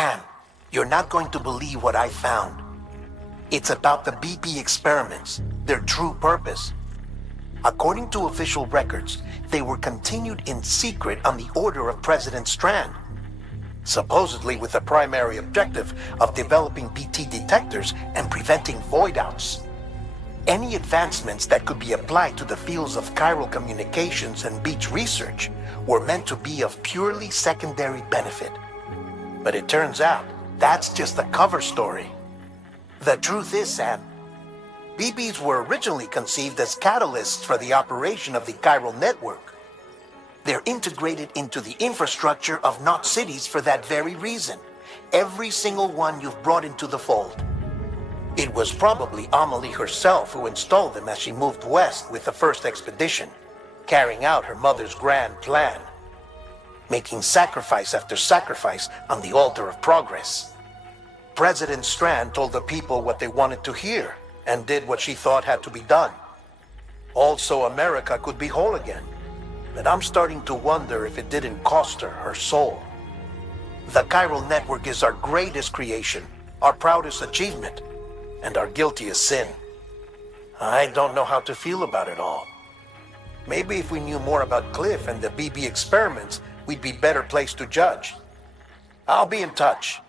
Sam, you're not going to believe what I found. It's about the BP experiments, their true purpose. According to official records, they were continued in secret on the order of President Strand, supposedly with the primary objective of developing BT detectors and preventing void-outs. Any advancements that could be applied to the fields of chiral communications and beach research were meant to be of purely secondary benefit. But it turns out, that's just a cover story. The truth is, Sam, BBs were originally conceived as catalysts for the operation of the chiral network. They're integrated into the infrastructure of Knot cities for that very reason. Every single one you've brought into the fold. It was probably Amelie herself who installed them as she moved west with the first expedition, carrying out her mother's grand plan, making sacrifice after sacrifice on the altar of progress. President Strand told the people what they wanted to hear, and did what she thought had to be done. Also, America could be whole again. But I'm starting to wonder if it didn't cost her soul. The chiral network is our greatest creation, our proudest achievement, and our guiltiest sin. I don't know how to feel about it all. Maybe if we knew more about Cliff and the BB experiments, we'd be better placed to judge. I'll be in touch.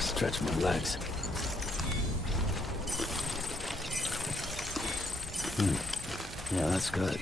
Stretch my legs. Yeah, that's good.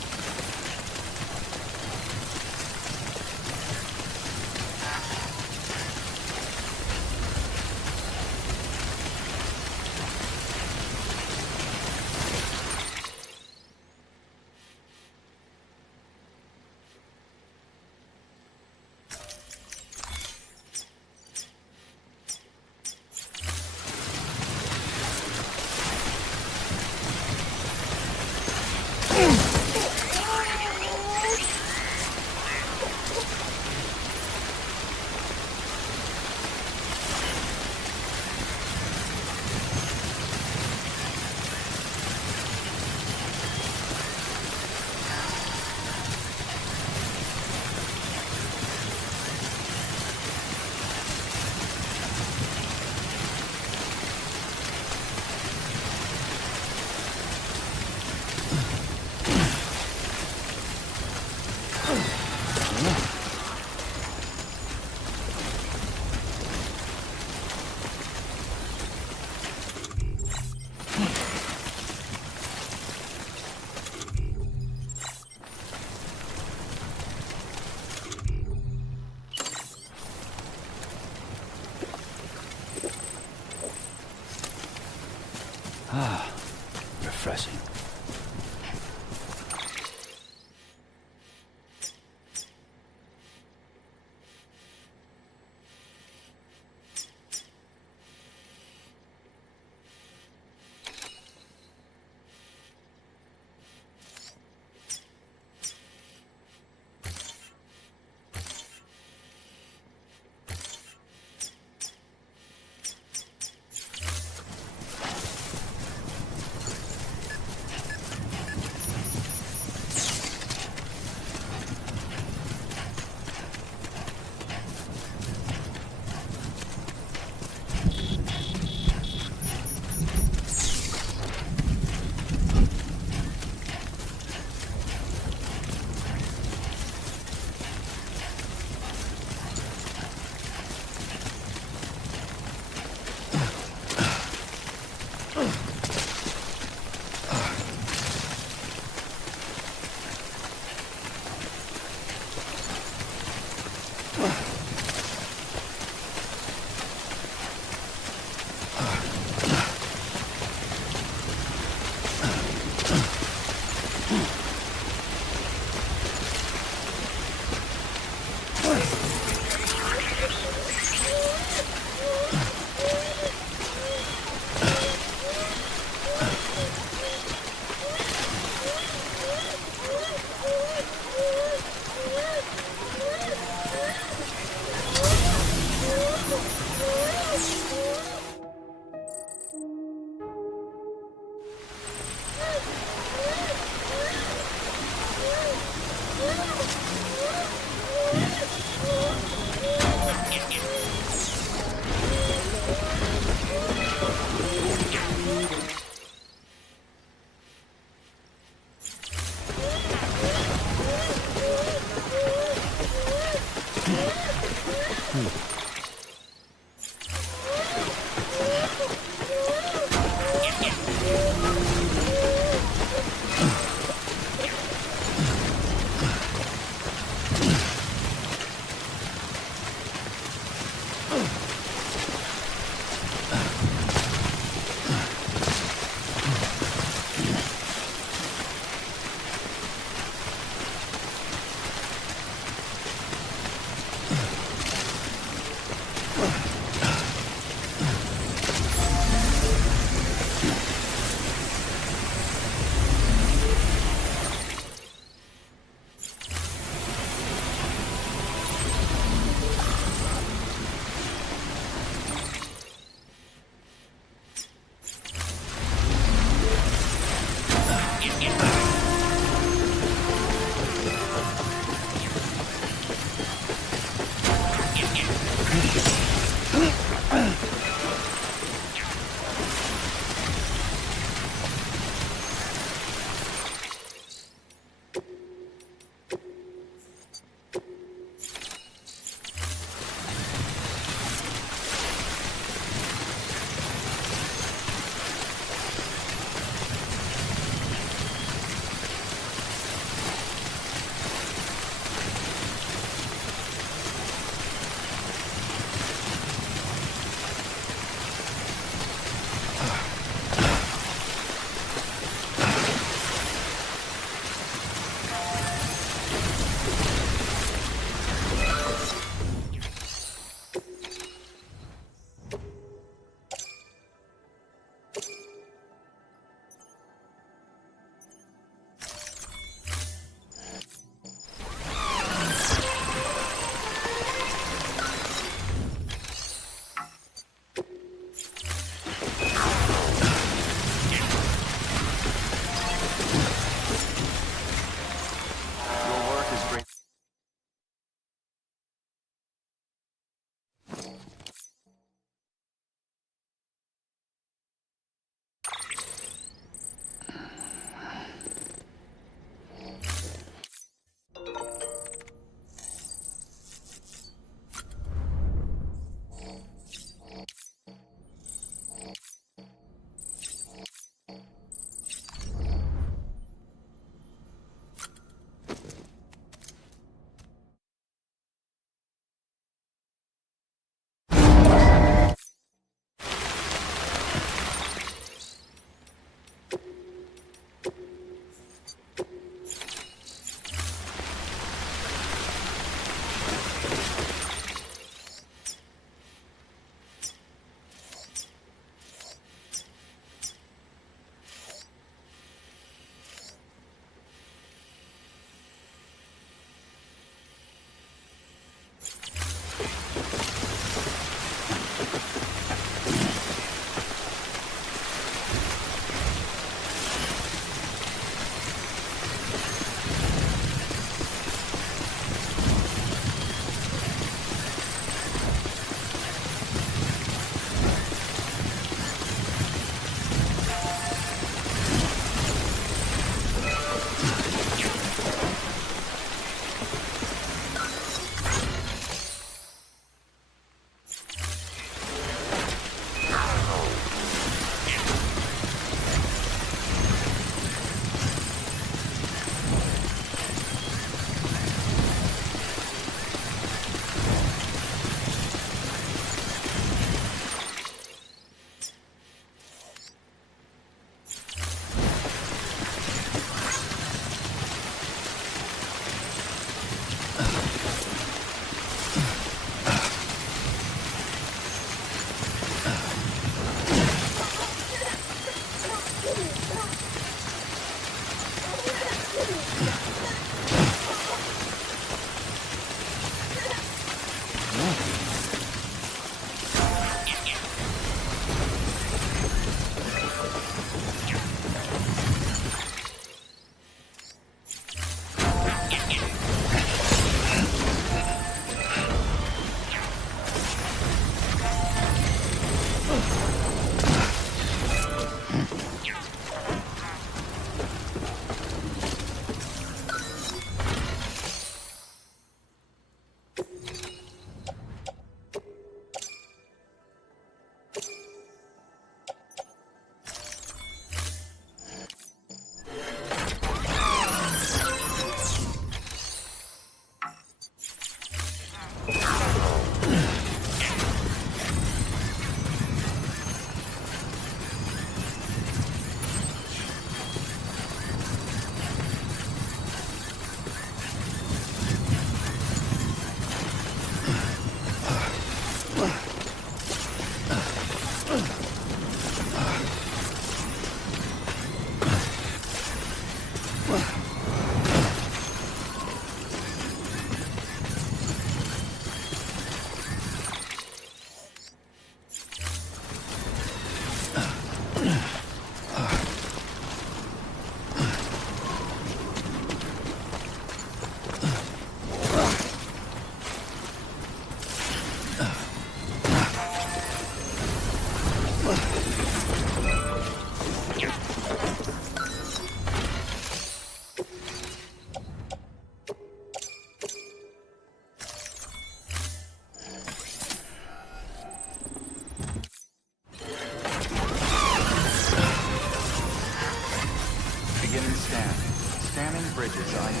Access ID.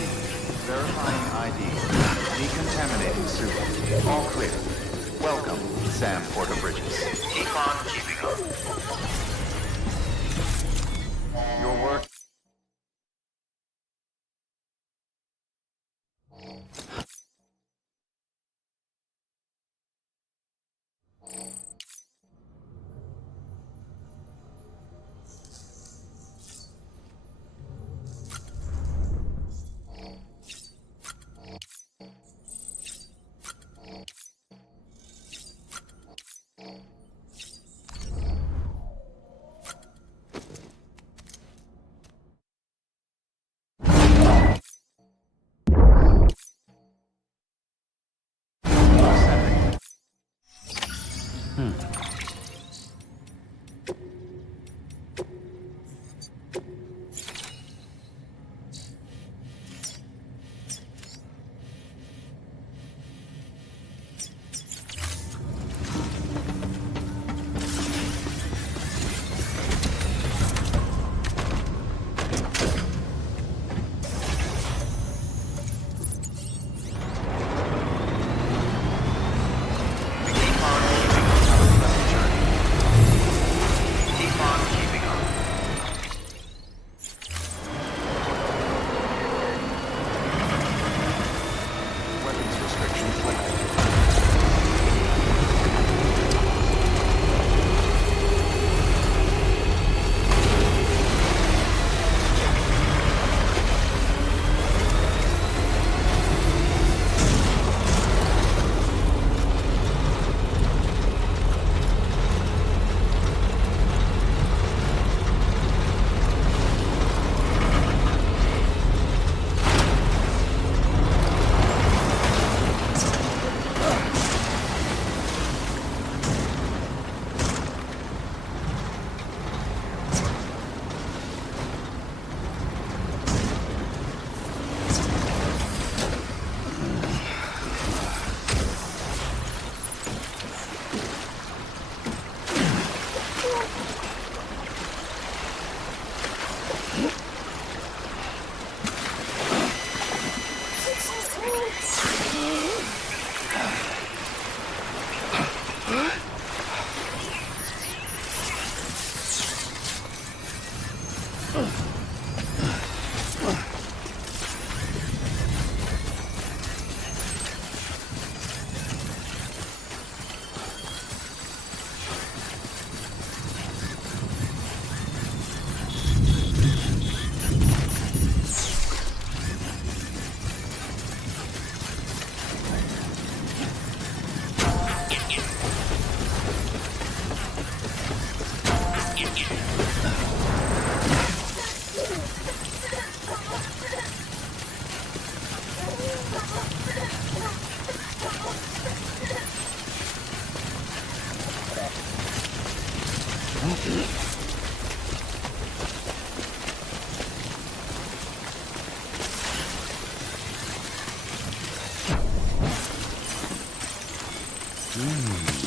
Verifying ID. Decontaminating suit. All clear. Welcome, Sam Porter Bridges. Keep on keeping on. Your work. Sending. Keep on keeping on. Weapons restrictions lifted.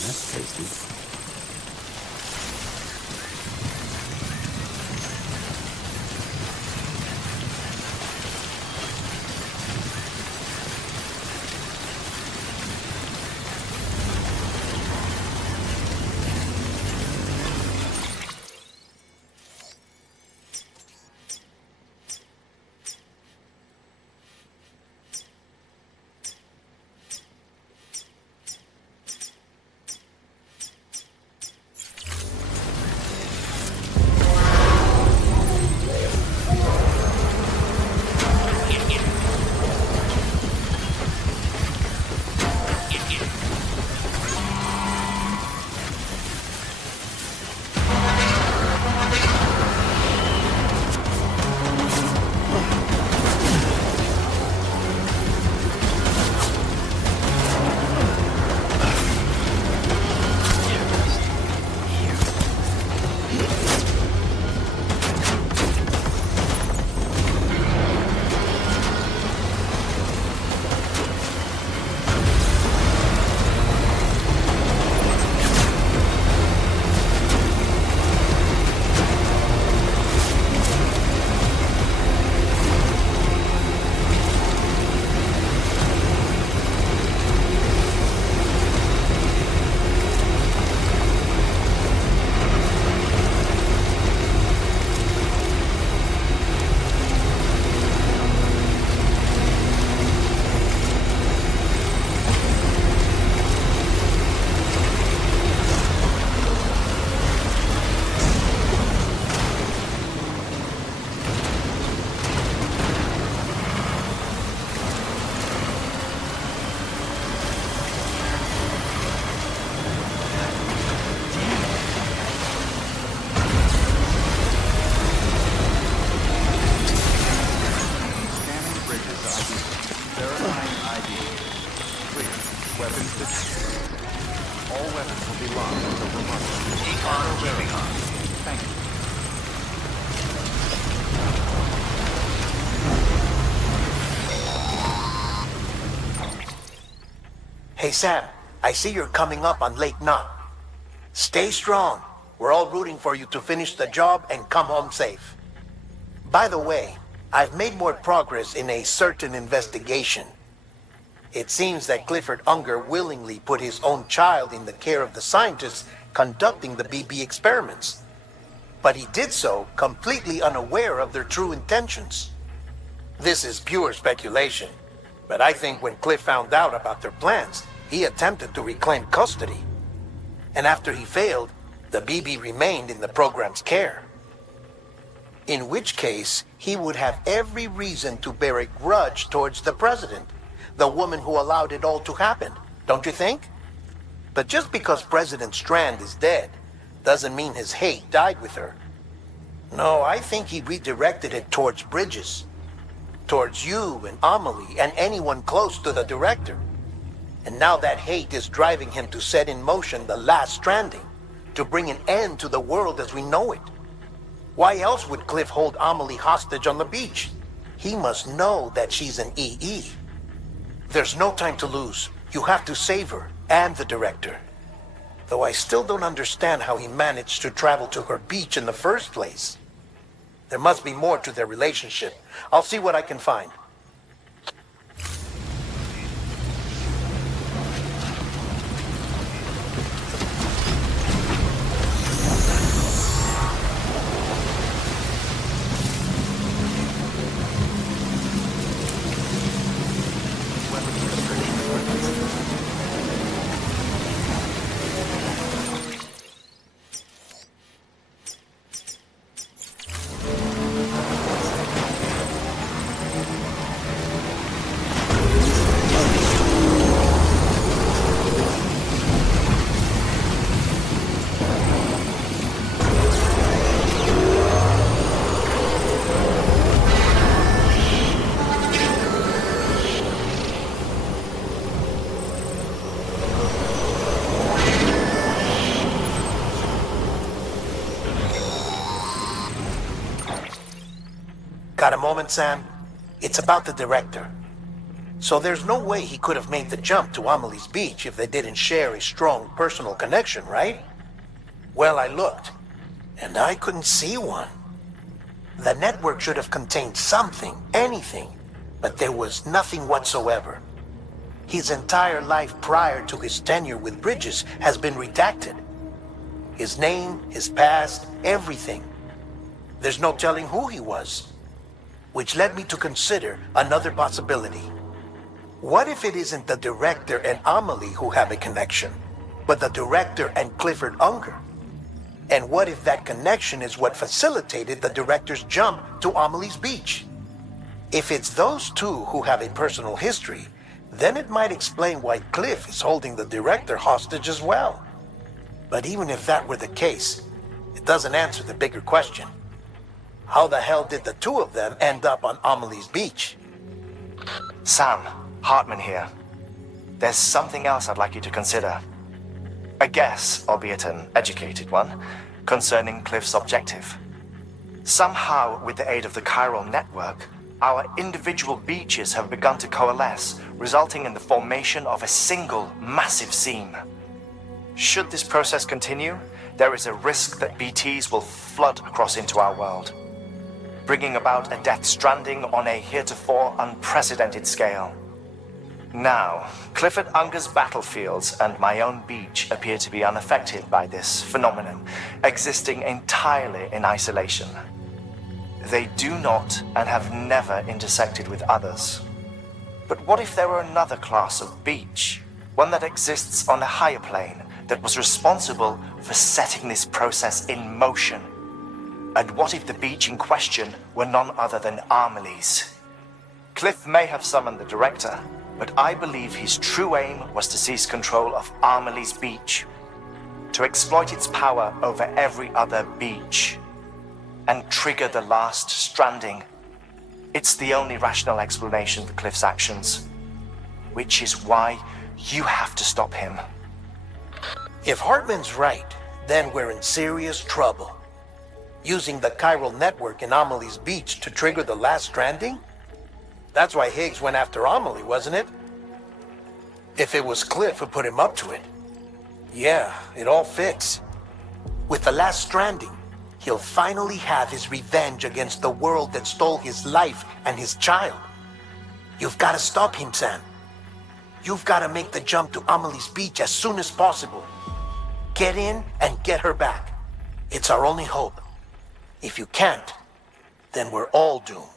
That's tasty. Verifying ID. Clear. Weapons detected. All weapons will be locked until remote. Decon keeping on. Thank you. Hey Sam, I see you're coming up on Lake Knot. Stay strong. We're all rooting for you to finish the job and come home safe. By the way, I've made more progress in a certain investigation. It seems that Clifford Unger willingly put his own child in the care of the scientists conducting the BB experiments. But he did so completely unaware of their true intentions. This is pure speculation, but I think when Cliff found out about their plans, he attempted to reclaim custody. And after he failed, the BB remained in the program's care. In which case, he would have every reason to bear a grudge towards the president, the woman who allowed it all to happen, don't you think? But just because President Strand is dead, doesn't mean his hate died with her. No, I think he redirected it towards Bridges, towards you and Amelie and anyone close to the director. And now that hate is driving him to set in motion the last Stranding, to bring an end to the world as we know it. Why else would Cliff hold Amelie hostage on the beach? He must know that she's an EE. There's no time to lose. You have to save her and the director. Though I still don't understand how he managed to travel to her beach in the first place. There must be more to their relationship. I'll see what I can find. Got a moment, Sam? It's about the director. So there's no way he could have made the jump to Amelie's beach if they didn't share a strong personal connection, right? Well, I looked, and I couldn't see one. The network should have contained something, anything, but there was nothing whatsoever. His entire life prior to his tenure with Bridges has been redacted. His name, his past, everything. There's no telling who he was. Which led me to consider another possibility. What if it isn't the director and Amelie who have a connection, but the director and Clifford Unger? And what if that connection is what facilitated the director's jump to Amelie's beach? If it's those two who have a personal history, then it might explain why Cliff is holding the director hostage as well. But even if that were the case, it doesn't answer the bigger question. How the hell did the two of them end up on Amelie's beach? Sam, Hartman here. There's something else I'd like you to consider. A guess, albeit an educated one, concerning Cliff's objective. Somehow, with the aid of the chiral network, our individual beaches have begun to coalesce, resulting in the formation of a single massive seam. Should this process continue, there is a risk that BTs will flood across into our world, bringing about a death stranding on a heretofore unprecedented scale. Now, Clifford Unger's battlefields and my own beach appear to be unaffected by this phenomenon, existing entirely in isolation. They do not and have never intersected with others. But what if there were another class of beach, one that exists on a higher plane, that was responsible for setting this process in motion? And what if the beach in question were none other than Amelie's? Cliff may have summoned the director, but I believe his true aim was to seize control of Amelie's beach, to exploit its power over every other beach, and trigger the last stranding. It's the only rational explanation for Cliff's actions. Which is why you have to stop him. If Hartman's right, then we're in serious trouble. Using the chiral network in Amelie's beach to trigger the last stranding? That's why Higgs went after Amelie, wasn't it? If it was Cliff who put him up to it. Yeah, it all fits. With the last stranding, he'll finally have his revenge against the world that stole his life and his child. You've got to stop him, Sam. You've got to make the jump to Amelie's beach as soon as possible. Get in and get her back. It's our only hope. If you can't, then we're all doomed.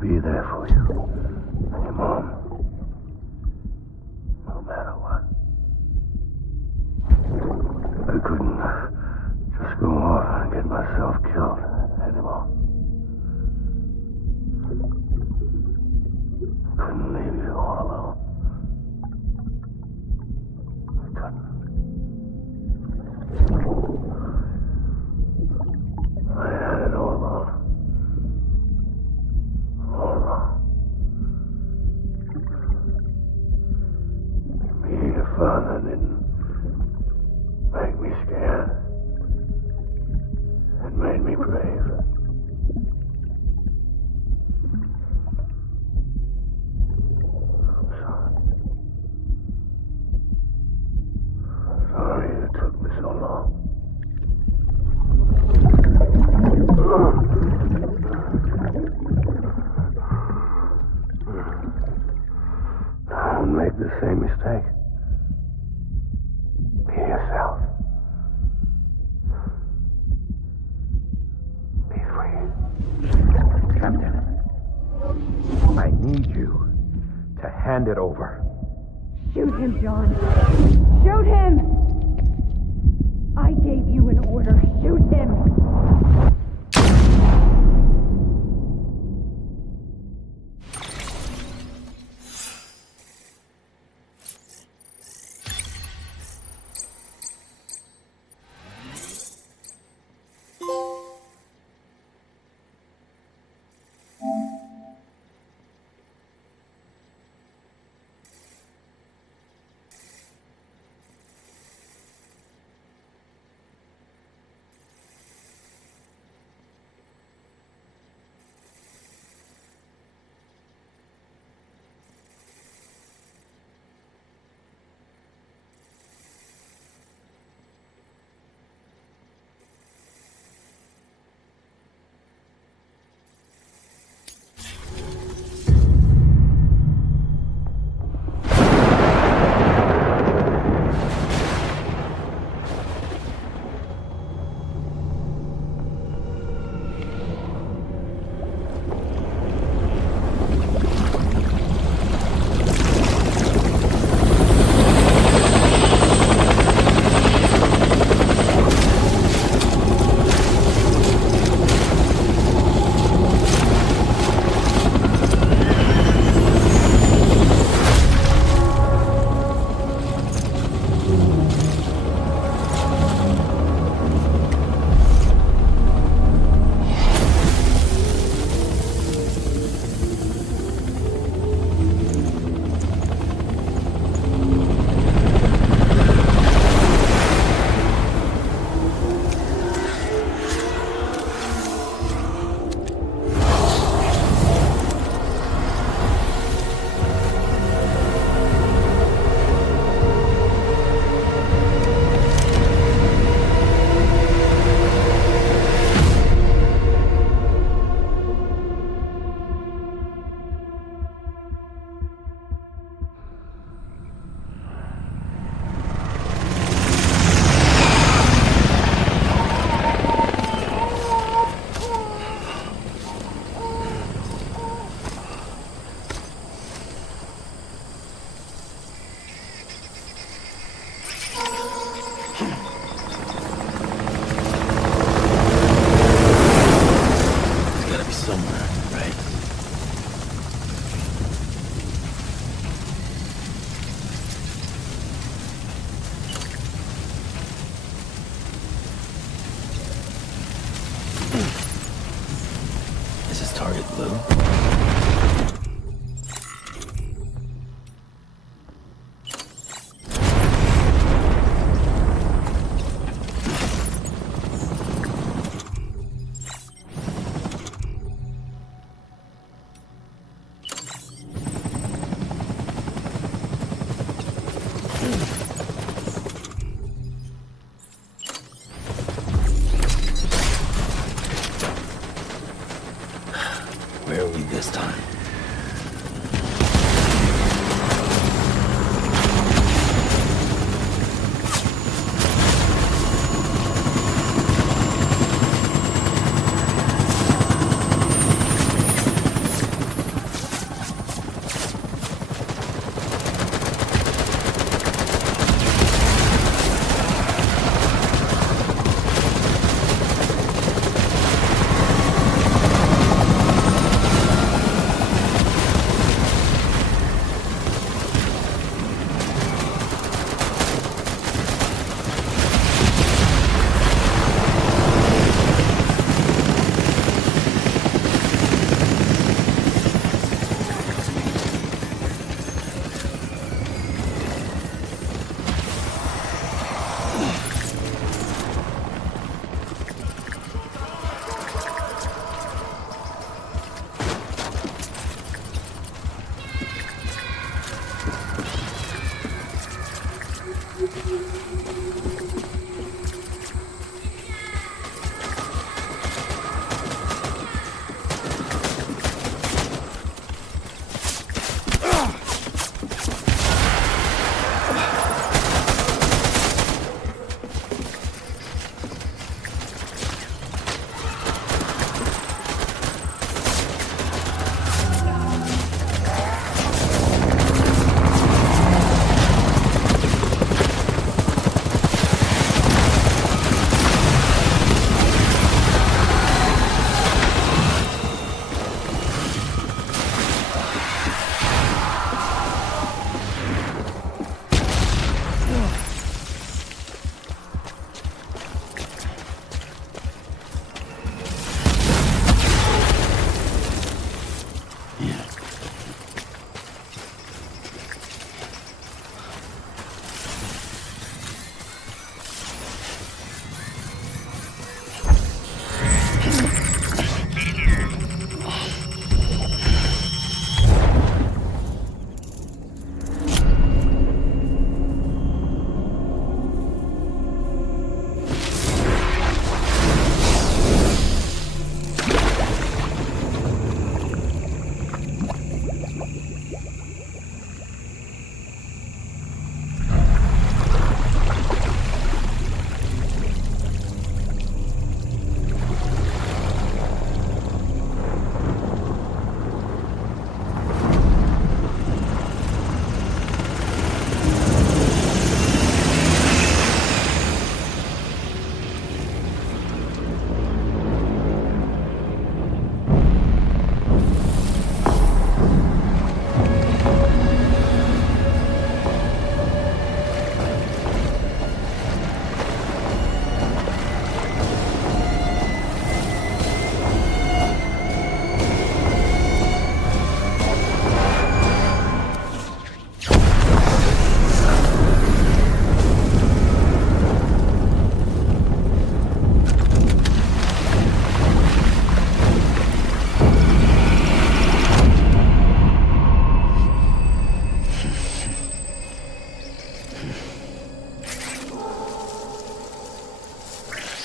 Be there for you and your mom, no matter what. I couldn't just go off and get myself killed anymore. I couldn't leave you all alone. I couldn't. I had it all wrong. Being a father didn't make me scared. It made me brave. I'm sorry. Sorry it took me so long. Don't make the same mistake. Be yourself. Be free. Captain, I need you to hand it over. Shoot him, John. Shoot him! I gave you an order. Shoot him! Where are we this time?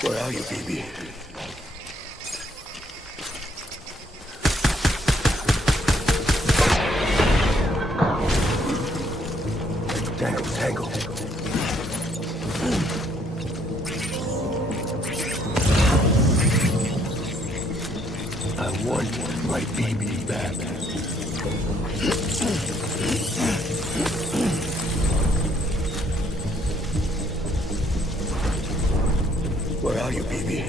Where are you, baby? Tango. I want my baby back. Where are you, baby?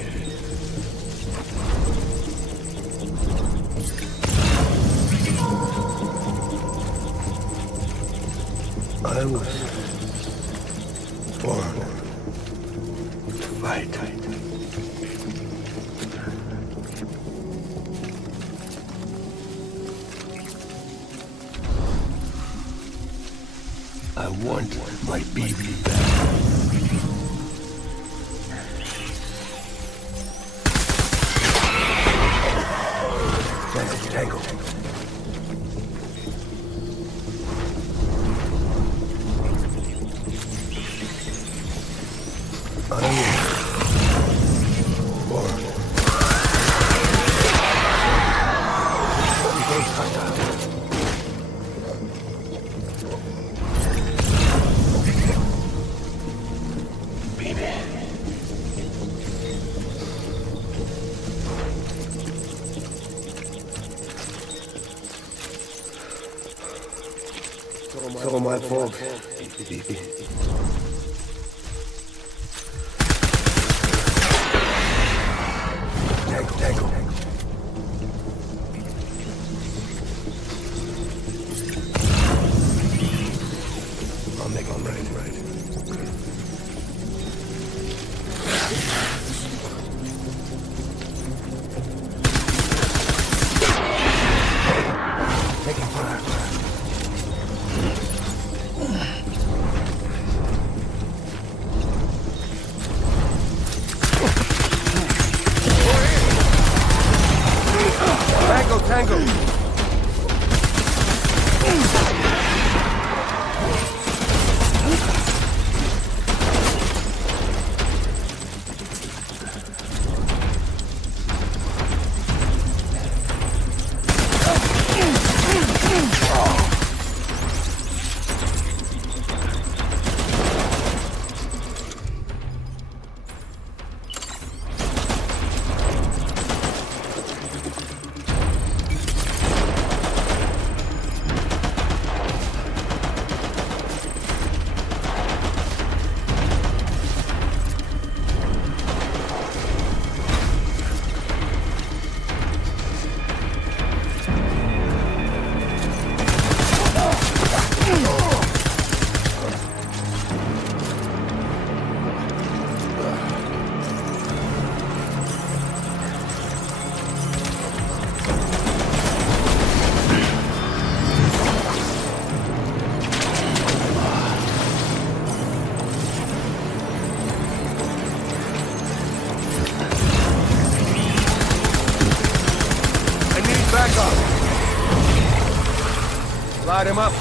I was born to fight. I want my baby back. Tango. all my fault. Tango. I'll make it right. Taking fire. Tango. Light him up.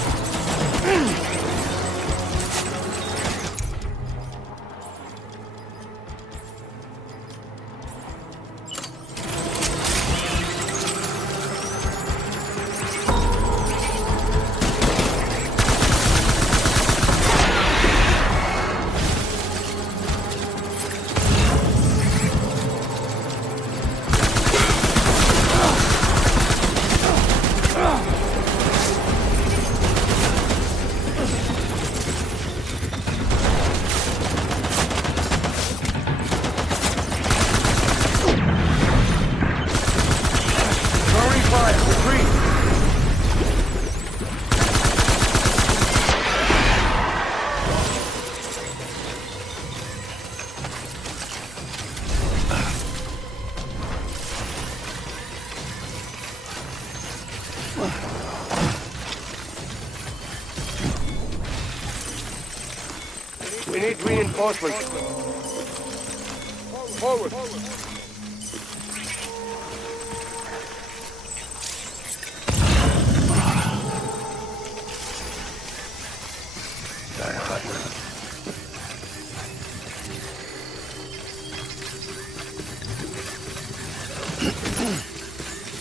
We need reinforcements. Forward.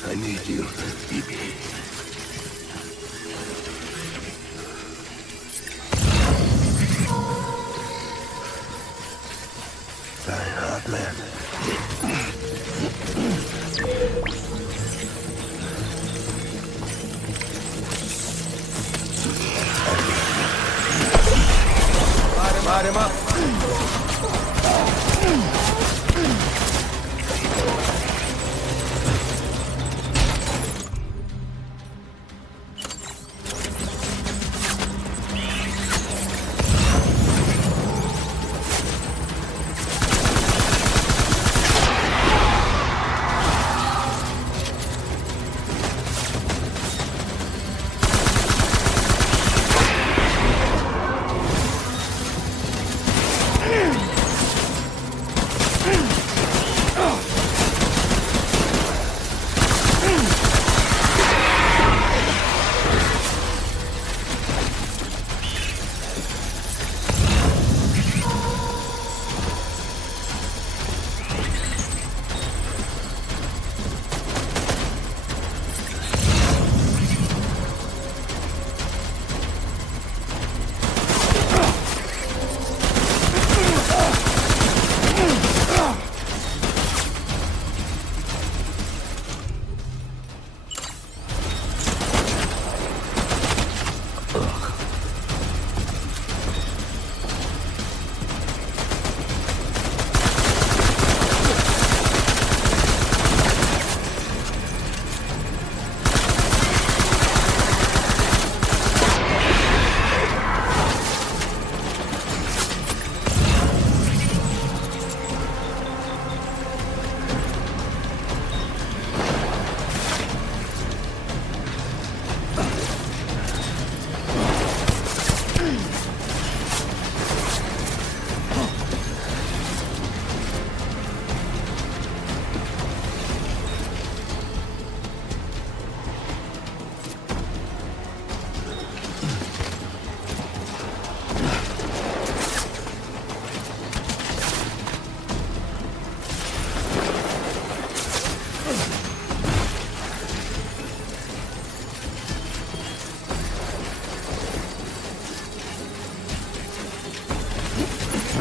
I need you, BB. Man. Light him up.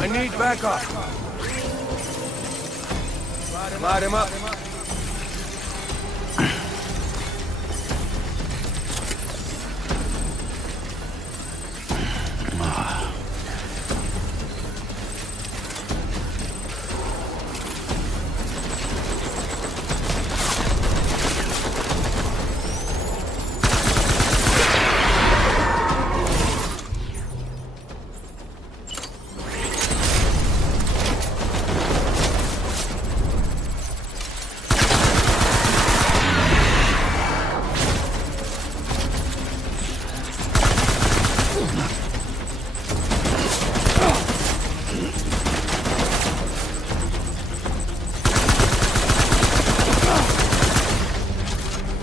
I need backup. Light him up.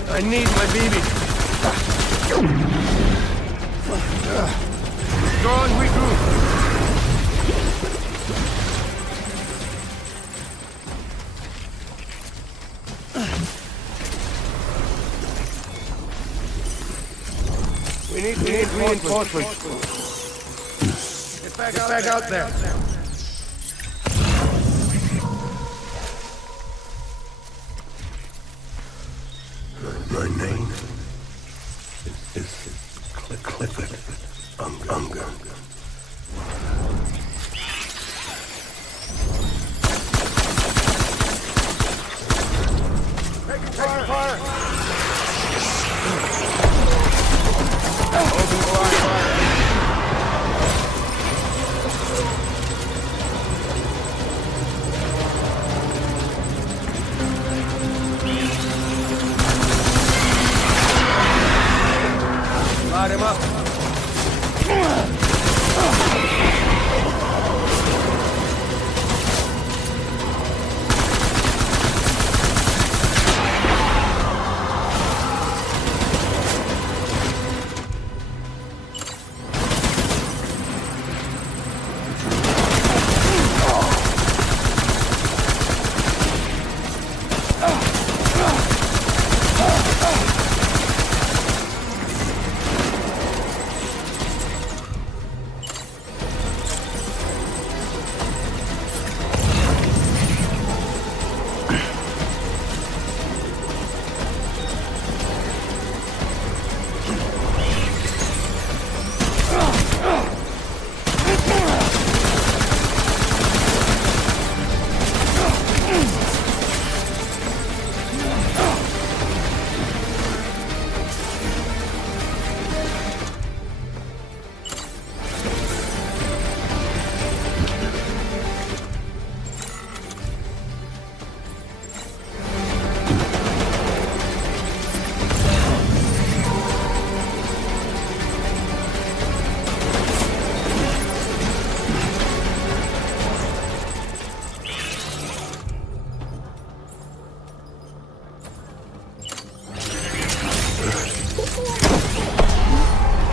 I need my BB. Go on, regroup. We need reinforcements. Get back out there. My name is Clifford Unger. Taking fire! Open fire! Light him up.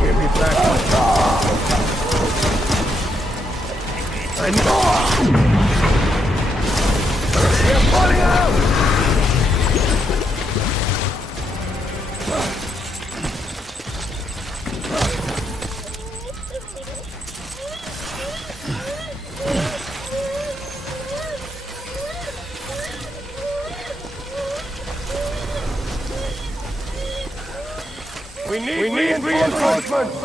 Give me back. I know. They're falling out. We need reinforcements!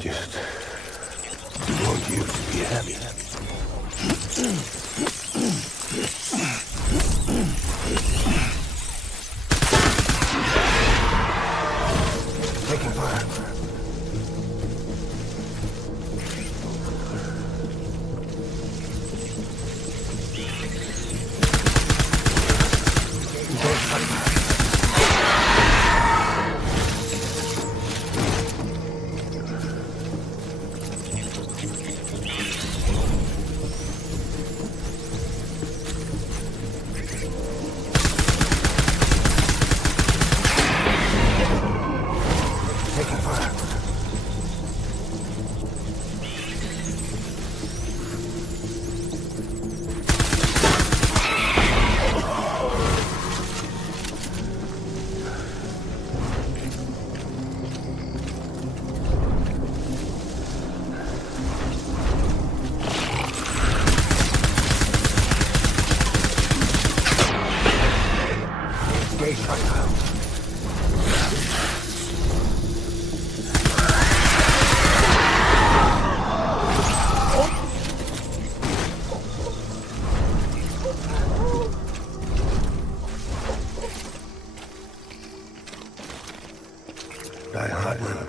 just want you to be happy. Taking fire. Die hard now.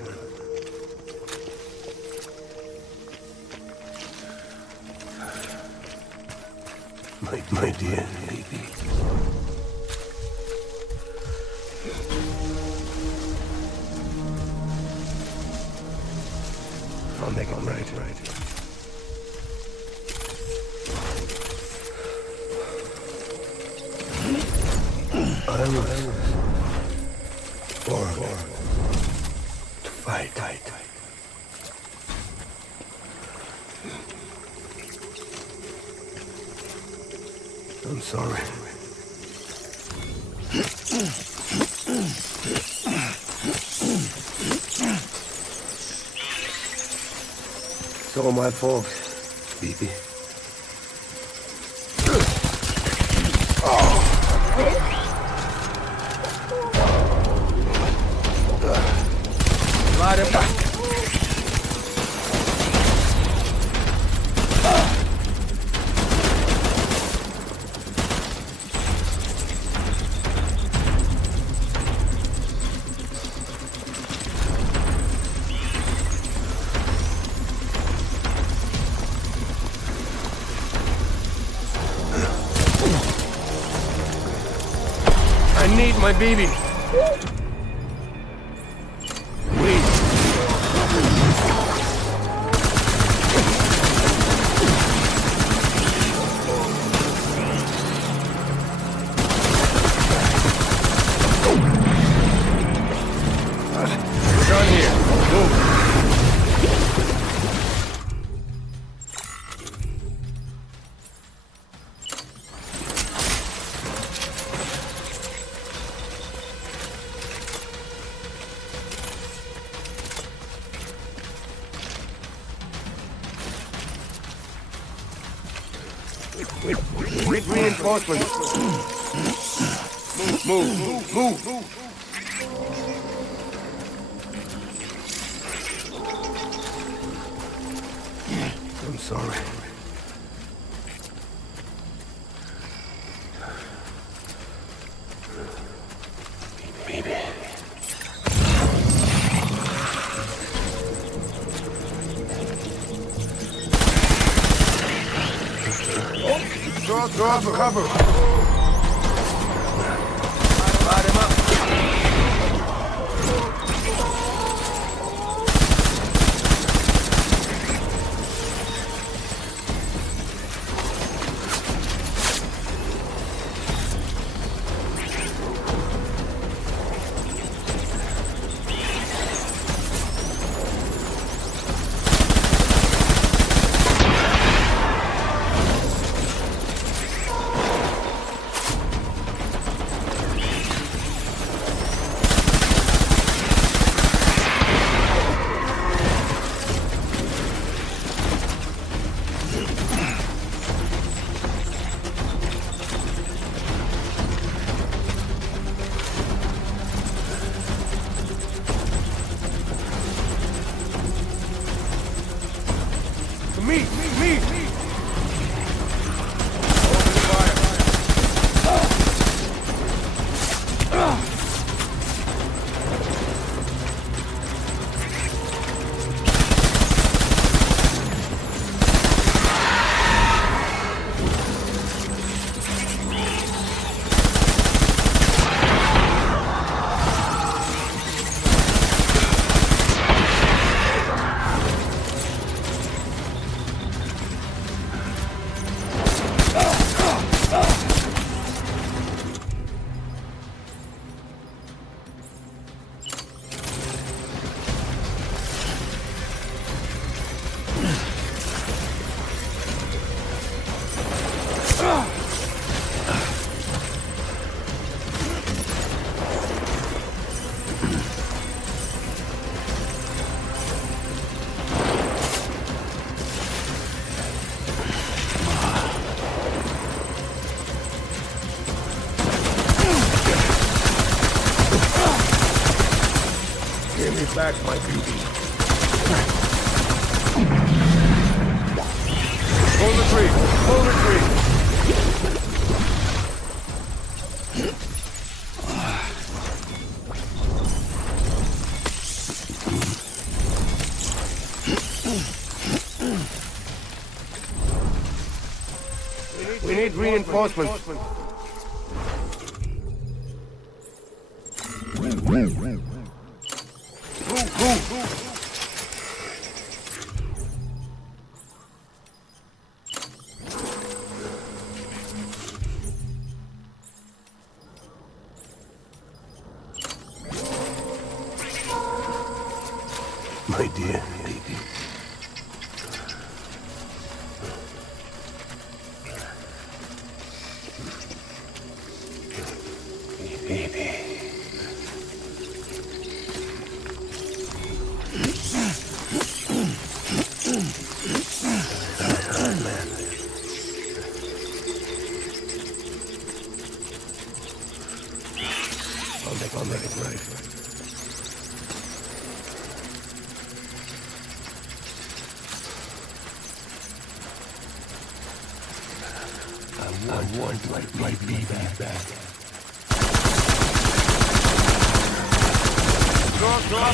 My dear baby. I'll make it right. I was born to fight. I'm sorry. It's all my fault, baby. Slide him back. I need my baby. We're done here. Move. Reinforcements. Move. I'm sorry. Baby. Throw up for cover. Light him up. Give back my beauty. Pull the tree! Pull the tree! We need reinforcements. My dear baby. Baby. I'll make it right. I want my baby back. Cover!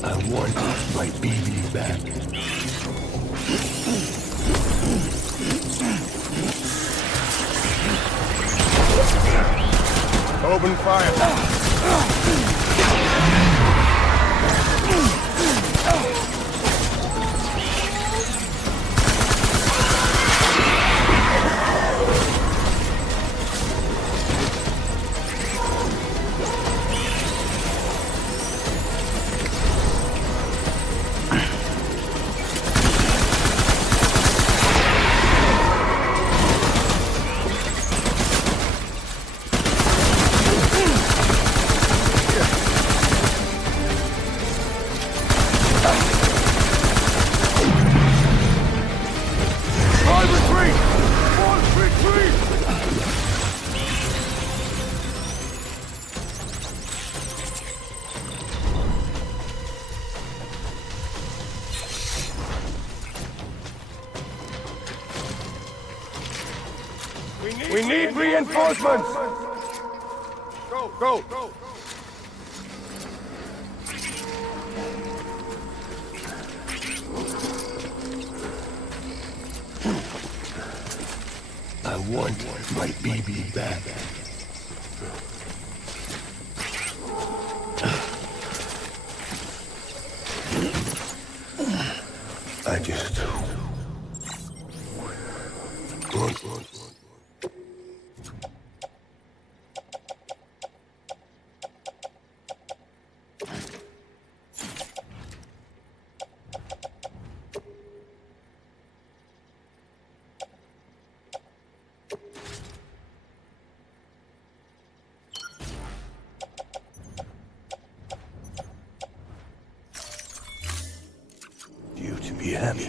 I want my baby back. Open fire! We need reinforcements! Go! I want my baby back. I just want. You to be happy.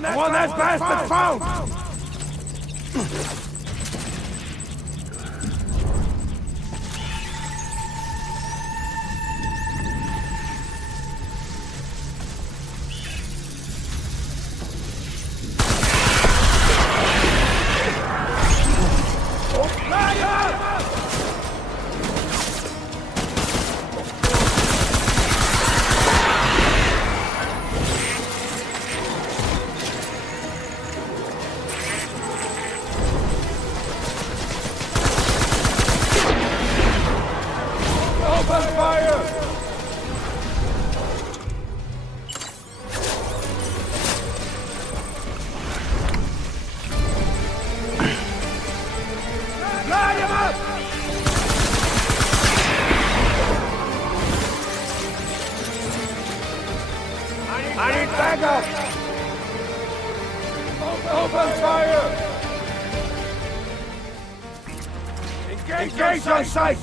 want that bastard found! Open fire! Light him up! I need backup! Open fire! Engage on sight!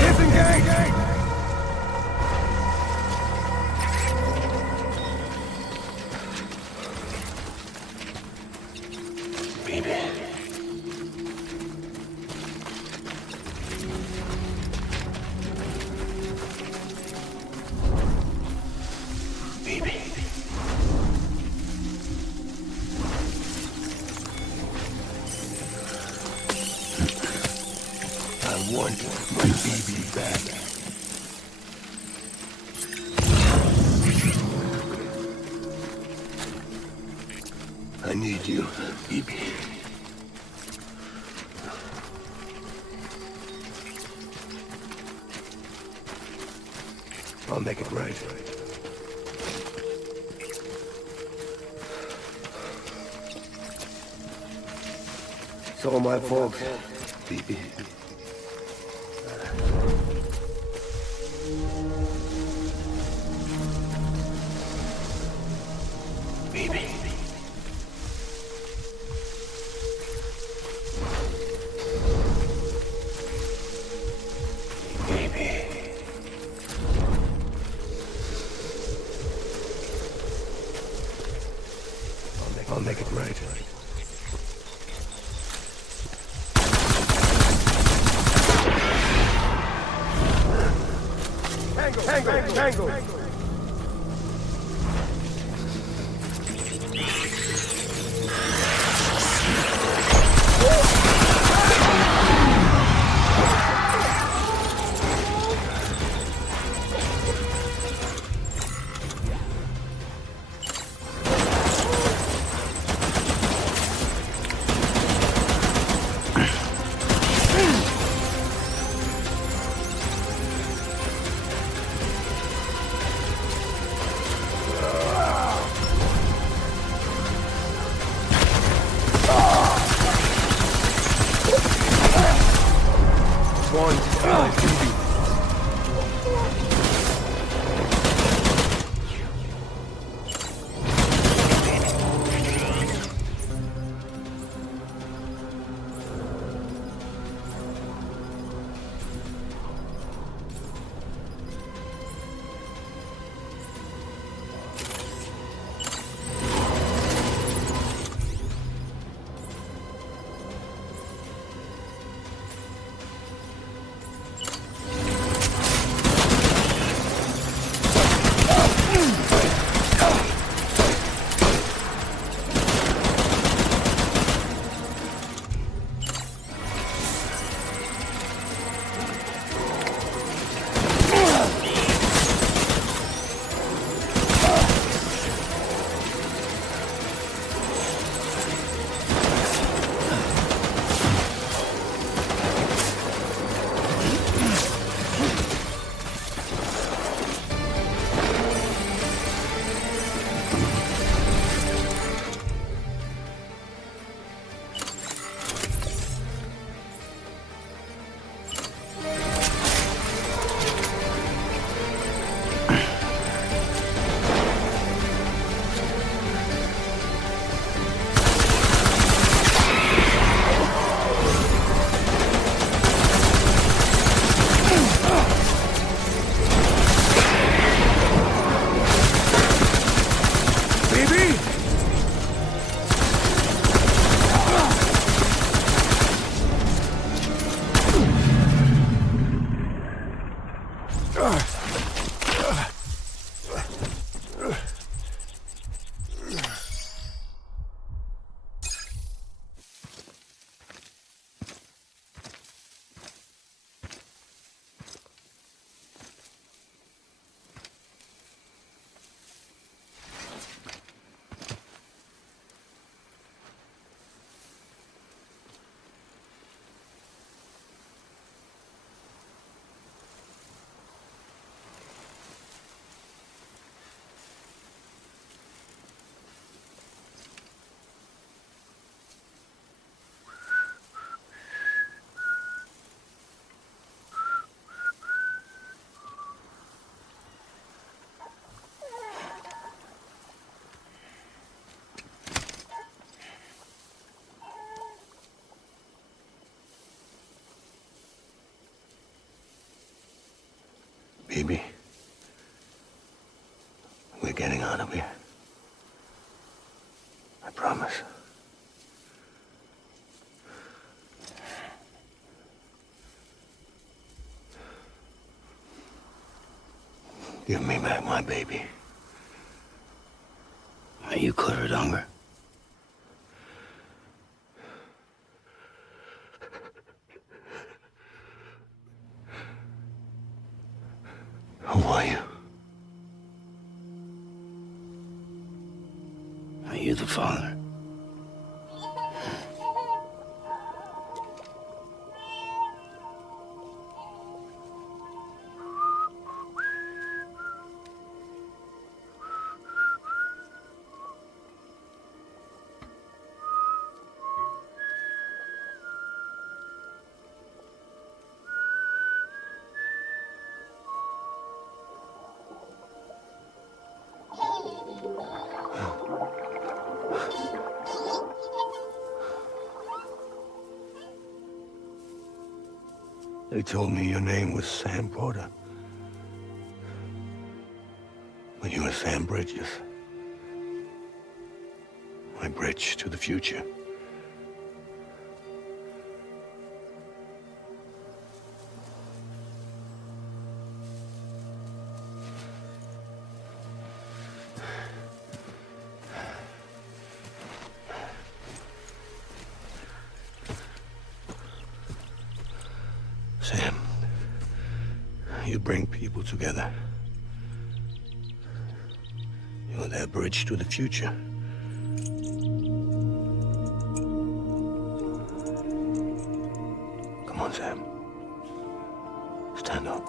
Disengage! Baby. Baby. I want my baby back. I need you, baby. I'll make it right. It's all my fault, baby. Baby. Baby. I'll make it right. Tango! Baby, we're getting out of here. I promise. Give me back my baby. Are you cleared, hunger? Who are you? Are you the father? They told me your name was Sam Porter. But you were Sam Bridges. My bridge to the future. Sam, you bring people together. You're their bridge to the future. Come on, Sam. Stand up.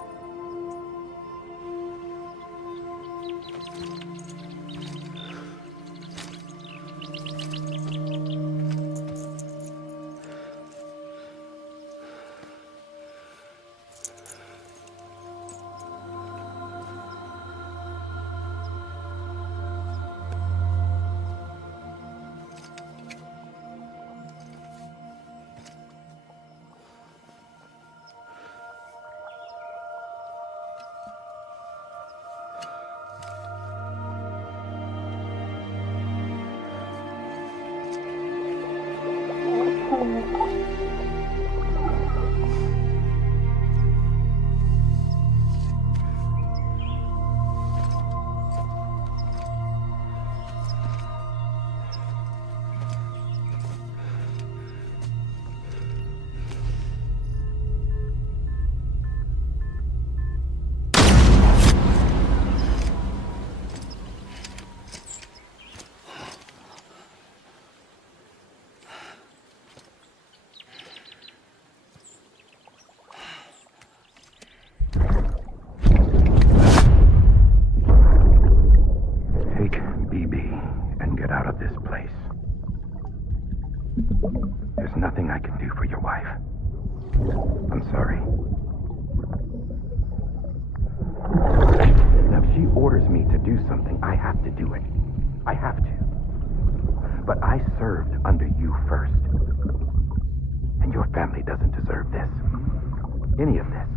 Take BB and get out of this place. There's nothing I can do for your wife. I'm sorry. Now, if she orders me to do something, I have to do it. I have to. But I served under you first. And your family doesn't deserve this. Any of this.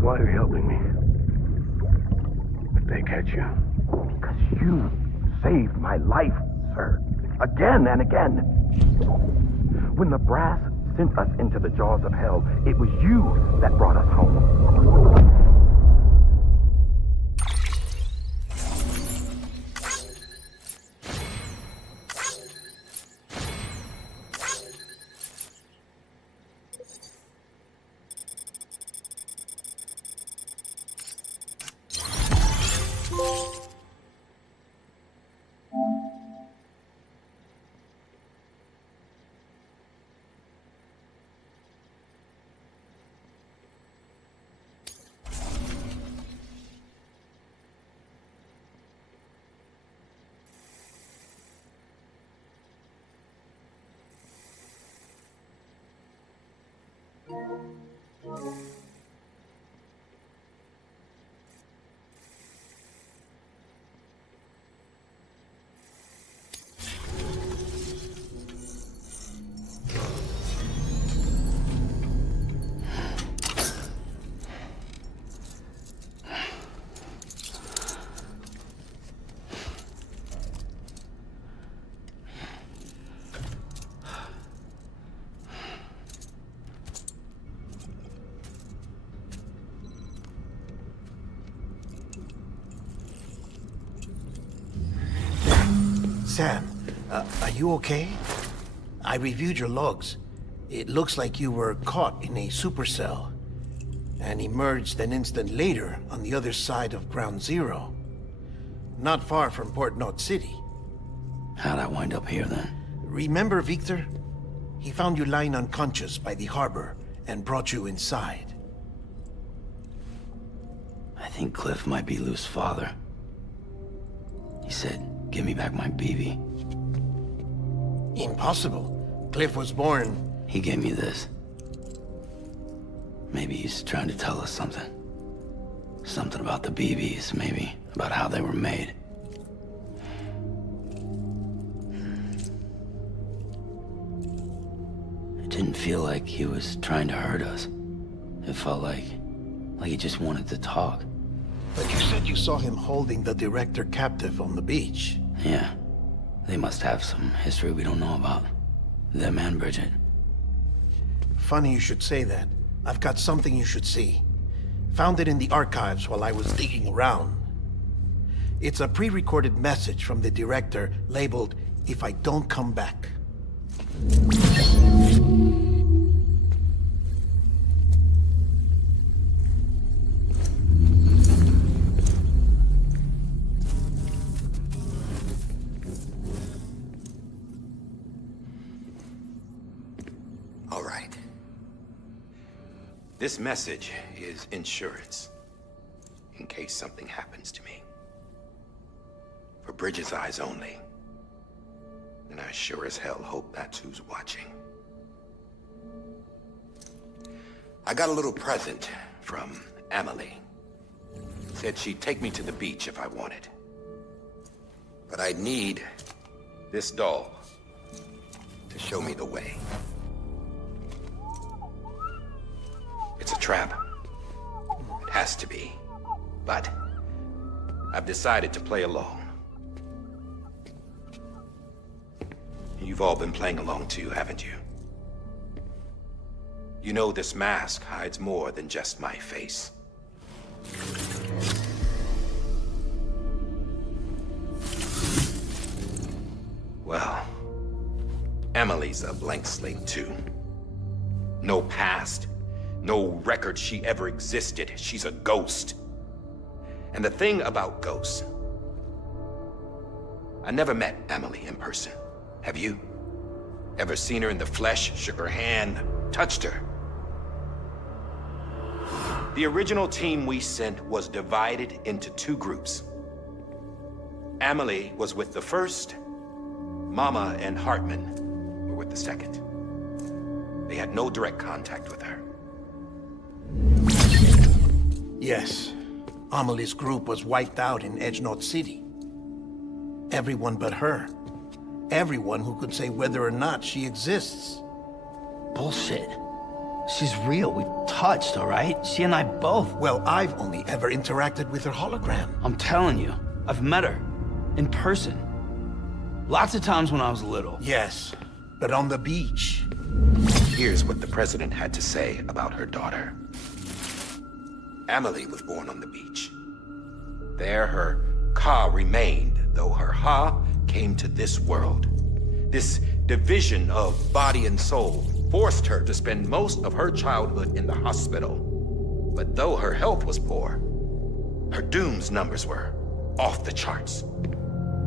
Why are you helping me? If they catch you. Because you saved my life, sir. Again and again. When the brass sent us into the jaws of hell, it was you that brought us home. Sam, are you okay? I reviewed your logs. It looks like you were caught in a supercell and emerged an instant later on the other side of Ground Zero. Not far from Port Knot City. How'd I wind up here then? Remember Victor? He found you lying unconscious by the harbor and brought you inside. I think Cliff might be Lou's father. He said, give me back my BB. Impossible. Cliff was born... He gave me this. Maybe he's trying to tell us something. Something about the BBs, maybe. About how they were made. It didn't feel like he was trying to hurt us. It felt like he just wanted to talk. But you said you saw him holding the director captive on the beach. Yeah. They must have some history we don't know about. Them and Bridget. Funny you should say that. I've got something you should see. Found it in the archives while I was digging around. It's a pre-recorded message from the director labeled, "If I don't come back." All right. This message is insurance, in case something happens to me. For Bridget's eyes only. And I sure as hell hope that's who's watching. I got a little present from Emily. Said she'd take me to the beach if I wanted. But I'd need this doll to show me the way. It's a trap. It has to be. But I've decided to play along. You've all been playing along too, haven't you? You know this mask hides more than just my face. Well, Emily's a blank slate too. No past. No record she ever existed. She's a ghost. And the thing about ghosts, I never met Emily in person. Have you? Ever seen her in the flesh, shook her hand, touched her? The original team we sent was divided into two groups. Emily was with the first. Mama and Hartman were with the second. They had no direct contact with her. Yes. Amelie's group was wiped out in Edge Knot City. Everyone but her. Everyone who could say whether or not she exists. Bullshit. She's real. We've touched, all right? She and I both. Well, I've only ever interacted with her hologram. I'm telling you, I've met her. In person. Lots of times when I was little. Yes, but on the beach. Here's what the president had to say about her daughter. Emily was born on the beach. There her Ka remained, though her Ha came to this world. This division of body and soul forced her to spend most of her childhood in the hospital. But though her health was poor, her Doom's numbers were off the charts.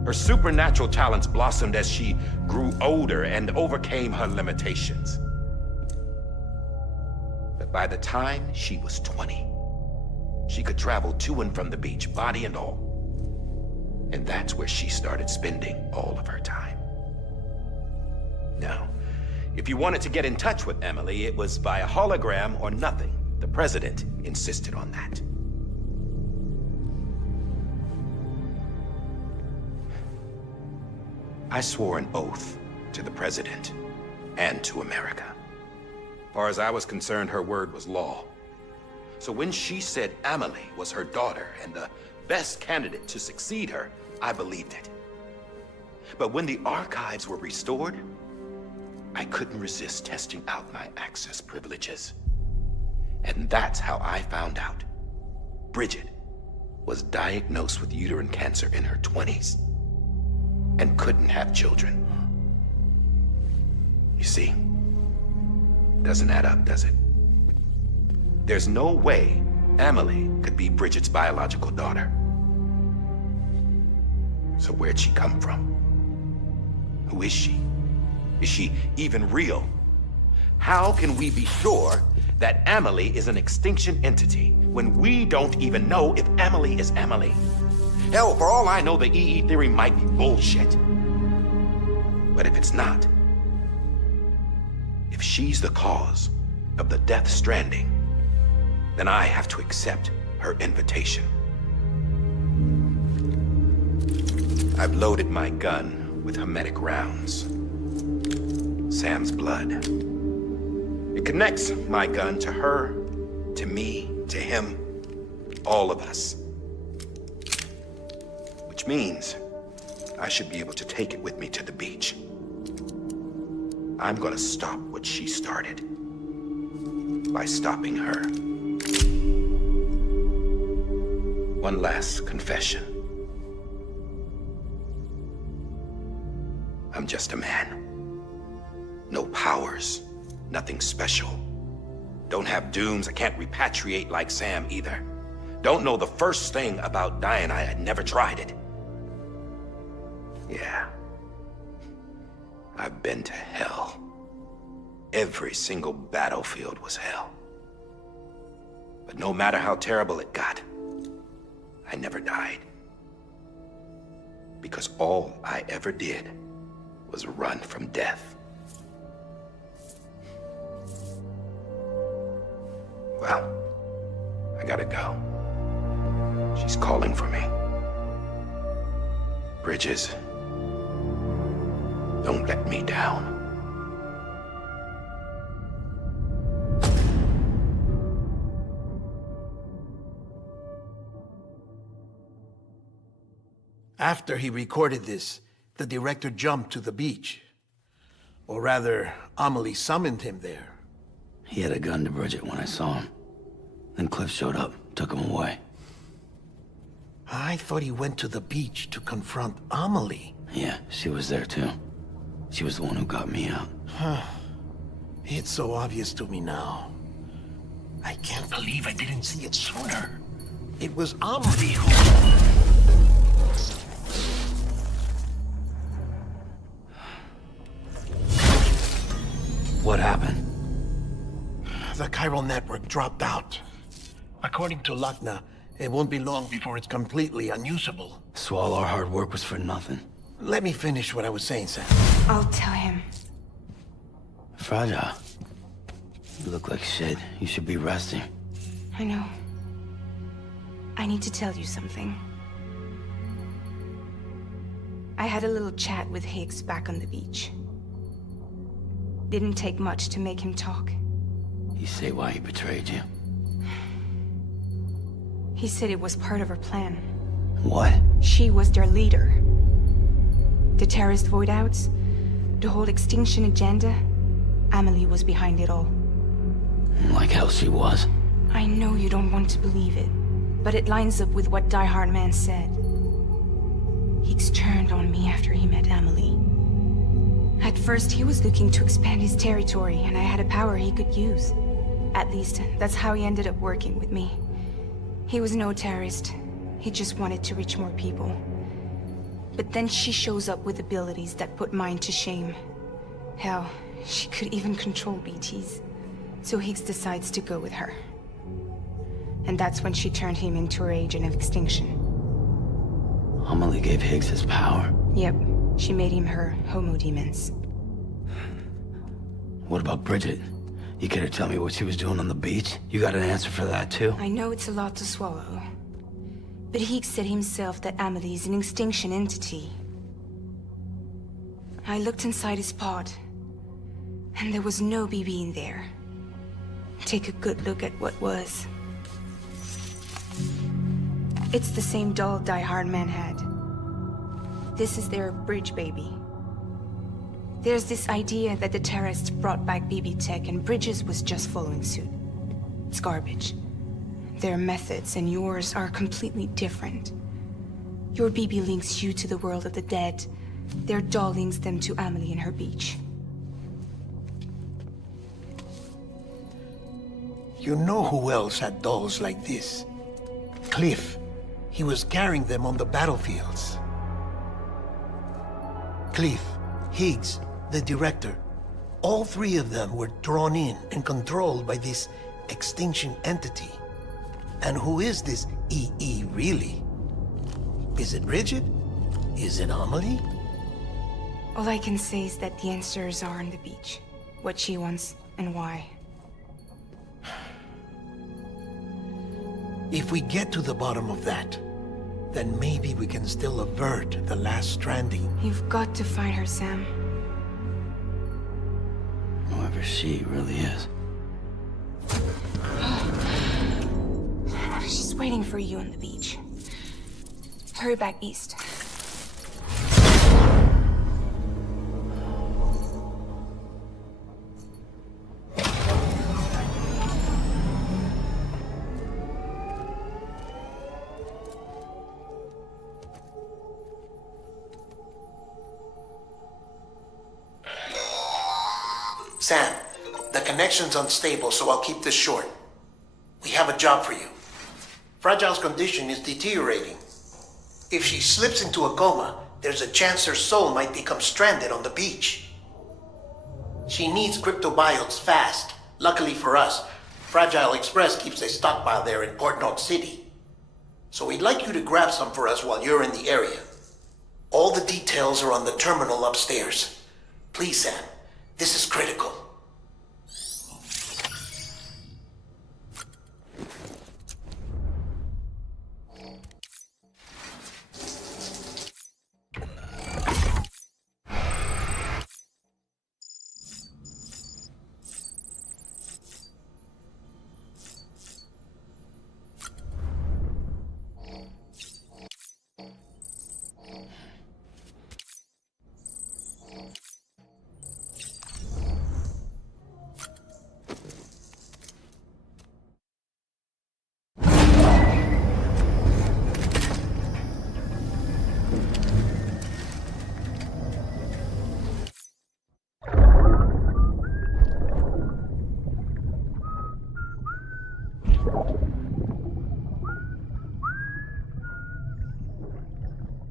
Her supernatural talents blossomed as she grew older and overcame her limitations. But by the time she was 20, she could travel to and from the beach, body and all. And that's where she started spending all of her time. Now, if you wanted to get in touch with Emily, it was via hologram or nothing. The president insisted on that. I swore an oath to the president and to America. As far as I was concerned, her word was law. So when she said Emily was her daughter and the best candidate to succeed her, I believed it. But when the archives were restored, I couldn't resist testing out my access privileges. And that's how I found out. Bridget was diagnosed with uterine cancer in her 20s. and couldn't have children. You see, doesn't add up, does it? There's no way Amelie could be Bridget's biological daughter. So where'd she come from? Who is she? Is she even real? How can we be sure that Amelie is an extinction entity when we don't even know if Amelie is Amelie? Hell, for all I know, the EE theory might be bullshit. But if it's not, if she's the cause of the death stranding, then I have to accept her invitation. I've loaded my gun with hermetic rounds. Sam's blood. It connects my gun to her, to me, to him, all of us. Which means I should be able to take it with me to the beach. I'm gonna stop what she started by stopping her. One last confession. I'm just a man. No powers, nothing special. Don't have dooms, I can't repatriate like Sam either. Don't know the first thing about dying, I had never tried it. Yeah. I've been to hell. Every single battlefield was hell. But no matter how terrible it got, I never died. Because all I ever did was run from death. Well, I gotta go. She's calling for me. Bridges, don't let me down. After he recorded this, the director jumped to the beach. Or rather, Amelie summoned him there. He had a gun to Bridget when I saw him. Then Cliff showed up, took him away. I thought he went to the beach to confront Amelie. Yeah, she was there too. She was the one who got me out. It's so obvious to me now. I can't believe I didn't see it sooner. It was Amelie who... What happened? The chiral network dropped out. According to Lakna, it won't be long before it's completely unusable. So all our hard work was for nothing. Let me finish what I was saying, Sam. I'll tell him. Fragile. You look like shit. You should be resting. I know. I need to tell you something. I had a little chat with Higgs back on the beach. Didn't take much to make him talk. You say why he betrayed you? He said it was part of her plan. What? She was their leader. The terrorist voidouts, the whole extinction agenda, Amelie was behind it all. Like hell she was. I know you don't want to believe it, but it lines up with what Die Hard Man said. Higgs turned on me after he met Amelie. At first, he was looking to expand his territory, and I had a power he could use. At least, that's how he ended up working with me. He was no terrorist. He just wanted to reach more people. But then she shows up with abilities that put mine to shame. Hell, she could even control BTs. So Higgs decides to go with her. And that's when she turned him into her agent of extinction. Amelie gave Higgs his power. Yep, she made him her Homo Demons. What about Bridget? You care to tell me what she was doing on the beach? You got an answer for that too? I know it's a lot to swallow. But Higgs said himself that Amelie is an extinction entity. I looked inside his pod, and there was no BB in there. Take a good look at what was. It's the same doll Die Hard Man had. This is their bridge baby. There's this idea that the terrorists brought back BB tech and Bridges was just following suit. It's garbage. Their methods and yours are completely different. Your BB links you to the world of the dead, Their doll links them to Amelie and her beach. You know who else had dolls like this? Cliff. He was carrying them on the battlefields. Cliff, Higgs, the director. All three of them were drawn in and controlled by this extinction entity. And who is this EE really? Is it Bridget? Is it Amelie? All I can say is that the answers are on the beach. What she wants and why. If we get to the bottom of that, then maybe we can still avert the last stranding. You've got to find her, Sam. Whoever she really is. She's waiting for you on the beach. Hurry back east. Sam, the connection's unstable, so I'll keep this short. We have a job for you. Fragile's condition is deteriorating. If she slips into a coma, there's a chance her soul might become stranded on the beach. She needs cryptobiotes fast. Luckily for us, Fragile Express keeps a stockpile there in Port North City. So we'd like you to grab some for us while you're in the area. All the details are on the terminal upstairs. Please, Sam, this is critical.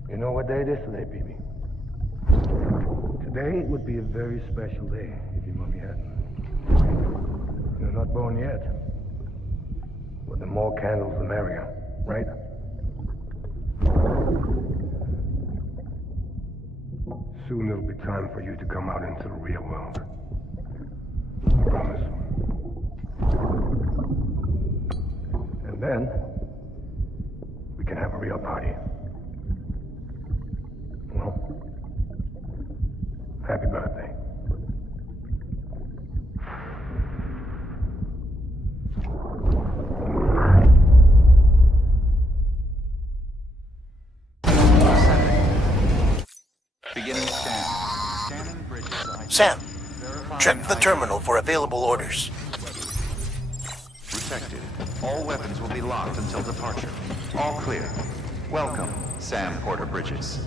You know what day it is today, BB? Today would be a very special day if your mommy hadn't. You're not born yet. But the more candles, the merrier, right? Soon it'll be time for you to come out into the real world. I promise. And then, we can have a real party. Well, happy birthday. Beginning scan. Scanning bridges. Sam, check the terminal for available orders. Protected. All weapons will be locked until departure. All clear. Welcome, Sam Porter Bridges.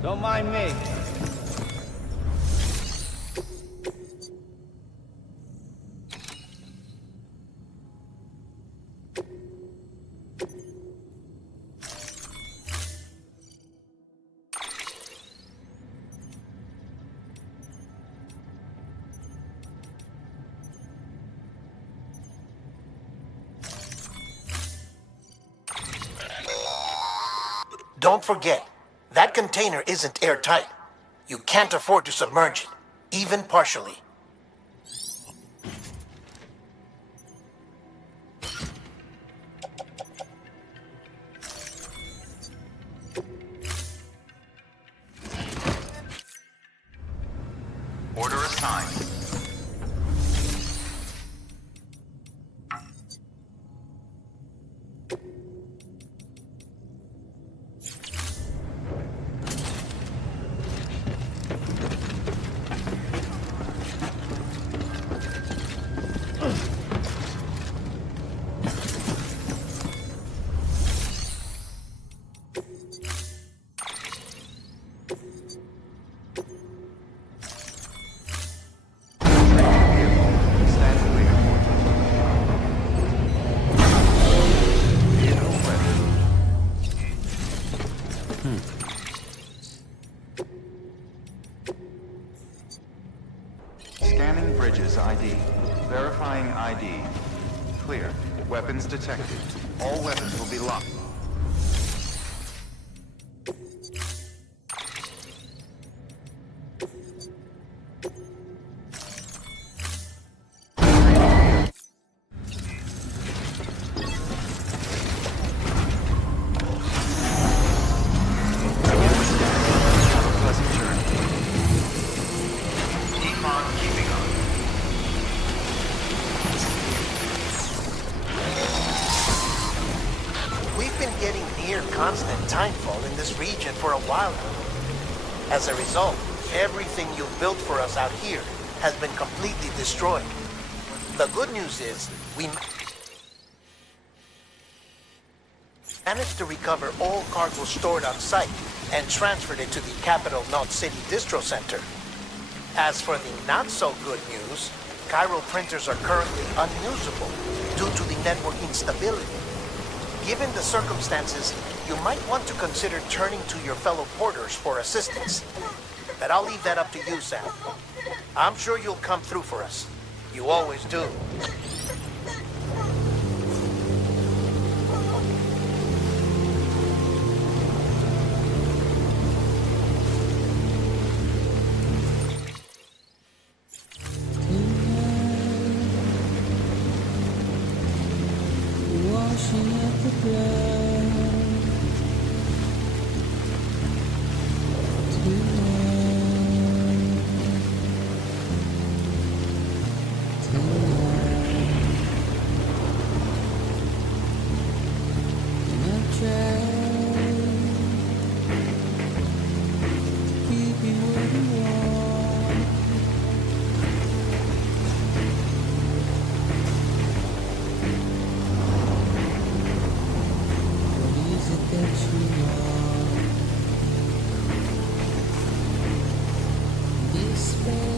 Don't mind me. Don't forget, that container isn't airtight. You can't afford to submerge it, even partially. Order assigned. ID. Verifying ID. Clear. Weapons detected. All weapons will be locked. We've been getting near constant timefall in this region for a while now. As a result, everything you've built for us out here has been completely destroyed. The good news is, we managed to recover all cargo stored on site and transferred it to the Capital Knot City Distro Center. As for the not-so-good news, Cairo printers are currently unusable due to the network instability. Given the circumstances, you might want to consider turning to your fellow porters for assistance. But I'll leave that up to you, Sam. I'm sure you'll come through for us. You always do. Washing up the blood and I've tried to keep you where you are. What is it that you are? Despair.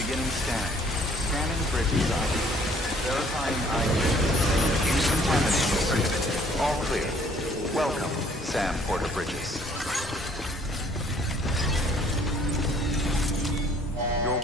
Beginning scan. Scanning bridges ID. Verifying ID. Decontaminating circuit. All clear. Welcome, Sam Porter Bridges. Your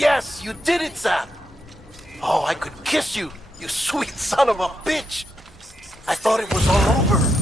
Yes, you did it, Sam! Oh, I could kiss you, you sweet son of a bitch! I thought it was all over.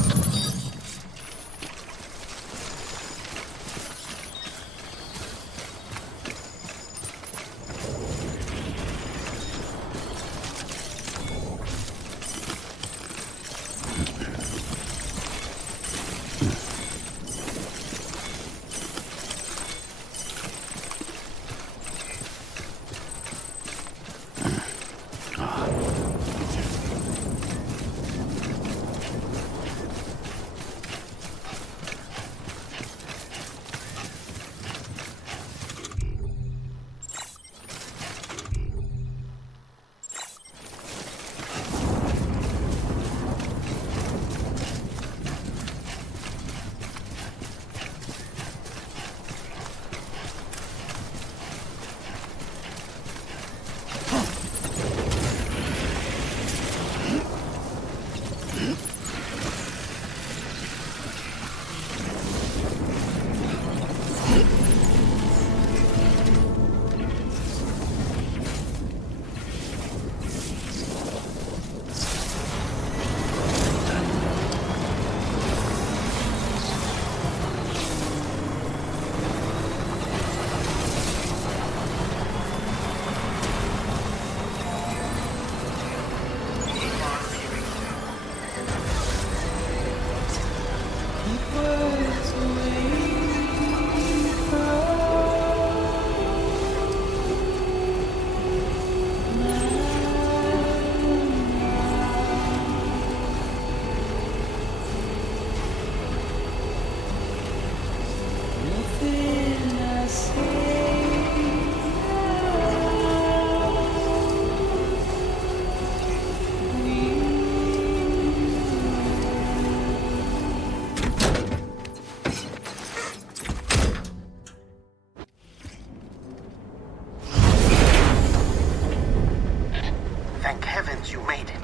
Thank heavens you made it.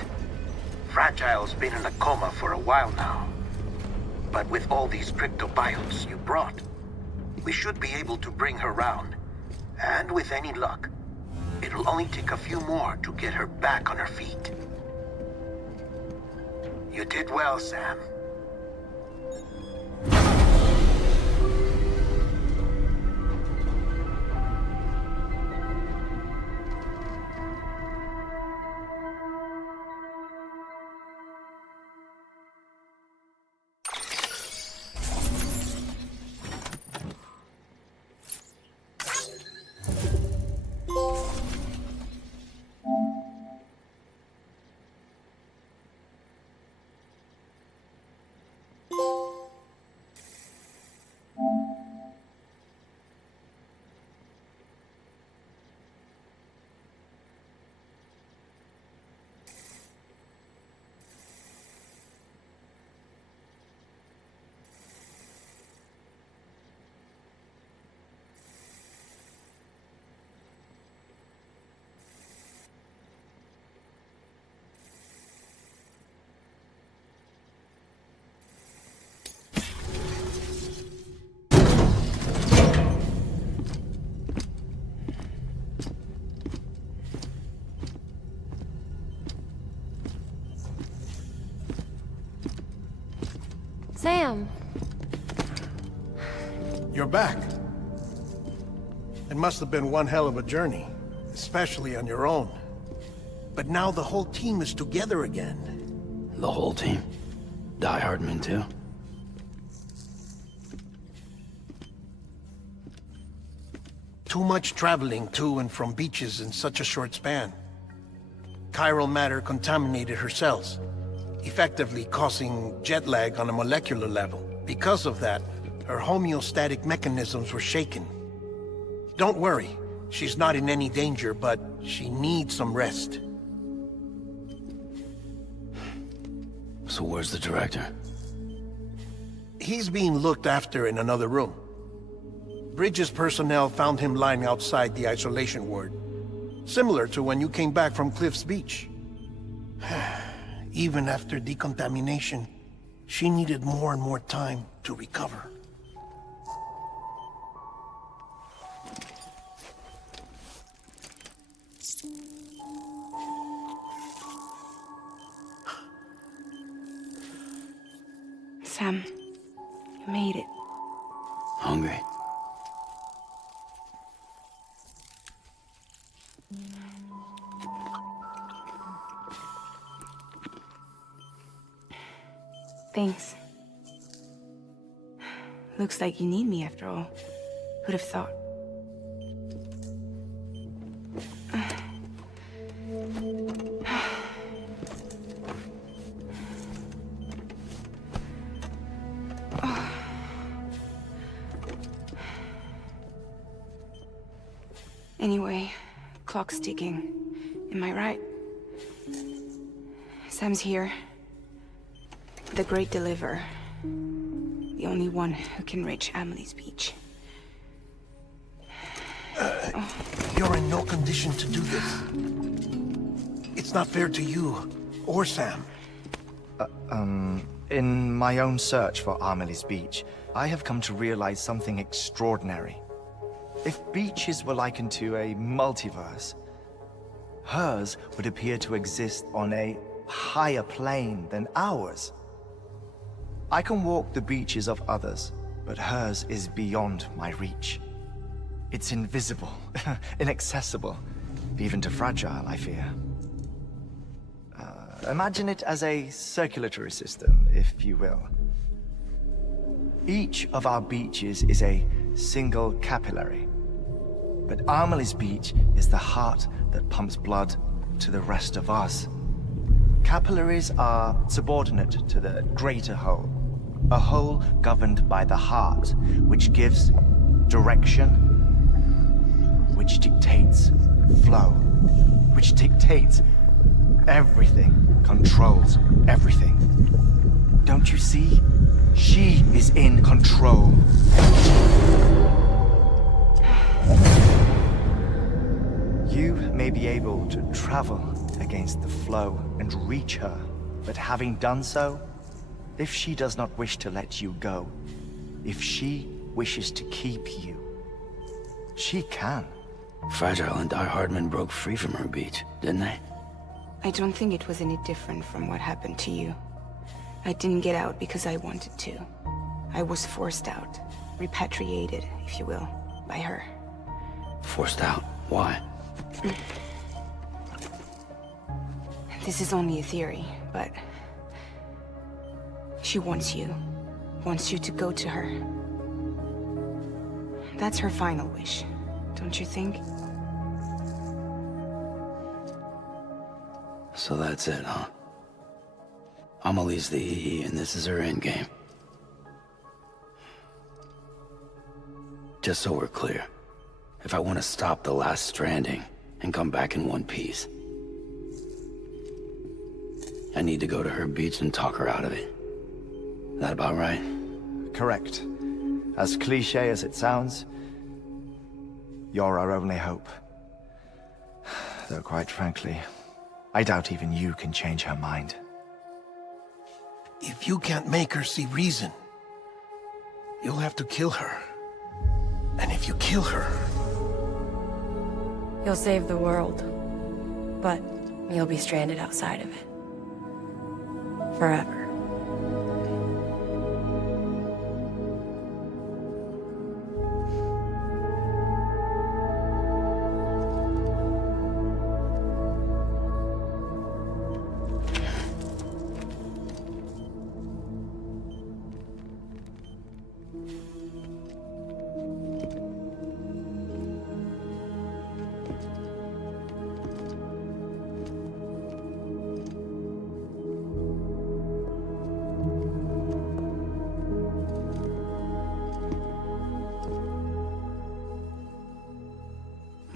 Fragile's been in a coma for a while now. But with all these cryptobiotes you brought, we should be able to bring her round. And with any luck, it'll only take a few more to get her back on her feet. You did well, Sam. Sam! You're back. It must have been one hell of a journey, especially on your own. But now the whole team is together again. The whole team? Die Hardman too? Too much traveling to and from beaches in such a short span. Chiral matter contaminated her cells, effectively causing jet lag on a molecular level. Because of that, her homeostatic mechanisms were shaken. Don't worry, she's not in any danger, but she needs some rest. So where's the director? He's being looked after in another room. Bridges personnel found him lying outside the isolation ward, similar to when you came back from Cliff's Beach. Even after decontamination, she needed more and more time to recover. Sam, you made it. Hungry? Thanks. Looks like you need me after all. Who'd have thought? Anyway, clock's ticking. Am I right? Sam's here. The Great Deliverer. The only one who can reach Amelie's beach. You're in no condition to do this. It's not fair to you or Sam. In my own search for Amelie's Beach, I have come to realize something extraordinary. If beaches were likened to a multiverse, hers would appear to exist on a higher plane than ours. I can walk the beaches of others, but hers is beyond my reach. It's invisible, inaccessible, even to fragile, I fear. Imagine it as a circulatory system, if you will. Each of our beaches is a single capillary. But Amelie's Beach is the heart that pumps blood to the rest of us. Capillaries are subordinate to the greater whole. A whole governed by the heart, which gives direction, which dictates flow, which dictates everything, controls everything. Don't you see? She is in control. You may be able to travel against the flow and reach her, but having done so, if she does not wish to let you go, if she wishes to keep you, she can. Fragile and Die Hardman broke free from her beach, didn't they? I don't think it was any different from what happened to you. I didn't get out because I wanted to. I was forced out. Repatriated, if you will, by her. Forced out? Why? This is only a theory, but... she wants you. Wants you to go to her. That's her final wish, don't you think? So that's it, huh? Amelie's the EE, and this is her endgame. Just so we're clear, if I want to stop the last Stranding and come back in one piece, I need to go to her beach and talk her out of it. That about right? Correct. As cliche as it sounds, you're our only hope. Though quite frankly, I doubt even you can change her mind. If you can't make her see reason, you'll have to kill her. And if you kill her... You'll save the world, but you'll be stranded outside of it. Forever.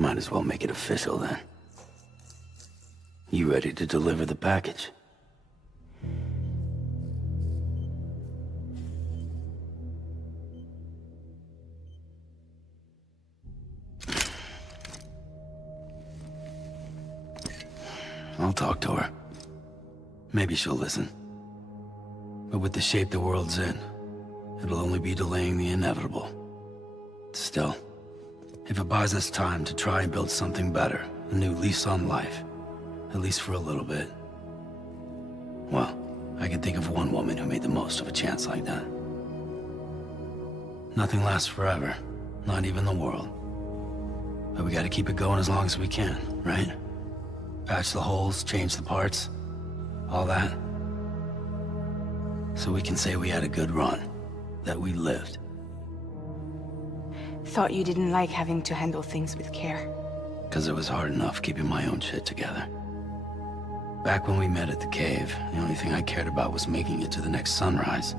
Might as well make it official then. You ready to deliver the package? I'll talk to her. Maybe she'll listen. But with the shape the world's in, it'll only be delaying the inevitable. Still, if it buys us time to try and build something better, a new lease on life, at least for a little bit, well, I can think of one woman who made the most of a chance like that. Nothing lasts forever, not even the world. But we gotta keep it going as long as we can, right? Patch the holes, change the parts, all that. So we can say we had a good run, that we lived. Thought you didn't like having to handle things with care. 'Cause it was hard enough keeping my own shit together. Back when we met at the cave, the only thing I cared about was making it to the next sunrise.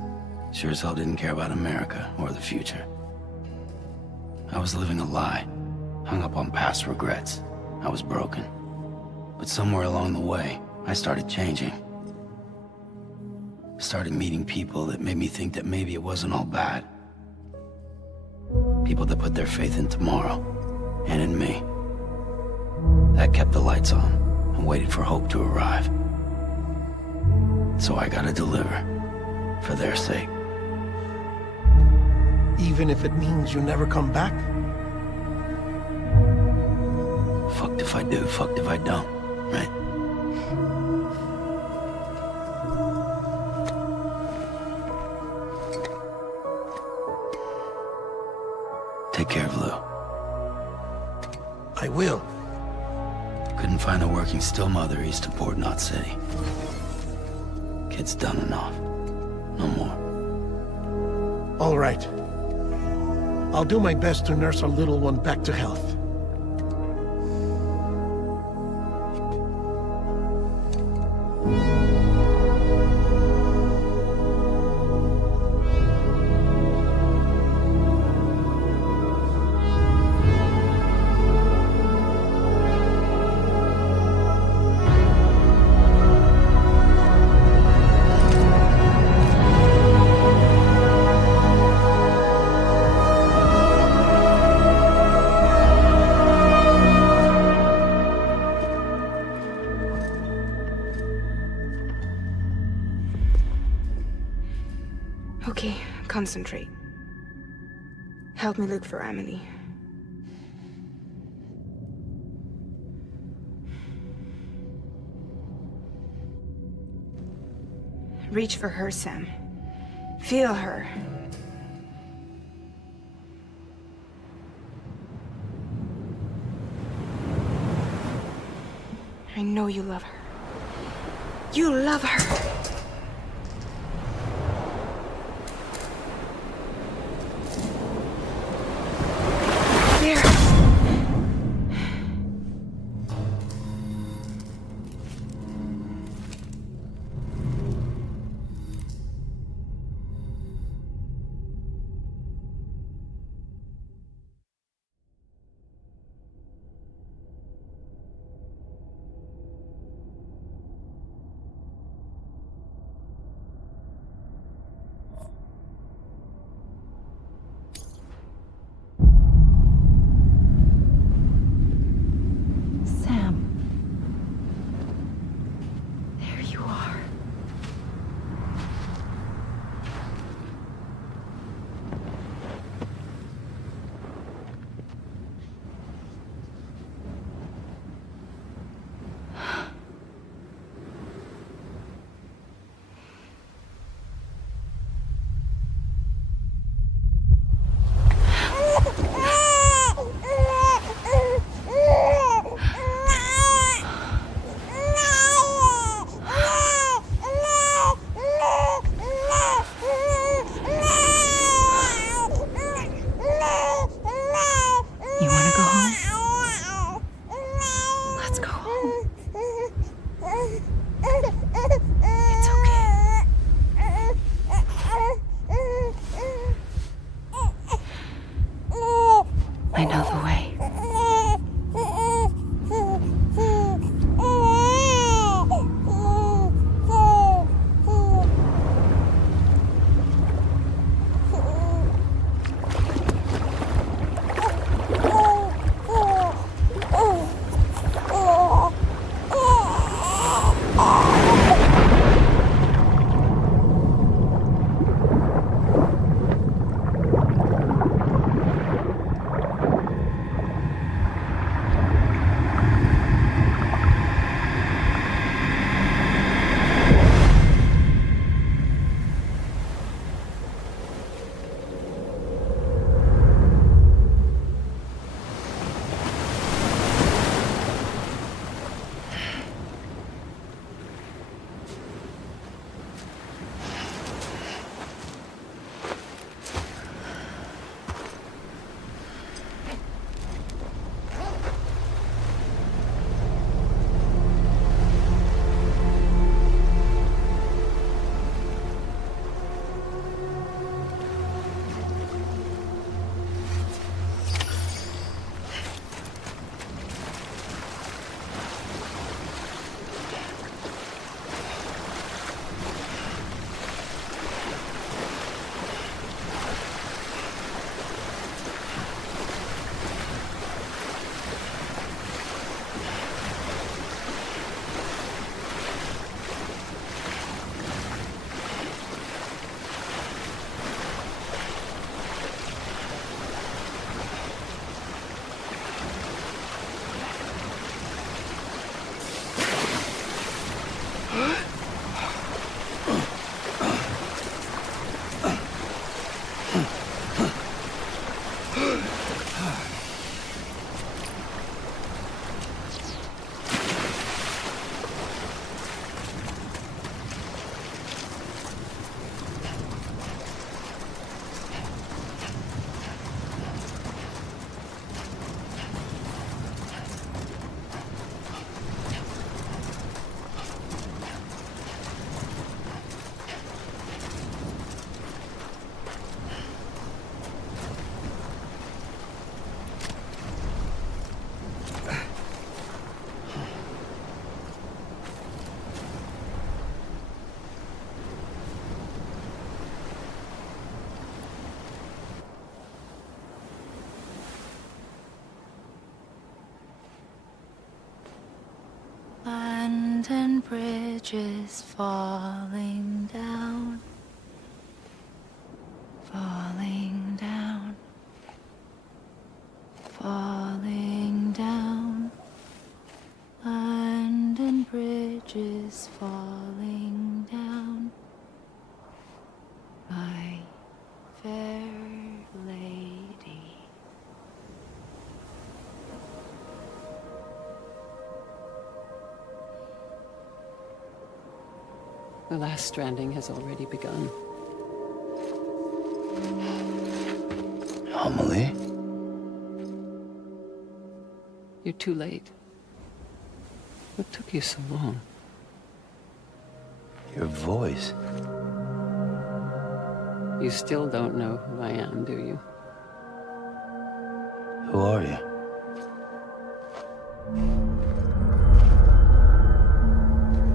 Sure as hell didn't care about America or the future. I was living a lie, hung up on past regrets. I was broken. But somewhere along the way, I started changing. Started meeting people that made me think that maybe it wasn't all bad. People that put their faith in tomorrow, and in me. That kept the lights on, and waited for hope to arrive. So I gotta deliver, for their sake. Even if it means you never come back? Fucked if I do, fucked if I don't, right? Take care of Lou. I will. Couldn't find a working still mother east of Port Knot City. Kid's done enough. No more. All right. I'll do my best to nurse our little one back to health. Okay, concentrate. Help me look for Emily. Reach for her, Sam. Feel her. I know you love her. You love her! There! and bridges falling down, falling down, falling down. London Bridge is falling down, my fair lady. The last stranding has already begun. Amelie? You're too late. What took you so long? Your voice. You still don't know who I am, do you? Who are you?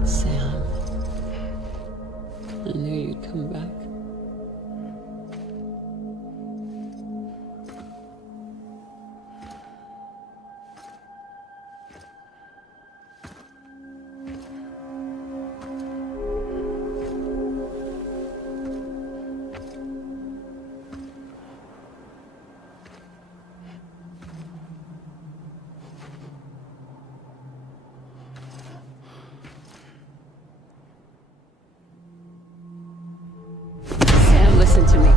Sam. I knew you'd come back. Sam, listen to me.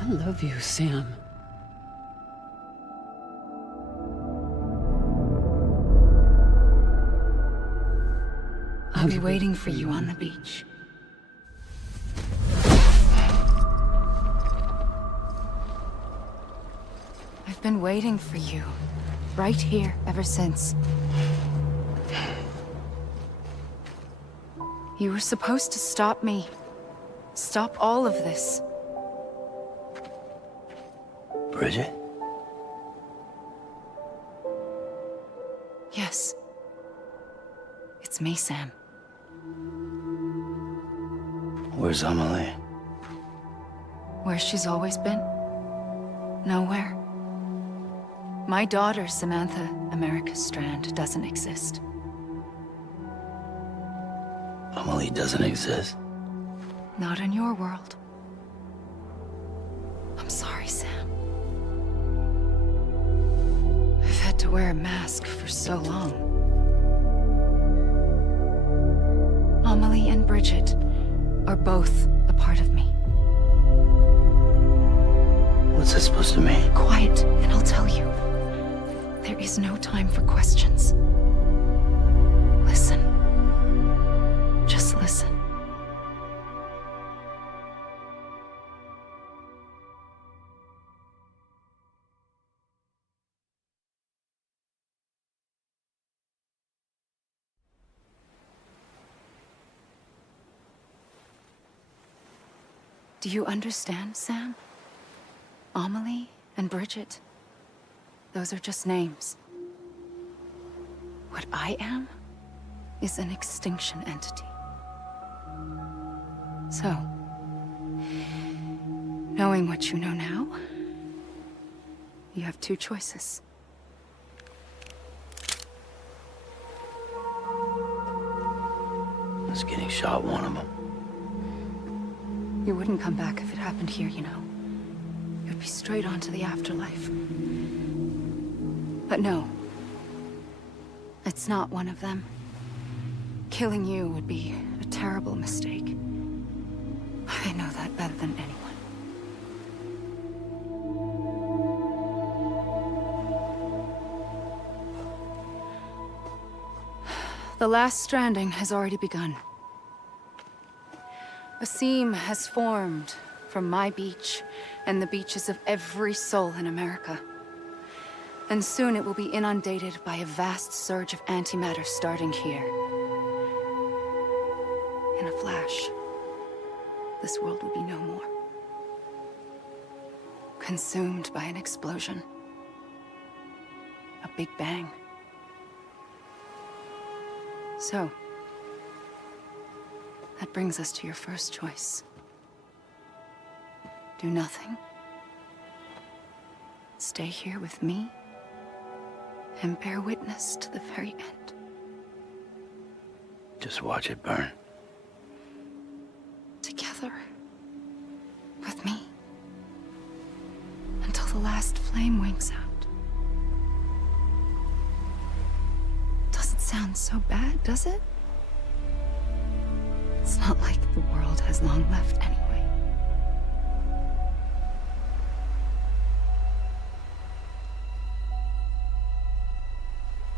I love you, Sam. I'll be waiting for you on the beach. I've been waiting for you, right here, ever since. You were supposed to stop me. Stop all of this. Bridget? Yes. It's me, Sam. Where's Amelie? Where she's always been. Nowhere. My daughter, Samantha America Strand, doesn't exist. Amelie doesn't exist? Not in your world. I'm sorry, Sam. I've had to wear a mask for so long. Amelie and Bridget are both a part of me. What's that supposed to mean? Quiet, and I'll tell you. There is no time for questions. Listen. Just listen. Do you understand, Sam? Amelie and Bridget, those are just names. What I am is an extinction entity. So, knowing what you know now, you have two choices. Is getting shot one of them? You wouldn't come back if it happened here, you know. You'd be straight on to the afterlife. But no. It's not one of them. Killing you would be a terrible mistake. I know that better than anyone. The last stranding has already begun. A seam has formed from my beach and the beaches of every soul in America. And soon it will be inundated by a vast surge of antimatter starting here. In a flash, this world will be no more. Consumed by an explosion. A big bang. So, that brings us to your first choice. Do nothing. Stay here with me and bear witness to the very end. Just watch it burn. Together. With me. Until the last flame winks out. Doesn't sound so bad, does it? It's not like the world has long left anyway.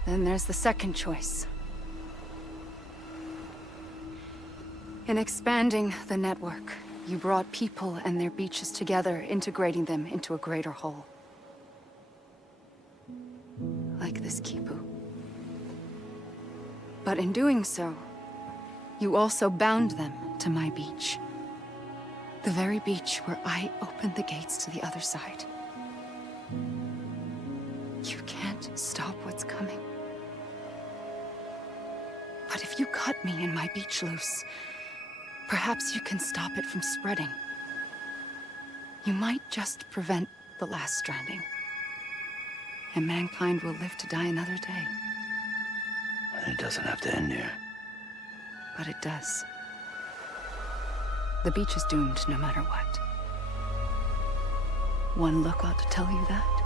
Then there's the second choice. In expanding the network, you brought people and their beaches together, integrating them into a greater whole. Like this Kipu. But in doing so, you also bound them to my beach. The very beach where I opened the gates to the other side. You can't stop what's coming. But if you cut me and my beach loose, perhaps you can stop it from spreading. You might just prevent the last stranding. And mankind will live to die another day. And it doesn't have to end here. But it does. The beach is doomed no matter what. One look ought to tell you that.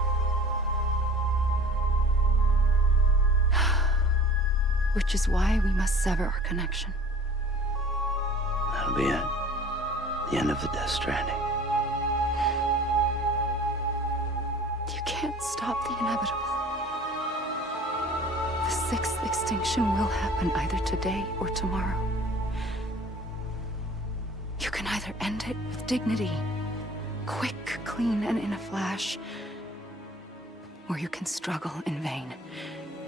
Which is why we must sever our connection. That'll be it. The end of the Death Stranding. You can't stop the inevitable. The sixth extinction will happen either today or tomorrow. You can either end it with dignity, quick, clean, and in a flash, or you can struggle in vain,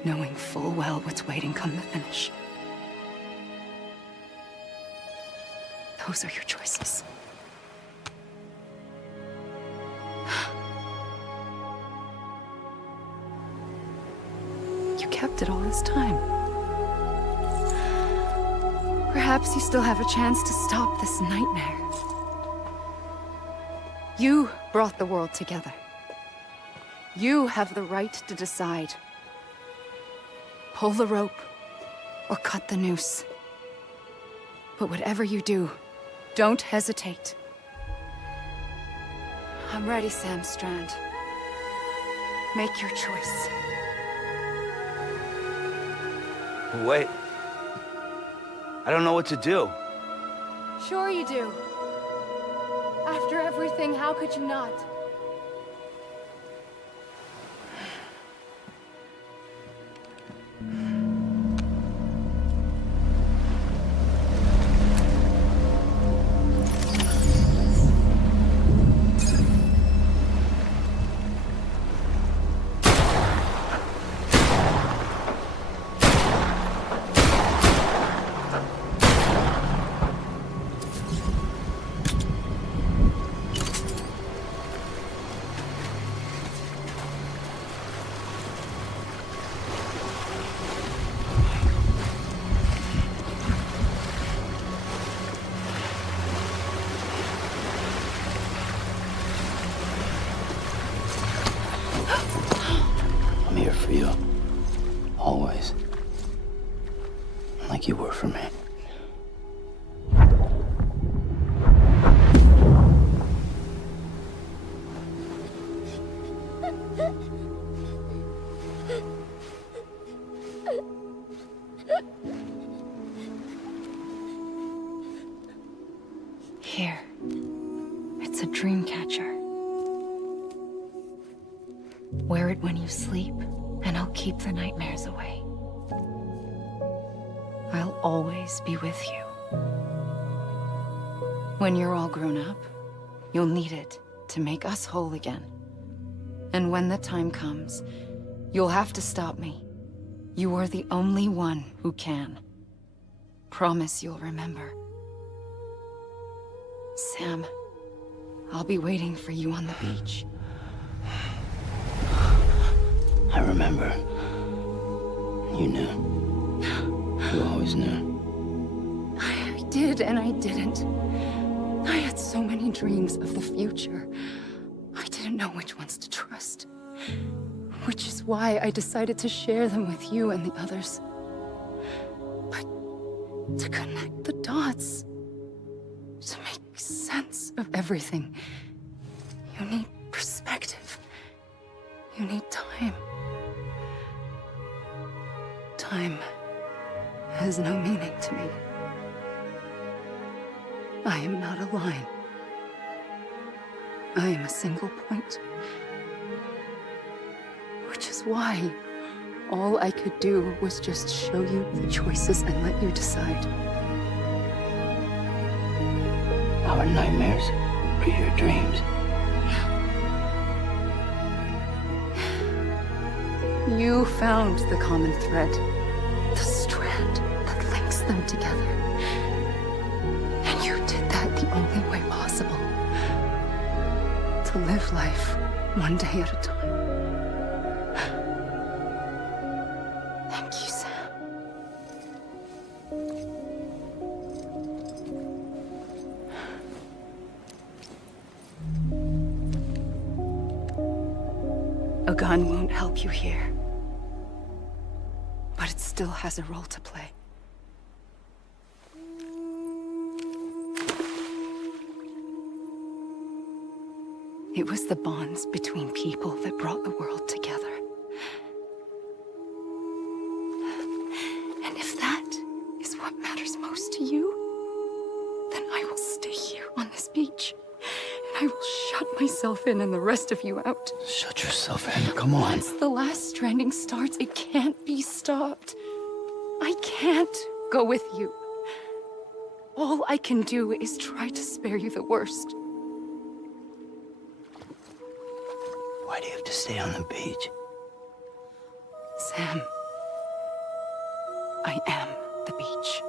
knowing full well what's waiting come the finish. Those are your choices. You kept it all this time. Perhaps you still have a chance to stop this nightmare. You brought the world together. You have the right to decide. Pull the rope, or cut the noose. But whatever you do, don't hesitate. I'm ready, Sam Strand. Make your choice. Wait. I don't know what to do. Sure you do. After everything, how could you not? I'm here for you. Always. Like you were for me. Here. It's a dream catcher. Wear it when you sleep, and I'll keep the nightmares away. I'll always be with you. When you're all grown up, you'll need it to make us whole again. And when the time comes, you'll have to stop me. You are the only one who can. Promise you'll remember. Sam, I'll be waiting for you on the beach. I remember. You knew. You always knew. I did and I didn't. I had so many dreams of the future. I didn't know which ones to trust. Which is why I decided to share them with you and the others. But to connect the dots, to make sense of everything, you need perspective. You need time. Time has no meaning to me. I am not a line. I am a single point. Which is why all I could do was just show you the choices and let you decide. Our nightmares are your dreams. You found the common thread, the strand that links them together. And you did that the only way possible. To live life one day at a time. Thank you, Sam. A gun won't help you here. But it still has a role to play. It was the bonds between people that brought the world together. And if that is what matters most to you, then I will stay here on this beach. And I will shut myself in and the rest of you out. Shut yourself in, come on. Once the last stranding starts, it can't be stopped. I can't go with you. All I can do is try to spare you the worst. Why do you have to stay on the beach? Sam, I am the beach.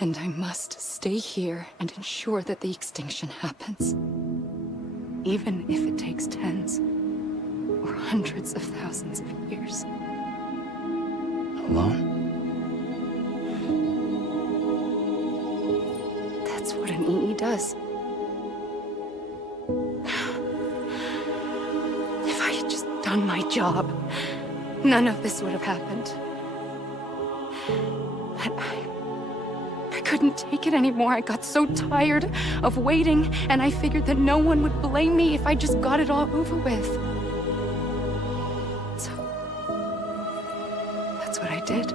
And I must stay here and ensure that the extinction happens. Even if it takes tens or hundreds of thousands of years. Alone? That's what an EE does. If I had just done my job, none of this would have happened. But I couldn't take it anymore. I got so tired of waiting, and I figured that no one would blame me if I just got it all over with. So, that's what I did.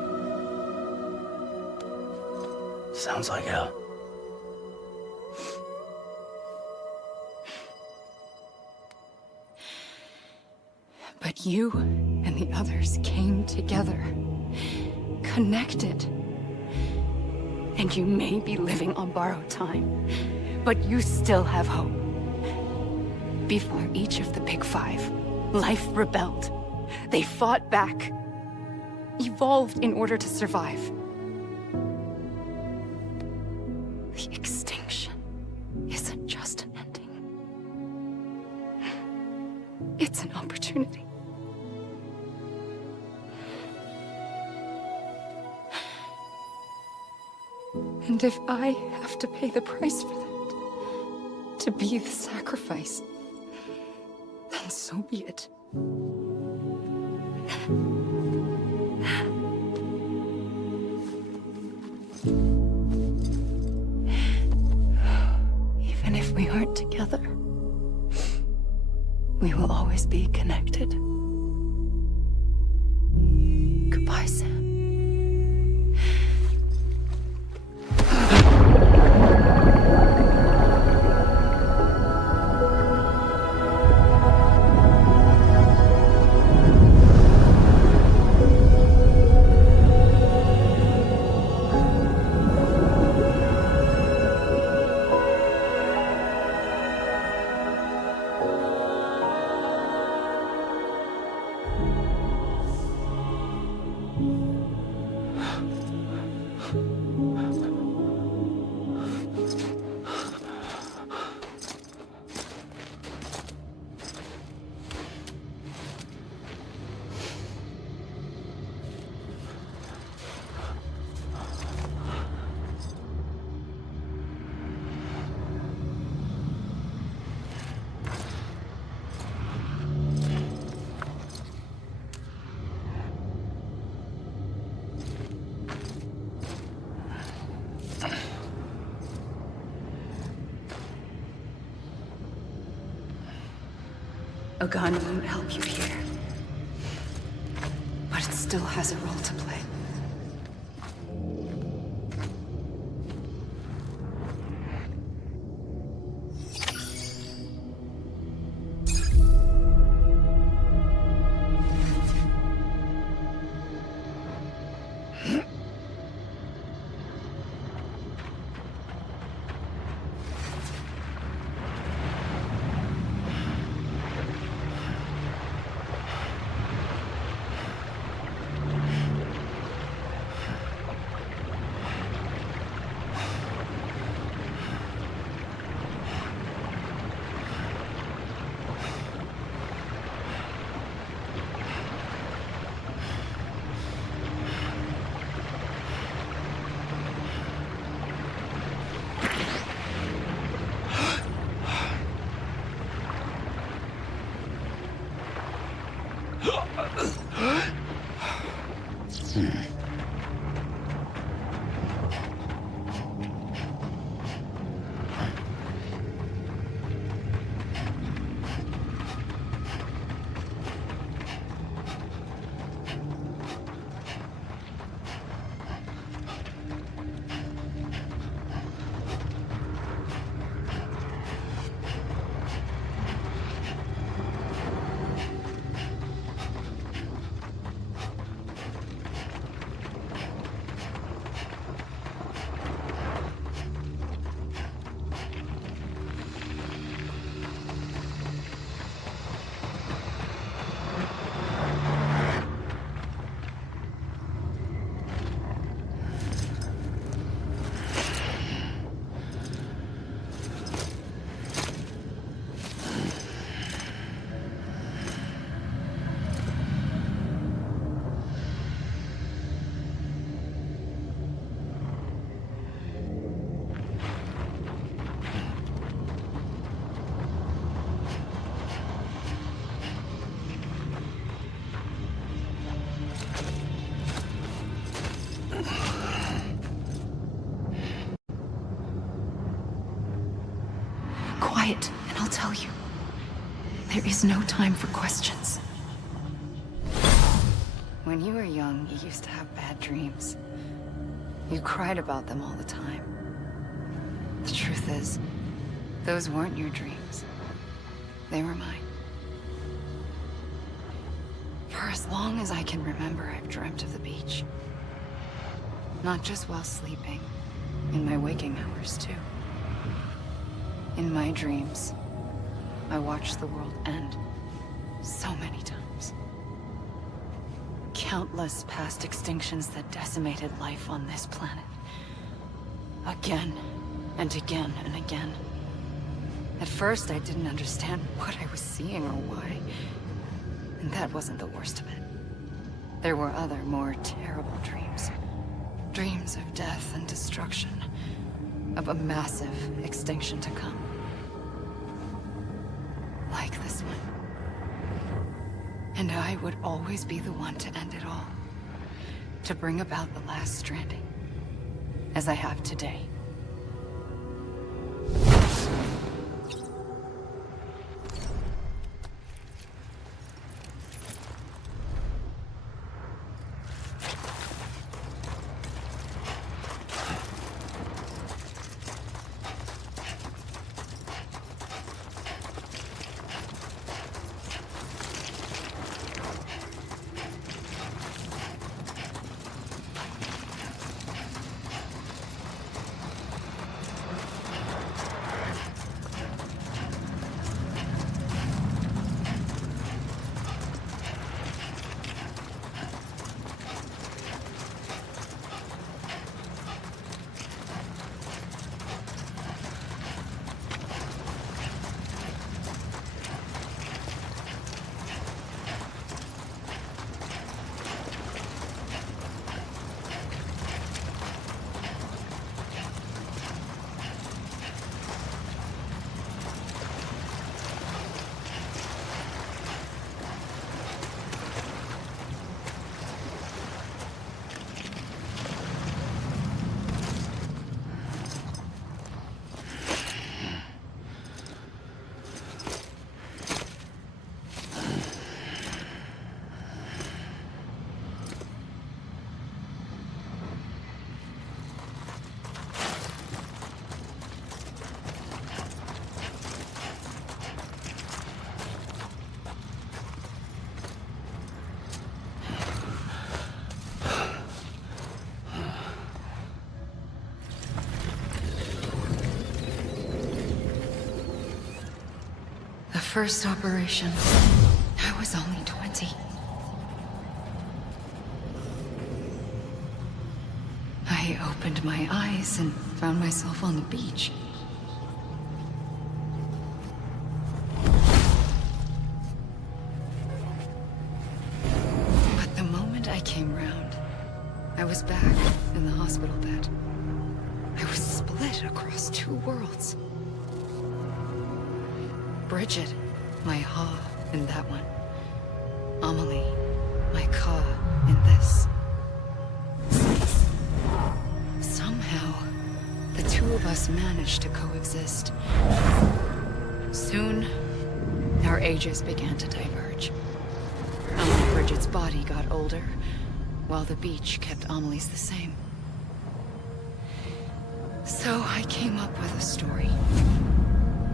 Sounds like hell. But you and the others came together, connected. And you may be living on borrowed time, but you still have hope. Before each of the Big Five, life rebelled. They fought back, evolved in order to survive. The extinction isn't just an ending. It's an opportunity. And if I have to pay the price for that, to be the sacrifice, then so be it. Even if we aren't together, we will always be connected. Goodbye, Sam. A gun won't help you here. But it still has a role to play. Quiet, and I'll tell you. There is no time for questions. When you were young, you used to have bad dreams. You cried about them all the time. The truth is, those weren't your dreams. They were mine. For as long as I can remember, I've dreamt of the beach. Not just while sleeping, in my waking hours too. In my dreams, I watched the world end so many times. Countless past extinctions that decimated life on this planet. Again and again and again. At first, I didn't understand what I was seeing or why. And that wasn't the worst of it. There were other, more terrible dreams. Dreams of death and destruction. Of a massive extinction to come. Like this one. And I would always be the one to end it all. To bring about the last stranding. As I have today. first operation, I was only 20. I opened my eyes and found myself on the beach. But the moment I came round, I was back in the hospital bed. I was split across two worlds. Bridget, my Ha in that one. Amelie, my Ka in this. Somehow, the two of us managed to coexist. Soon, our ages began to diverge. Bridget's body got older, while the beach kept Amelie's the same. So I came up with a story.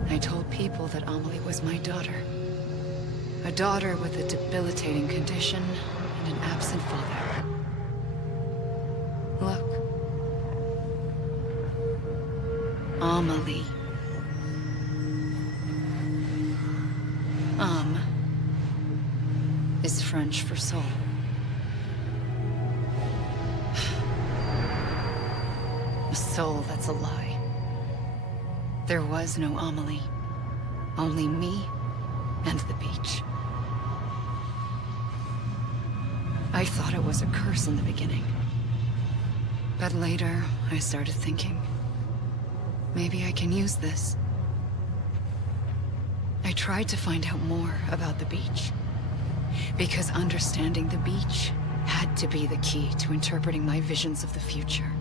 I told people that Amelie was my daughter. A daughter with a debilitating condition and an absent father. Look. Amelie. Is French for soul. A soul that's a lie. There was no Amelie. Only me and the beach. I thought it was a curse in the beginning. But later, I started thinking, maybe I can use this. I tried to find out more about the beach. Because understanding the beach had to be the key to interpreting my visions of the future.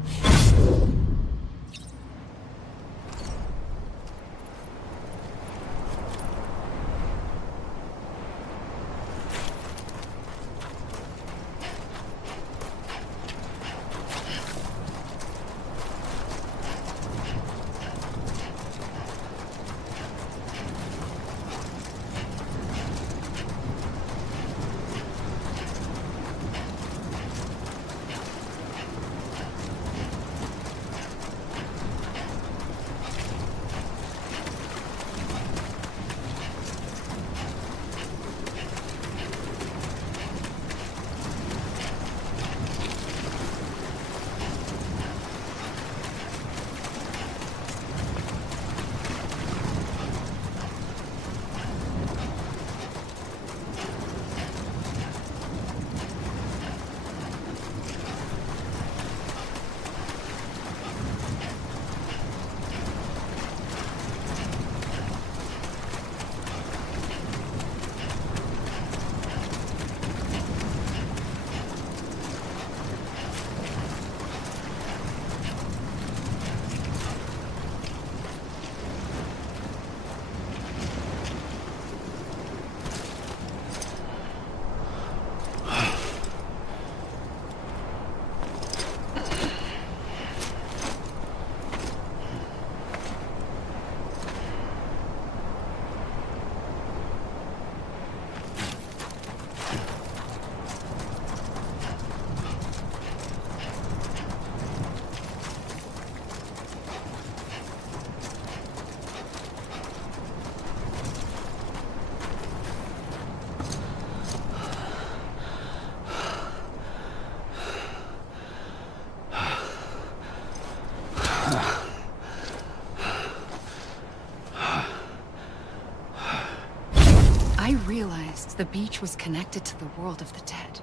The beach was connected to the world of the dead,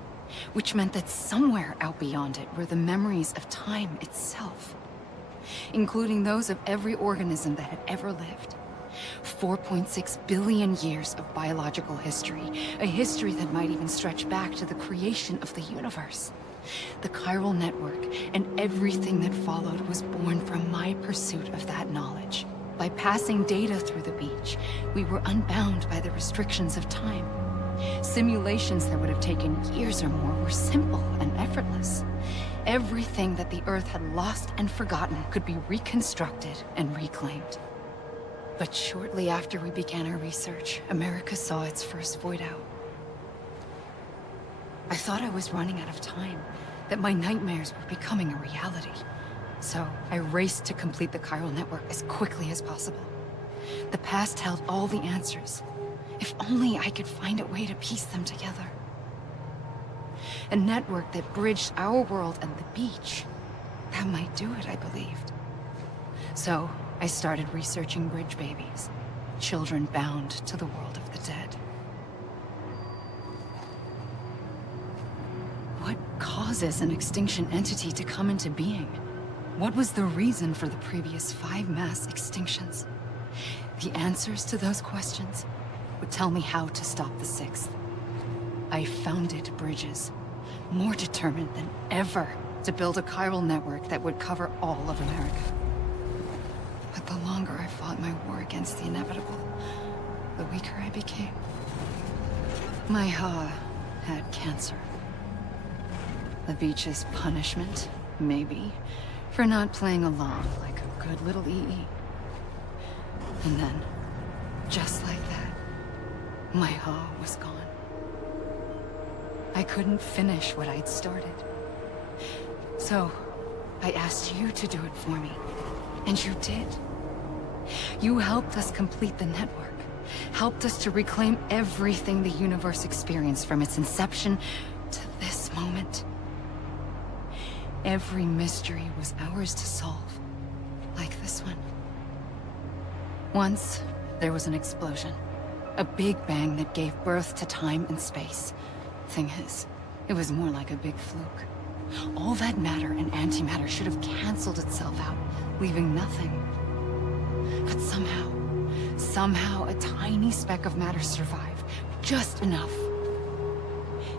which meant that somewhere out beyond it were the memories of time itself, including those of every organism that had ever lived. 4.6 billion years of biological history, a history that might even stretch back to the creation of the universe. The chiral network and everything that followed was born from my pursuit of that knowledge. By passing data through the beach, we were unbound by the restrictions of time. Simulations that would have taken years or more were simple and effortless. Everything that the Earth had lost and forgotten could be reconstructed and reclaimed. But shortly after we began our research, America saw its first void out. I thought I was running out of time, that my nightmares were becoming a reality. So I raced to complete the chiral network as quickly as possible. The past held all the answers. If only I could find a way to piece them together. A network that bridged our world and the beach. That might do it, I believed. So, I started researching bridge babies. Children bound to the world of the dead. What causes an extinction entity to come into being? What was the reason for the previous 5 mass extinctions? The answers to those questions would tell me how to stop the 6th. I founded bridges, more determined than ever to build a chiral network that would cover all of America. But the longer I fought my war against the inevitable, the weaker I became. My Ha had cancer. The beach's punishment, maybe, for not playing along like a good little EE. And then, just like that, my Ha was gone. I couldn't finish what I'd started. So, I asked you to do it for me. And you did. You helped us complete the network. Helped us to reclaim everything the universe experienced from its inception to this moment. Every mystery was ours to solve. Like this one. Once, there was an explosion. A big bang that gave birth to time and space. Thing is, it was more like a big fluke. All that matter and antimatter should have canceled itself out, leaving nothing. But somehow a tiny speck of matter survived. Just enough.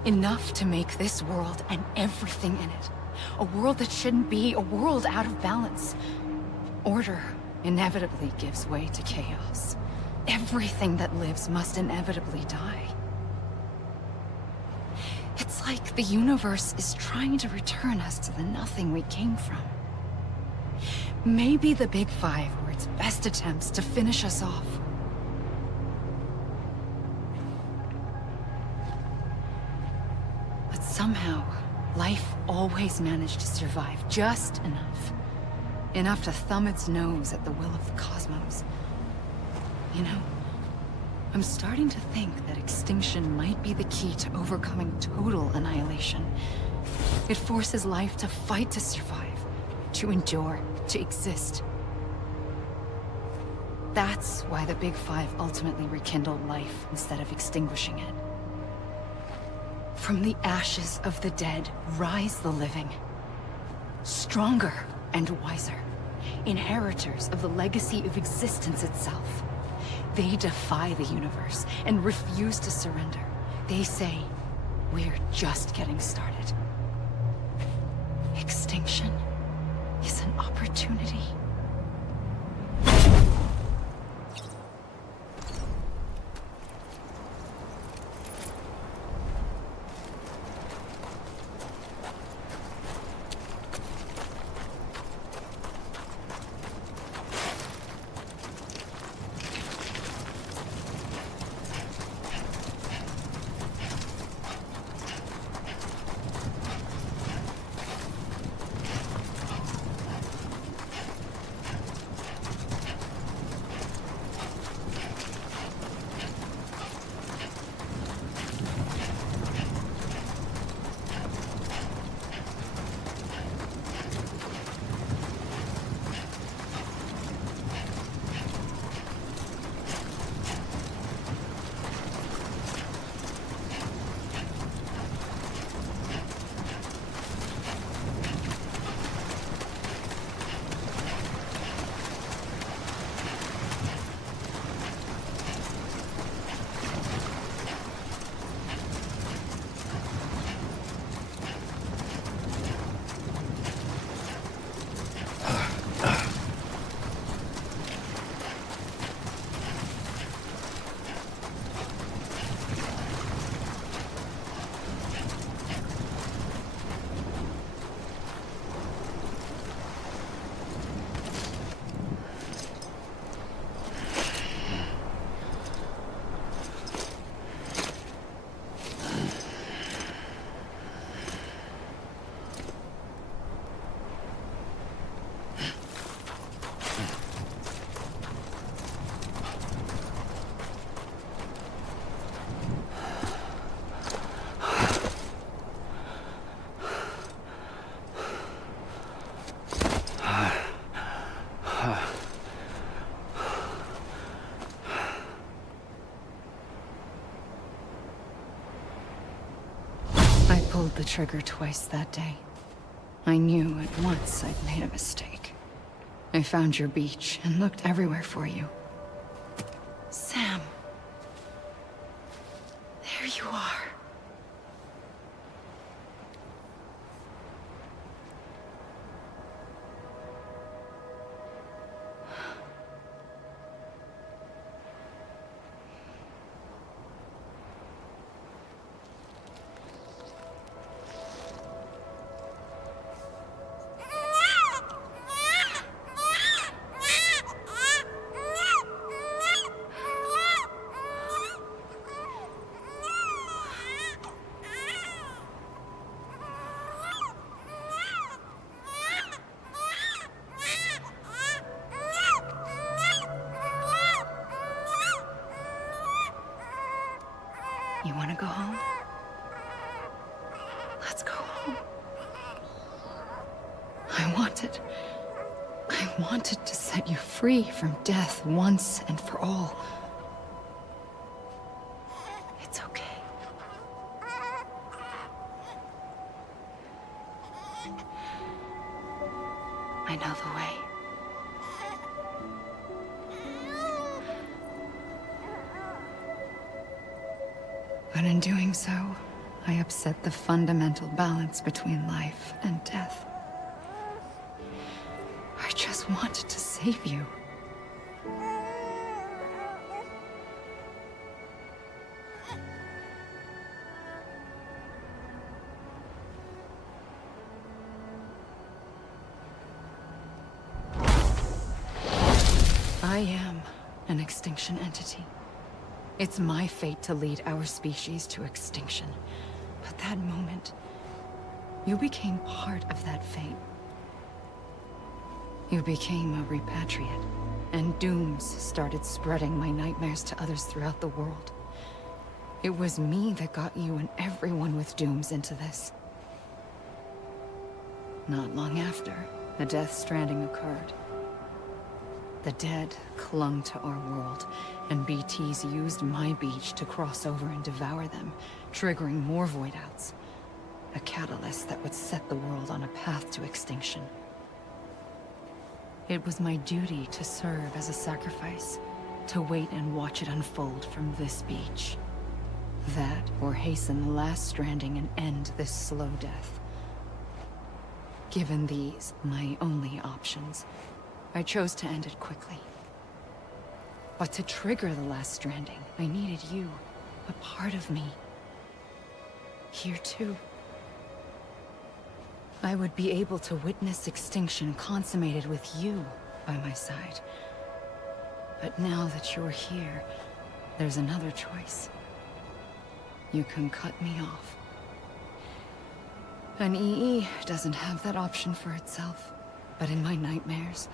Enough to make this world and everything in it. A world that shouldn't be, a world out of balance. Order inevitably gives way to chaos. Everything that lives must inevitably die. It's like the universe is trying to return us to the nothing we came from. Maybe the Big Five were its best attempts to finish us off. But somehow, life always managed to survive just enough. Enough to thumb its nose at the will of the cosmos. You know, I'm starting to think that extinction might be the key to overcoming total annihilation. It forces life to fight to survive, to endure, to exist. That's why the Big Five ultimately rekindled life instead of extinguishing it. From the ashes of the dead rise the living. Stronger and wiser. Inheritors of the legacy of existence itself. They defy the universe and refuse to surrender. They say, we're just getting started. Extinction is an opportunity. the trigger twice that day. I knew at once I'd made a mistake. I found your beach and looked everywhere for you. Sam. There you are. You want to go home? Let's go home. I wanted to set you free from death once and for all. It's okay. I know the way. But in doing so, I upset the fundamental balance between life and death. I just wanted to save you. I am an extinction entity. It's my fate to lead our species to extinction. But that moment, you became part of that fate. You became a repatriate, and dooms started spreading my nightmares to others throughout the world. It was me that got you and everyone with dooms into this. Not long after, the Death Stranding occurred. The dead clung to our world, and BTs used my beach to cross over and devour them, triggering more void outs. A catalyst that would set the world on a path to extinction. It was my duty to serve as a sacrifice, to wait and watch it unfold from this beach. That, or hasten the last stranding and end this slow death. Given these, my only options, I chose to end it quickly. But to trigger the last stranding, I needed you, a part of me. Here too. I would be able to witness extinction consummated with you by my side. But now that you're here, there's another choice. You can cut me off. An EE doesn't have that option for itself. But in my nightmares,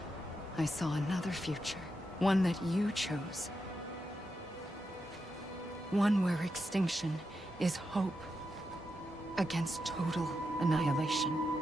I saw another future. One that you chose. One where extinction is hope against total annihilation.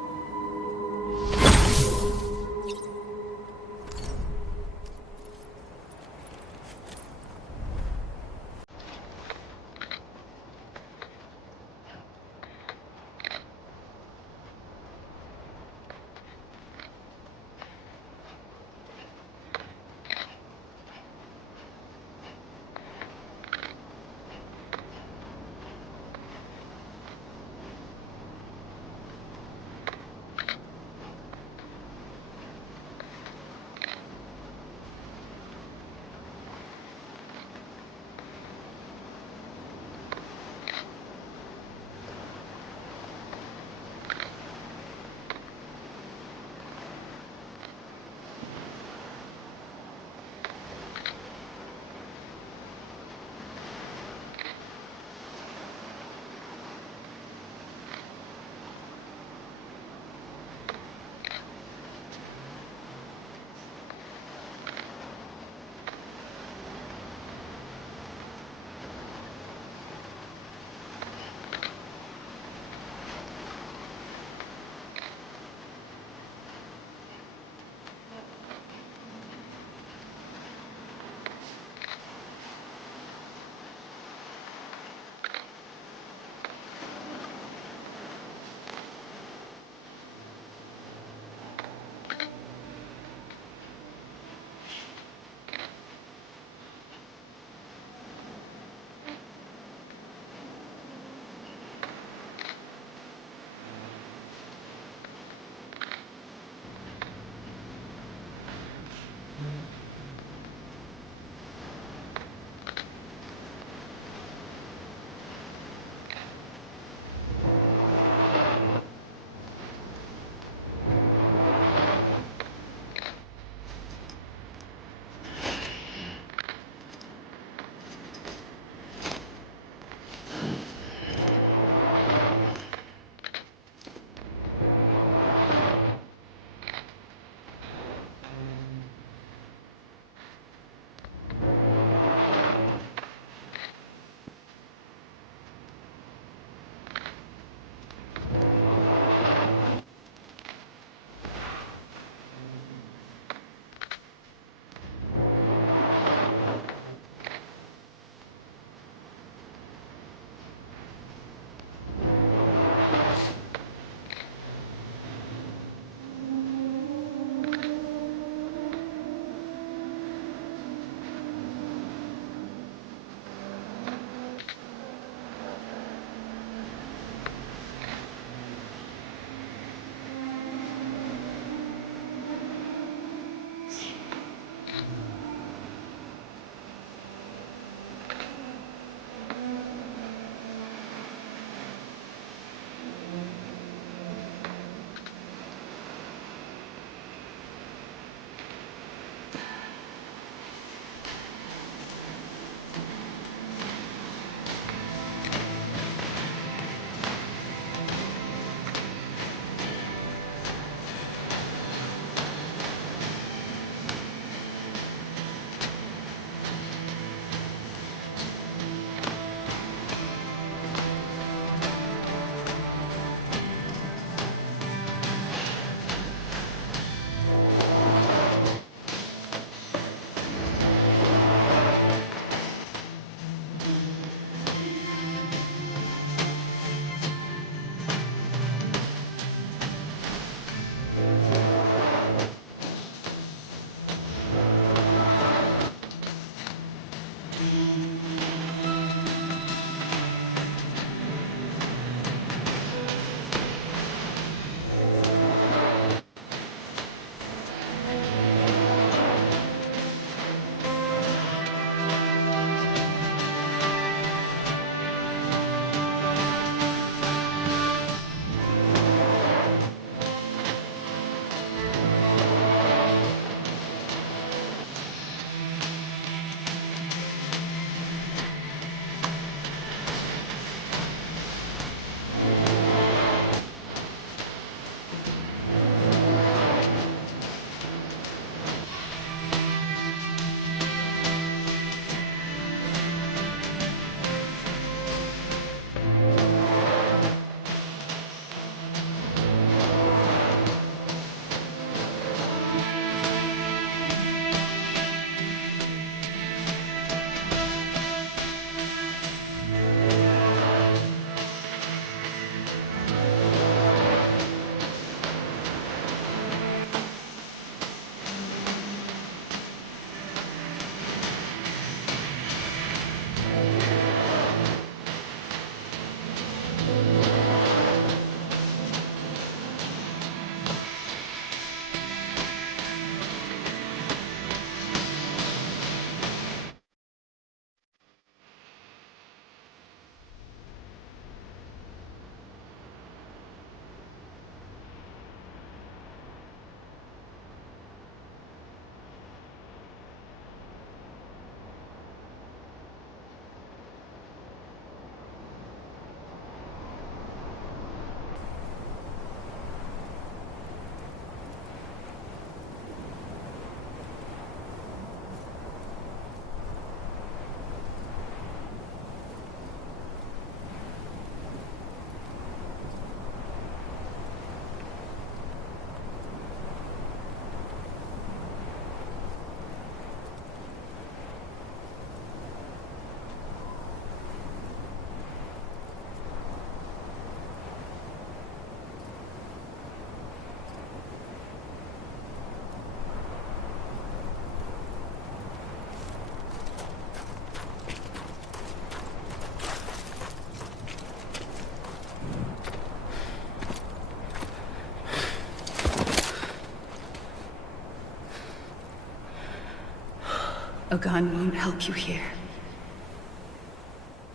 A gun won't help you here.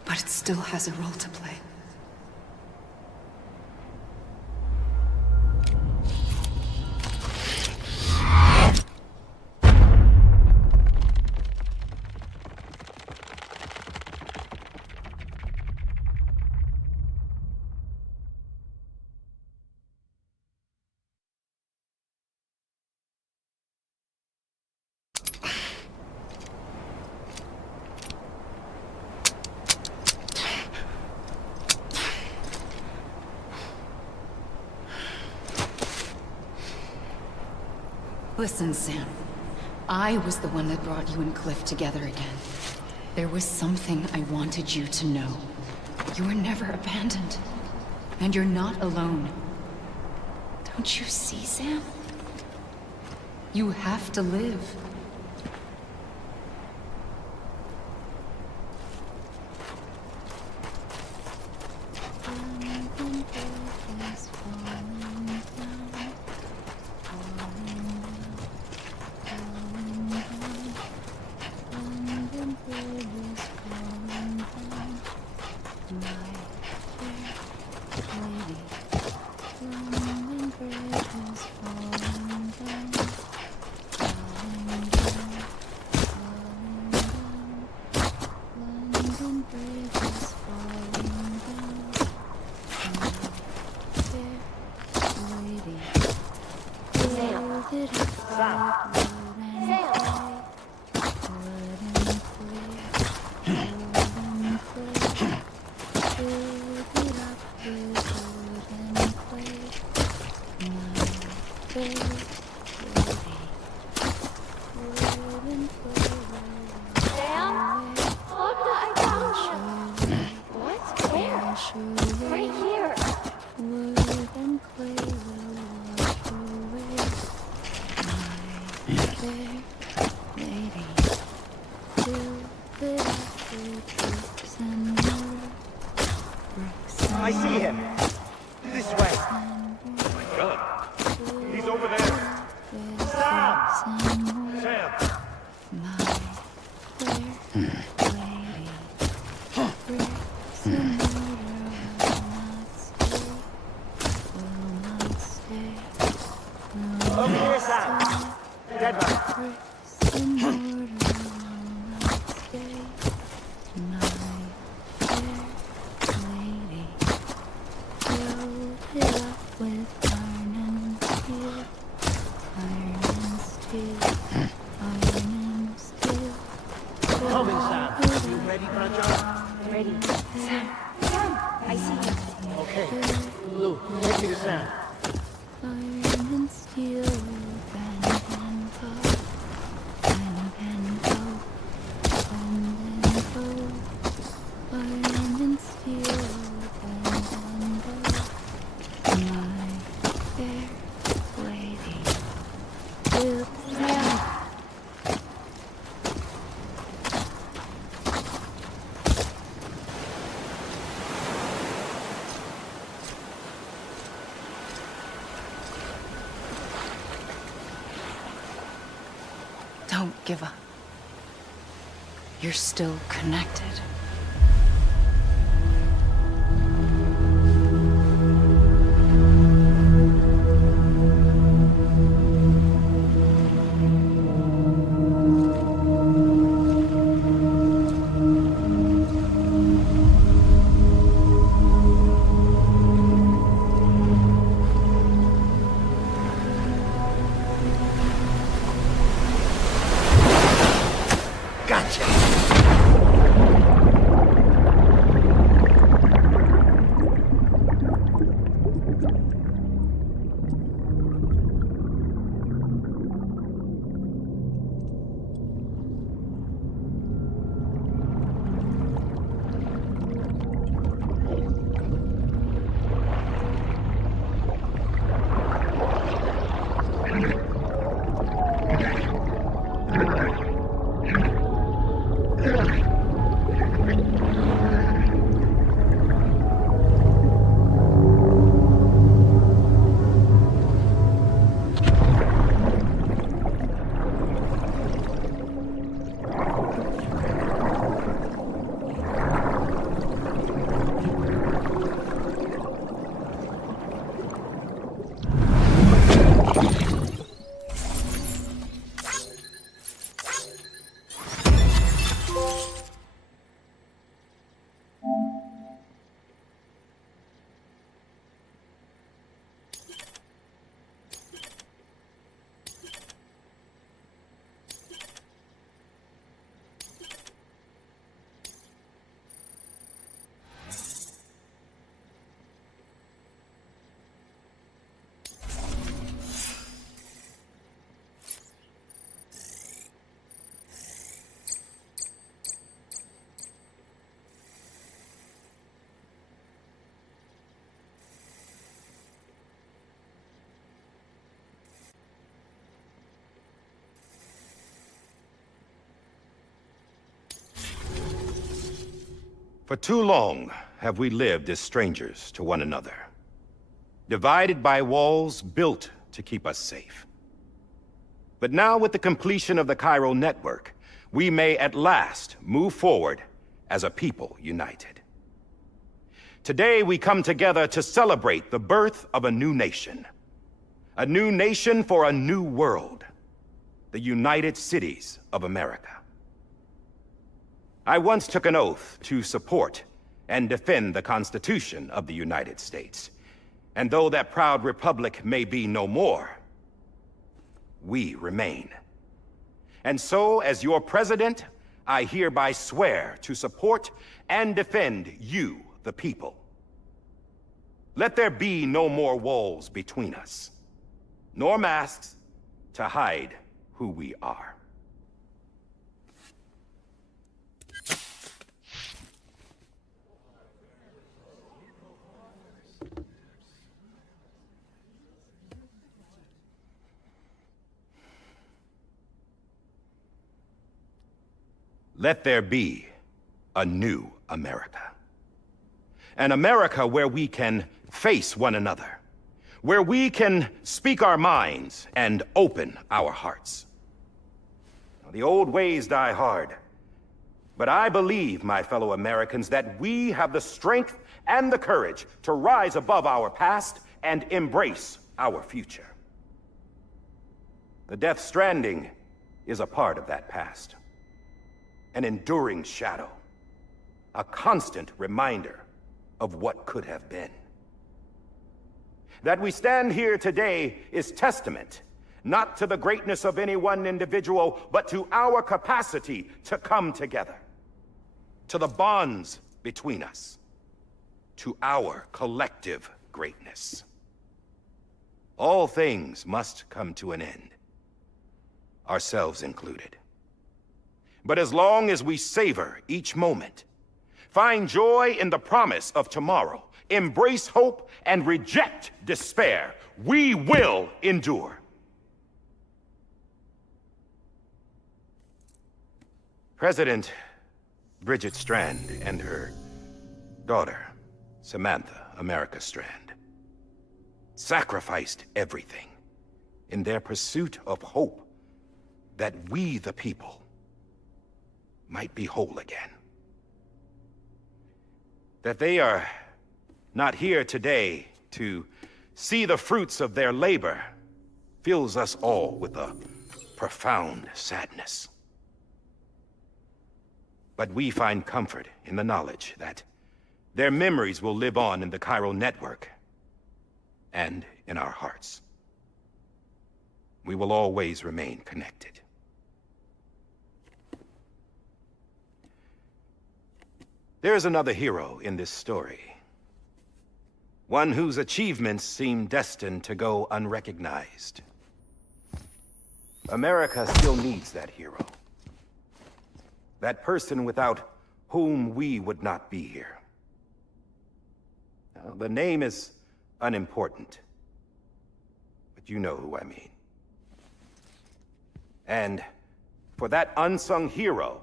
But it still has a role to play. Listen, Sam. I was the one that brought you and Cliff together again. There was something I wanted you to know. You were never abandoned. And you're not alone. Don't you see, Sam? You have to live. I see him. This way. Oh my God. He's over there. Sam! Sam! Over here, Sam. Dead man. Don't give up. You're still connected. Gotcha. For too long have we lived as strangers to one another, divided by walls built to keep us safe. But now, with the completion of the Cairo network, we may at last move forward as a people united. Today, we come together to celebrate the birth of a new nation. A new nation for a new world. The United Cities of America. I once took an oath to support and defend the Constitution of the United States. And though that proud republic may be no more, we remain. And so, as your president, I hereby swear to support and defend you, the people. Let there be no more walls between us, nor masks to hide who we are. Let there be a new America. An America where we can face one another, where we can speak our minds and open our hearts. The old ways die hard, but I believe, my fellow Americans, that we have the strength and the courage to rise above our past and embrace our future. The Death Stranding is a part of that past. An enduring shadow, a constant reminder of what could have been. That we stand here today is testament, not to the greatness of any one individual, but to our capacity to come together, to the bonds between us, to our collective greatness. All things must come to an end, ourselves included. But as long as we savor each moment, find joy in the promise of tomorrow, embrace hope, and reject despair, we will endure. President Bridget Strand and her daughter, Samantha America Strand, sacrificed everything in their pursuit of hope that we, the people, might be whole again. That they are not here today to see the fruits of their labor fills us all with a profound sadness. But we find comfort in the knowledge that their memories will live on in the Cairo network and in our hearts. We will always remain connected. There's another hero in this story. One whose achievements seem destined to go unrecognized. America still needs that hero. That person without whom we would not be here. Now, the name is unimportant, but you know who I mean. And for that unsung hero,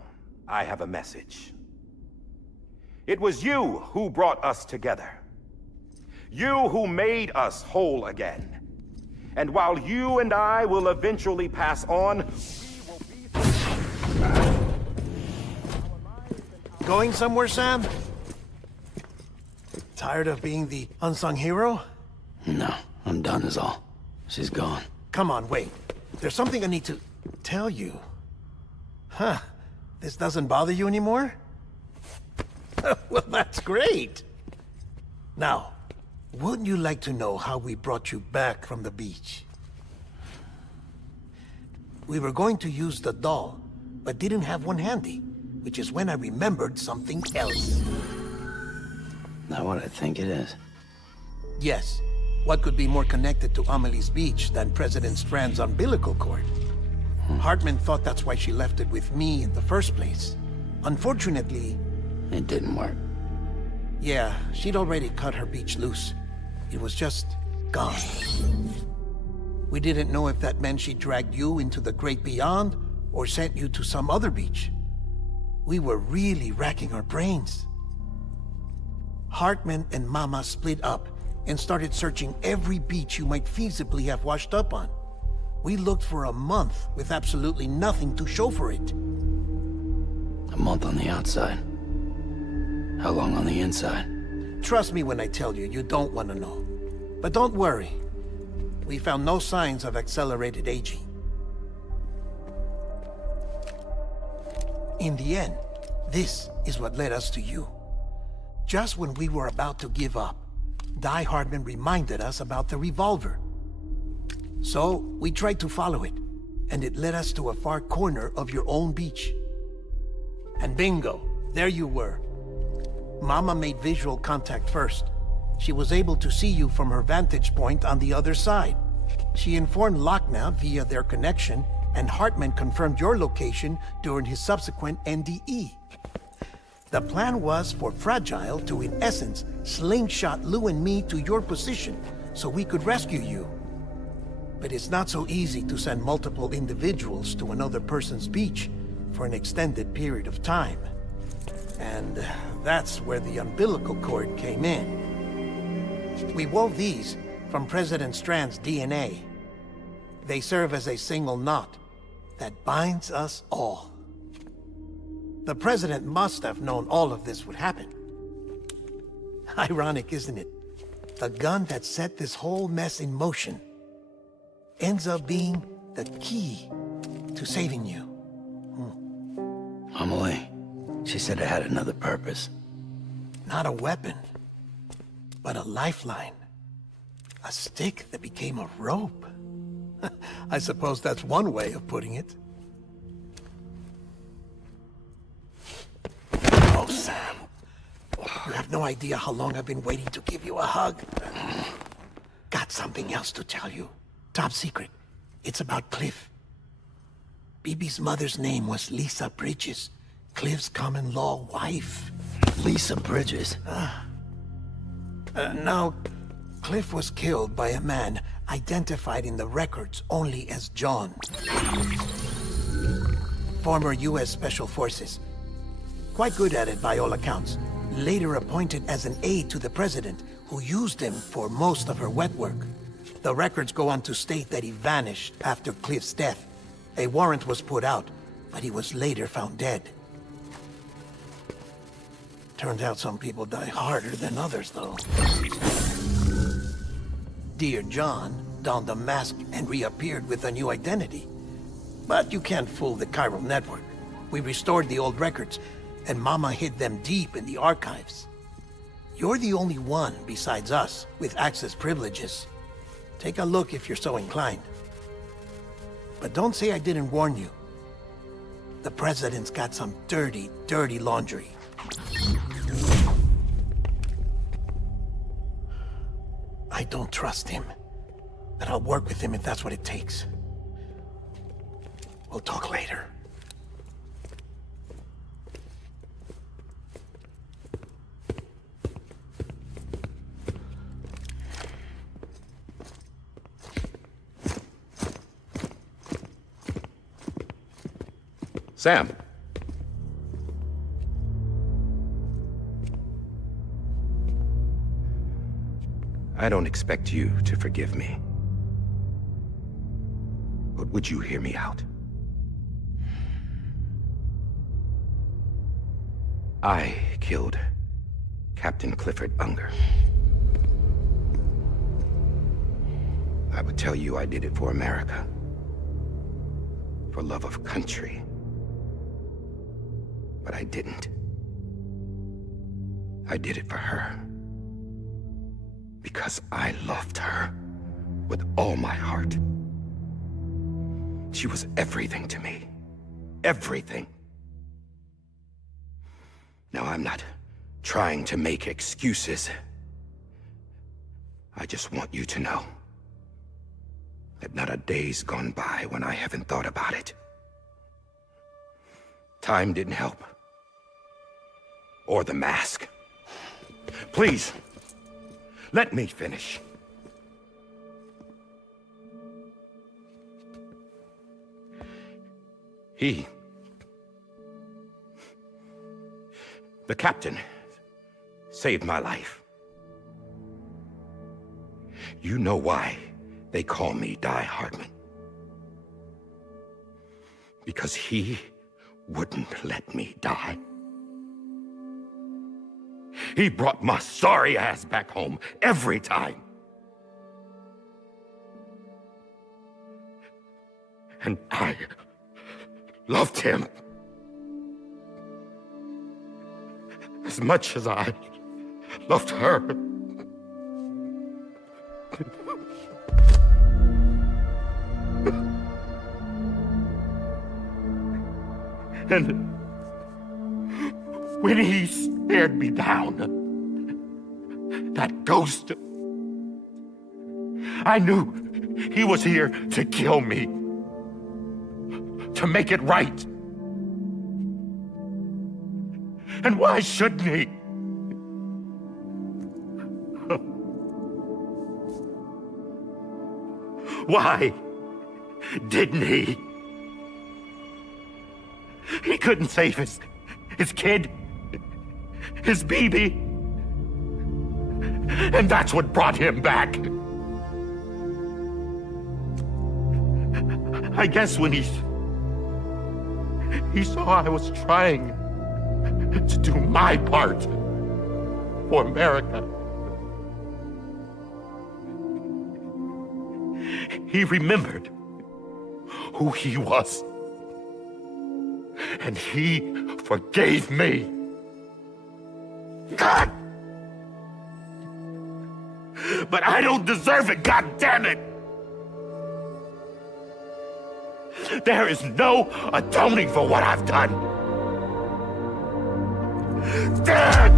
I have a message. It was you who brought us together. You who made us whole again. And while you and I will eventually pass on, we will be... Going somewhere, Sam? Tired of being the unsung hero? No, I'm done is all. She's gone. Come on, wait. There's something I need to tell you. Huh. This doesn't bother you anymore? Well, that's great. Now, wouldn't you like to know how we brought you back from the beach? We were going to use the doll, but didn't have one handy, which is when I remembered something else. Not what I think it is. Yes. What could be more connected to Amelie's beach than President Strand's umbilical cord? Hartman thought that's why she left it with me in the first place. Unfortunately... It didn't work. Yeah, she'd already cut her beach loose. It was just gone. We didn't know if that meant she dragged you into the great beyond, or sent you to some other beach. We were really racking our brains. Hartman and Mama split up and started searching every beach you might feasibly have washed up on. We looked for a month with absolutely nothing to show for it. A month on the outside. How long on the inside? Trust me when I tell you, you don't want to know. But don't worry. We found no signs of accelerated aging. In the end, this is what led us to you. Just when we were about to give up, Die Hardman reminded us about the revolver. So, we tried to follow it, and it led us to a far corner of your own beach. And bingo, there you were. Mama made visual contact first. She was able to see you from her vantage point on the other side. She informed Lochner via their connection, and Hartman confirmed your location during his subsequent NDE. The plan was for Fragile to, in essence, slingshot Lou and me to your position so we could rescue you. But it's not so easy to send multiple individuals to another person's beach for an extended period of time. And that's where the umbilical cord came in. We wove these from President Strand's DNA. They serve as a single knot that binds us all. The President must have known all of this would happen. Ironic, isn't it? The gun that set this whole mess in motion ends up being the key to saving you. Amelie, she said it had another purpose. Not a weapon, but a lifeline. A stick that became a rope. I suppose that's one way of putting it. Oh, Sam. You have no idea how long I've been waiting to give you a hug. Got something else to tell you. Top secret. It's about Cliff. BB's mother's name was Lisa Bridges, Cliff's common-law wife. Lisa Bridges? Now, Cliff was killed by a man identified in the records only as John. Former U.S. Special Forces. Quite good at it by all accounts. Later appointed as an aide to the president, who used him for most of her wet work. The records go on to state that he vanished after Cliff's death. A warrant was put out, but he was later found dead. Turns out some people die harder than others, though. Dear John donned a mask and reappeared with a new identity. But you can't fool the chiral network. We restored the old records, and Mama hid them deep in the archives. You're the only one, besides us, with access privileges. Take a look if you're so inclined. But don't say I didn't warn you. The president's got some dirty, dirty laundry. I don't trust him, but I'll work with him if that's what it takes. We'll talk later. Sam. I don't expect you to forgive me. But would you hear me out? I killed Captain Clifford Unger. I would tell you I did it for America. For love of country. But I didn't. I did it for her. Because I loved her with all my heart. She was everything to me. Everything. Now, I'm not trying to make excuses. I just want you to know that not a day's gone by when I haven't thought about it. Time didn't help. Or the mask. Please, let me finish. The captain saved my life. You know why they call me Die Hardman? Because he wouldn't let me die. He brought my sorry ass back home every time. And I loved him as much as I loved her. And when he stared me down, that ghost, I knew he was here to kill me, to make it right. And why shouldn't he? Why didn't he? He couldn't save his kid, his baby. And that's what brought him back. I guess when he saw I was trying to do my part for America, he remembered who he was. And he forgave me. God! But I don't deserve it, God damn it! There is no atoning for what I've done. God!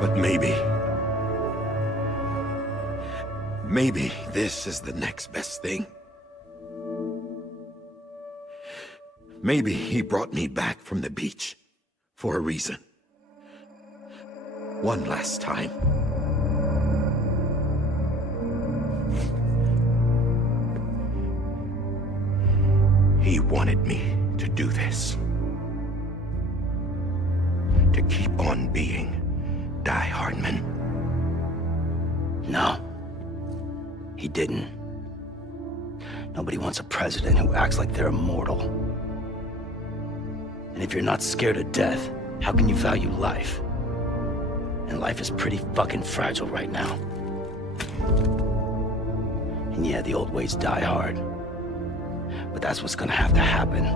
But maybe this is the next best thing. Maybe he brought me back from the beach for a reason. One last time. He wanted me to do this. To keep on being Die Hardman. No. He didn't. Nobody wants a president who acts like they're immortal. And if you're not scared of death, how can you value life? And life is pretty fucking fragile right now. And yeah, the old ways die hard. But that's what's gonna have to happen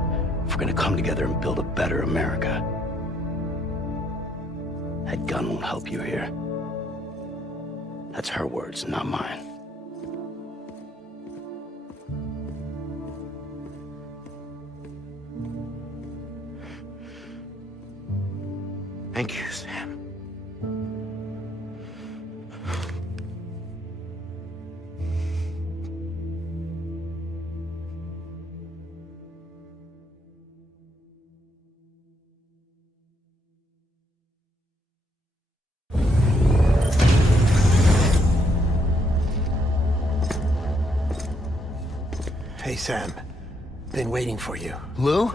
if we're gonna come together and build a better America. That gun won't help you here. That's her words, not mine. Thank you, Sam. Hey, Sam. Been waiting for you. Lou?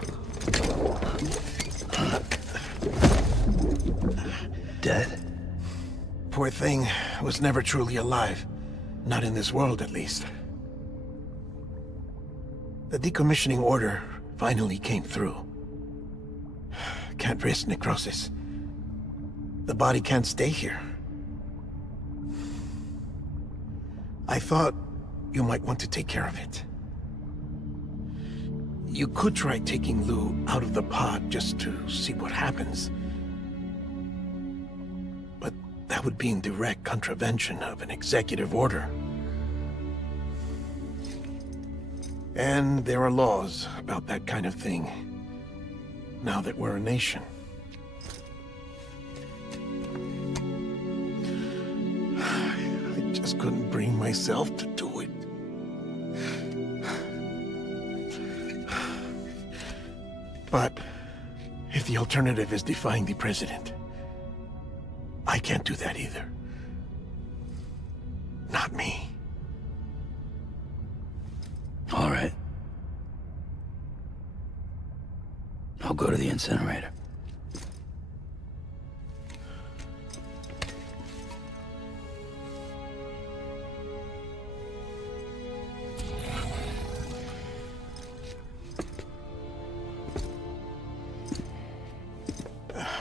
Dead? Poor thing was never truly alive. Not in this world, at least. The decommissioning order finally came through. Can't risk necrosis. The body can't stay here. I thought you might want to take care of it. You could try taking Lou out of the pod just to see what happens. But that would be in direct contravention of an executive order. And there are laws about that kind of thing, now that we're a nation. just couldn't bring myself to do it. But if the alternative is defying the president, I can't do that either. Not me. All right. I'll go to the incinerator.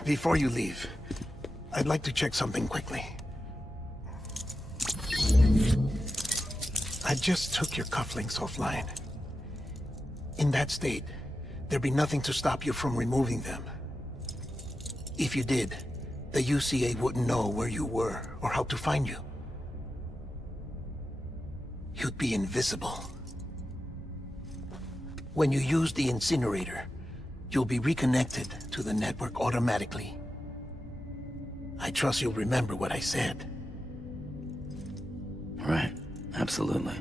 Before you leave, I'd like to check something quickly. I just took your cufflinks offline. In that state, there'd be nothing to stop you from removing them. If you did, the UCA wouldn't know where you were or how to find you. You'd be invisible. When you use the incinerator, you'll be reconnected to the network automatically. I trust you'll remember what I said. Right. Absolutely.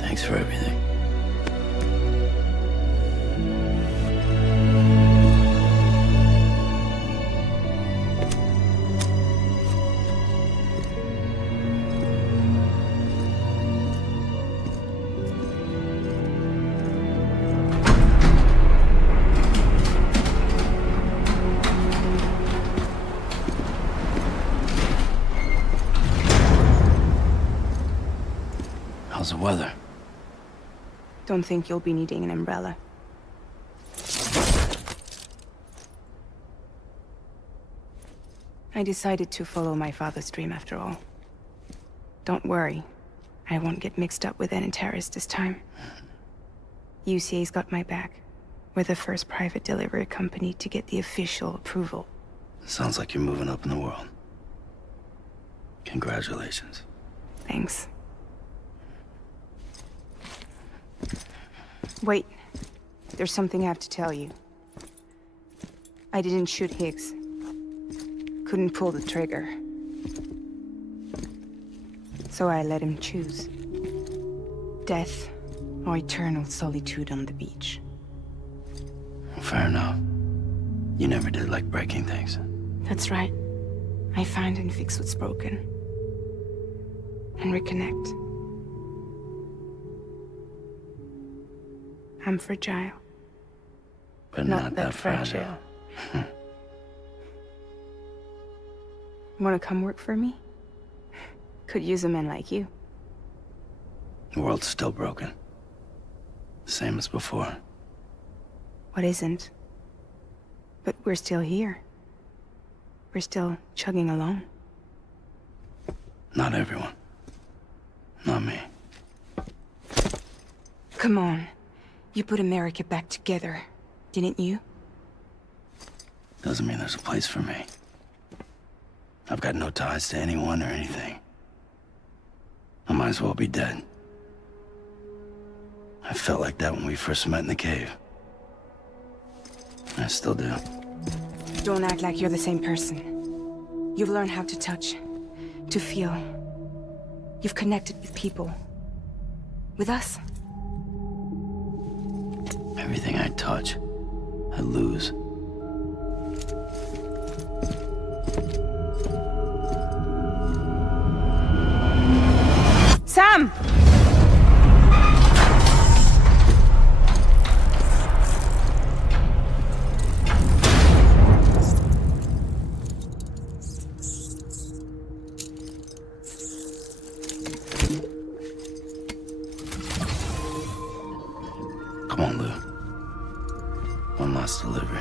Thanks for everything. How's the weather? Don't think you'll be needing an umbrella. I decided to follow my father's dream after all. Don't worry, I won't get mixed up with any terrorists this time. UCA's got my back. We're the first private delivery company to get the official approval. Sounds like you're moving up in the world. Congratulations. Thanks. Wait, there's something I have to tell you. I didn't shoot Higgs. Couldn't pull the trigger. So I let him choose. Death or eternal solitude on the beach. Fair enough. You never did like breaking things. That's right. I find and fix what's broken. And reconnect. I'm fragile. But not that fragile. Wanna come work for me? Could use a man like you. The world's still broken. Same as before. What isn't? But we're still here. We're still chugging along. Not everyone. Not me. Come on. You put America back together, didn't you? Doesn't mean there's a place for me. I've got no ties to anyone or anything. I might as well be dead. I felt like that when we first met in the cave. I still do. Don't act like you're the same person. You've learned how to touch, to feel. You've connected with people. With us. Everything I touch, I lose. Sam! Come on, Lou. One last delivery.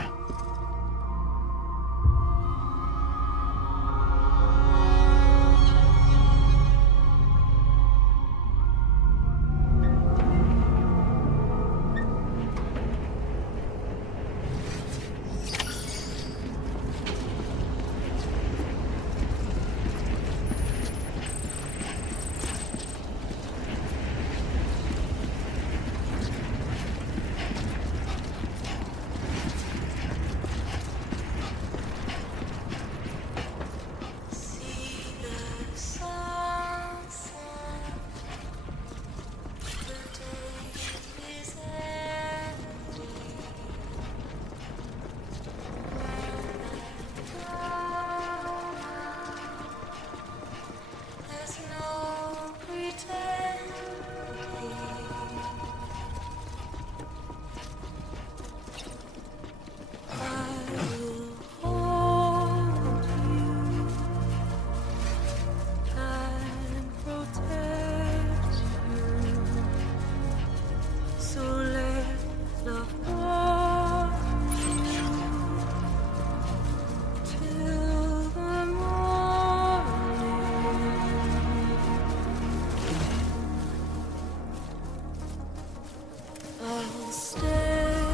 stay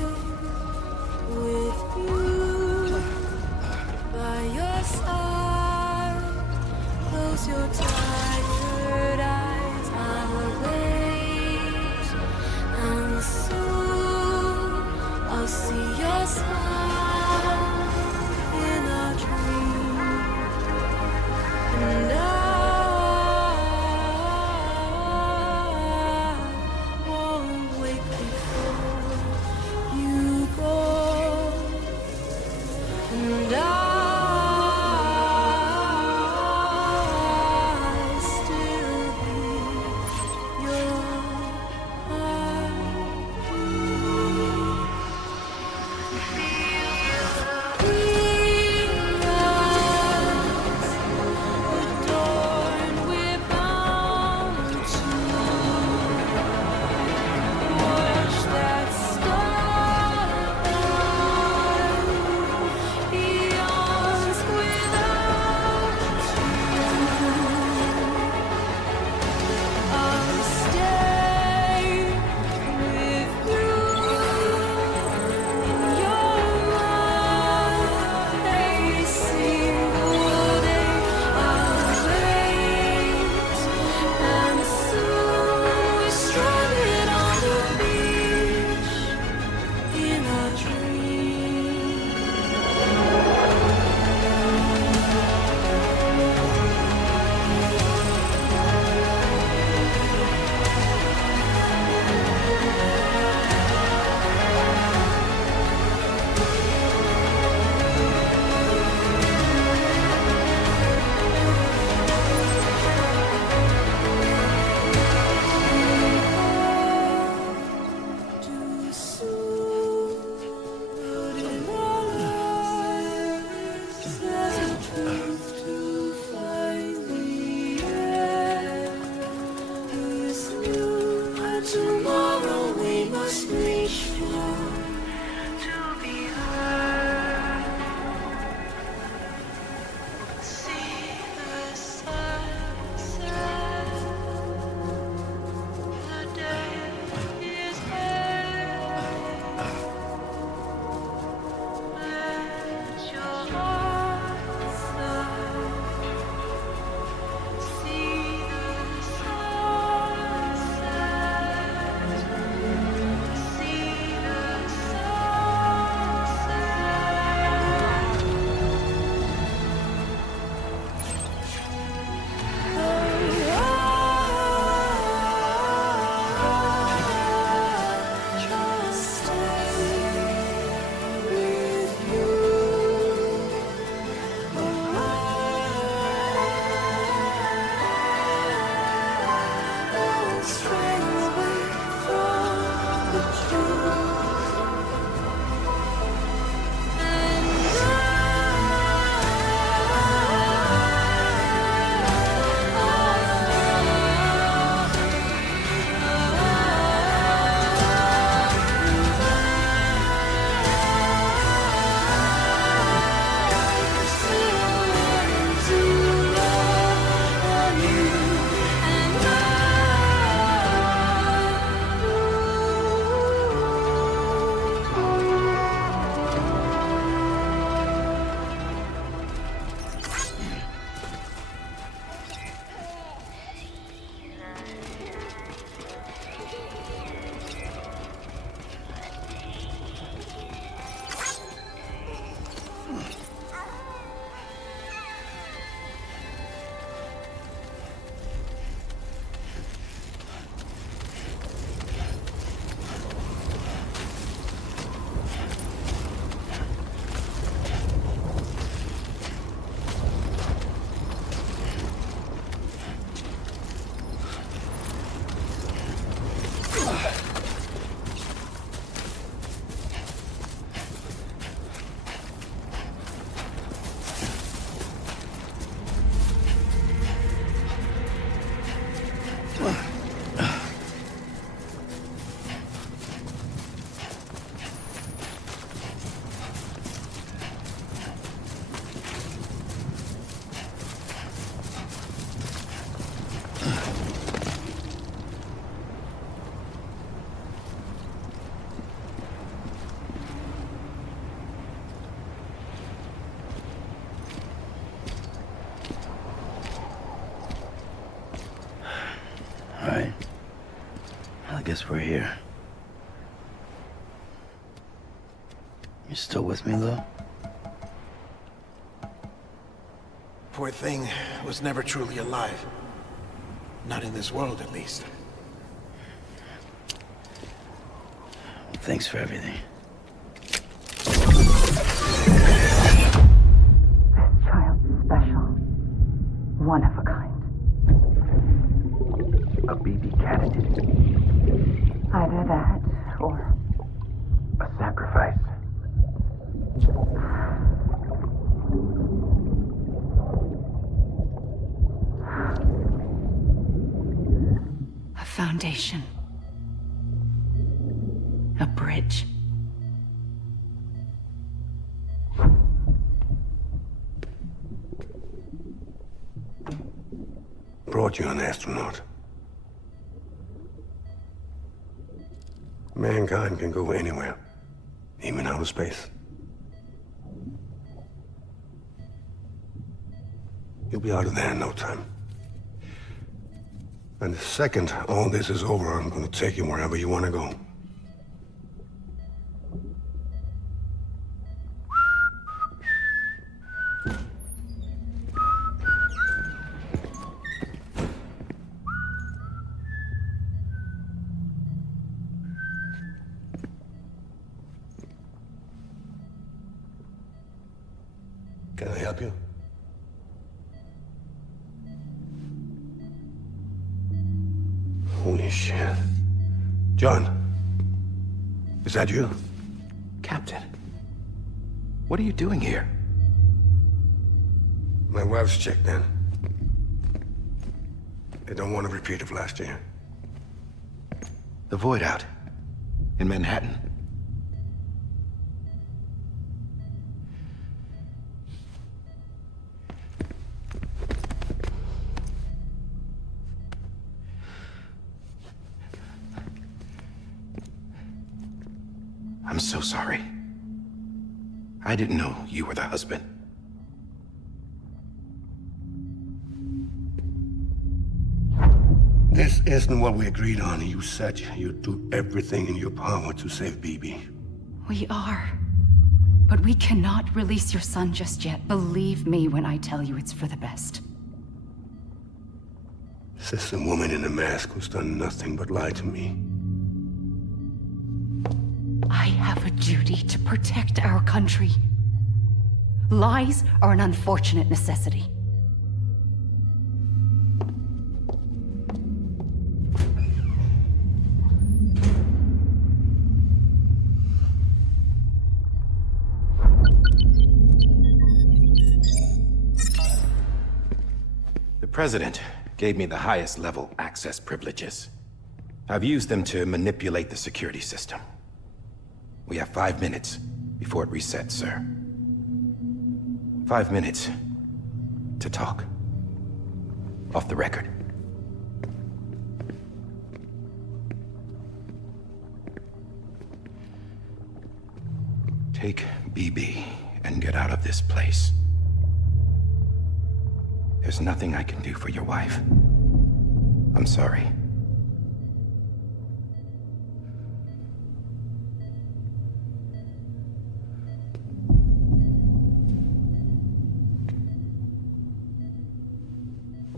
with you by your side. Close your tired eyes, I'll wait, and soon I'll see your smile in a dream, and I won't wake before guess we're here. You still with me, Lou? Poor thing was never truly alive. Not in this world, at least. Thanks for everything. This child's special. One of a kind. A BB candidate. Either that, or... a sacrifice. A foundation. A bridge. Brought you an astronaut. Mankind can go anywhere, even outer space. You'll be out of there in no time. And the second all this is over, I'm gonna take you wherever you wanna go. Can I help you? Holy shit. John, is that you? Captain, what are you doing here? My wife's checked in. They don't want a repeat of last year. The Void Out. In Manhattan. I'm so sorry. I didn't know you were the husband. This isn't what we agreed on. You said you'd do everything in your power to save BB. We are. But we cannot release your son just yet. Believe me when I tell you it's for the best. This is a woman in a mask who's done nothing but lie to me. I have a duty to protect our country. Lies are an unfortunate necessity. The President gave me the highest level access privileges. I've used them to manipulate the security system. We have 5 minutes before it resets, sir. 5 minutes to talk. Off the record. Take BB and get out of this place. There's nothing I can do for your wife. I'm sorry.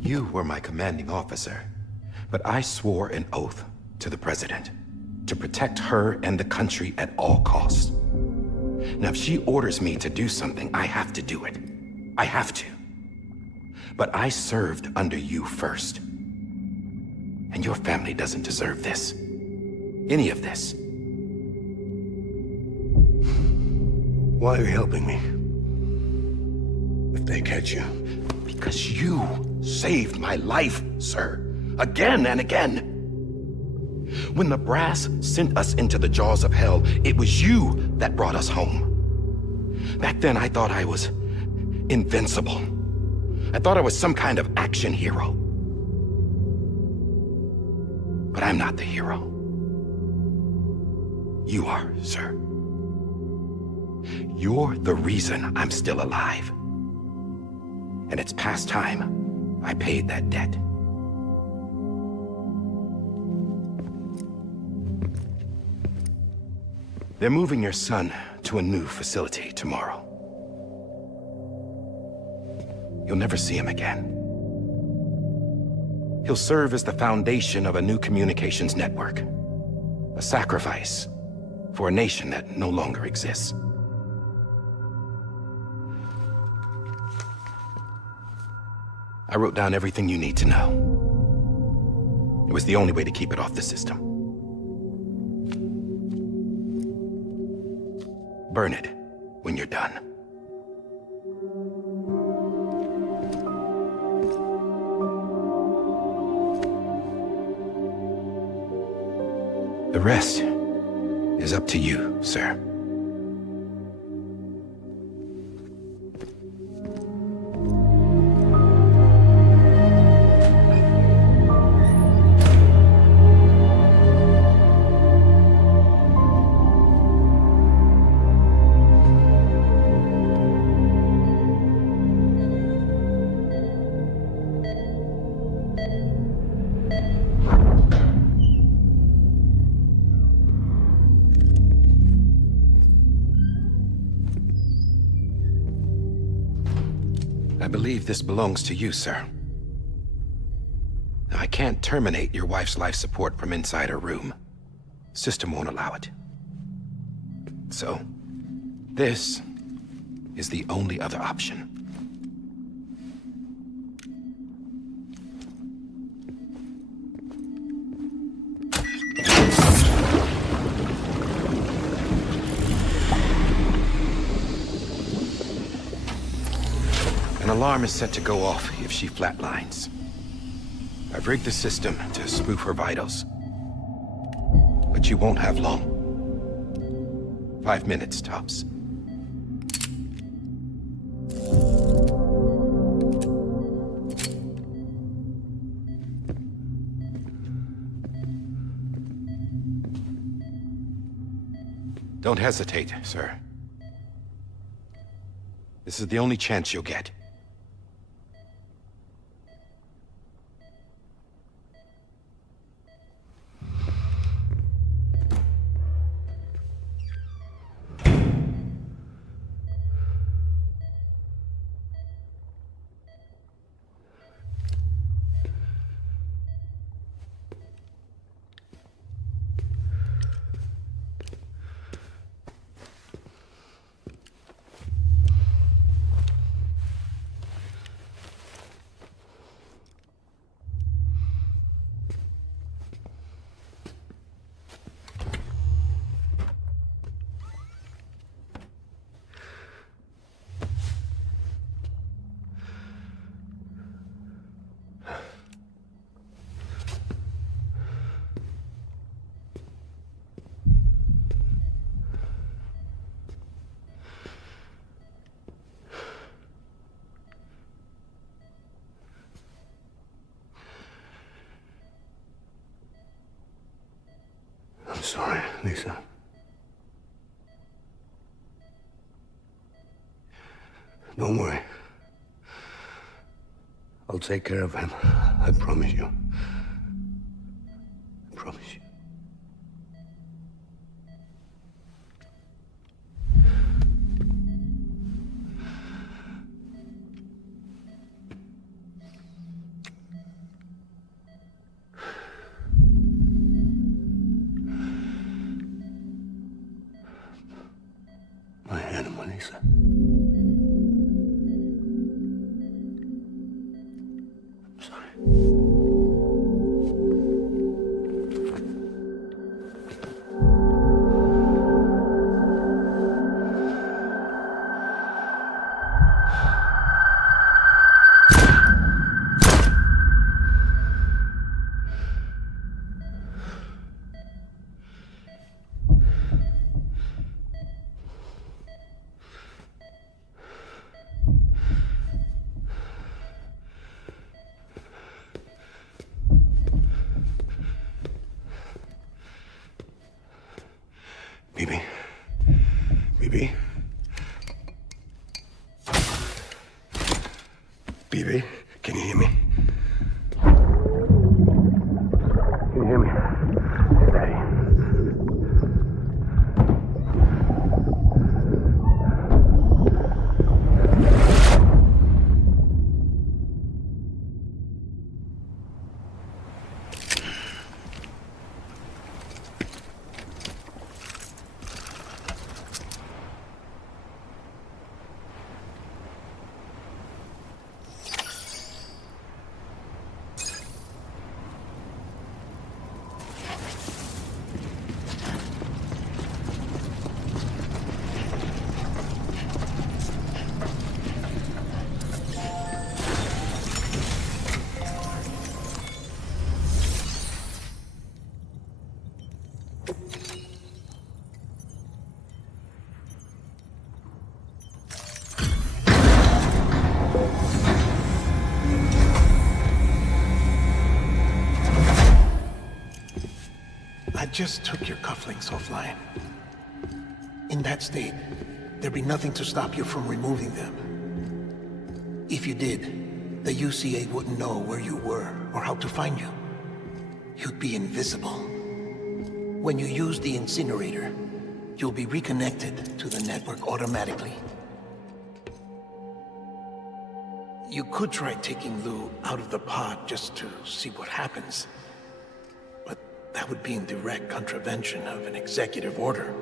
You were my commanding officer, but I swore an oath to the President to protect her and the country at all costs. Now, if she orders me to do something, I have to do it. I have to. But I served under you first. And your family doesn't deserve this. Any of this. Why are you helping me? If they catch you. Because you saved my life, sir. Again and again. When the brass sent us into the jaws of hell, it was you that brought us home. Back then, I thought I was invincible. I thought I was some kind of action hero. But I'm not the hero. You are, sir. You're the reason I'm still alive. And it's past time I paid that debt. They're moving your son to a new facility tomorrow. You'll never see him again. He'll serve as the foundation of a new communications network. A sacrifice for a nation that no longer exists. I wrote down everything you need to know. It was the only way to keep it off the system. Burn it when you're done. The rest is up to you, sir. I believe this belongs to you, sir. I can't terminate your wife's life support from inside her room. System won't allow it. So, this is the only other option. An alarm is set to go off if she flatlines. I've rigged the system to spoof her vitals. But you won't have long. 5 minutes, tops. Don't hesitate, sir. This is the only chance you'll get. I'm sorry, Lisa. Don't worry. I'll take care of him. I promise you. I promise you. My animal, Lisa. I'm sorry. BB. BB. BB, can you hear me? Can you hear me? Steady. I just took your cufflinks offline. In that state, there'd be nothing to stop you from removing them. If you did, the UCA wouldn't know where you were or how to find you. You'd be invisible. When you use the incinerator, you'll be reconnected to the network automatically. You could try taking Lou out of the pod just to see what happens. But that would be in direct contravention of an executive order.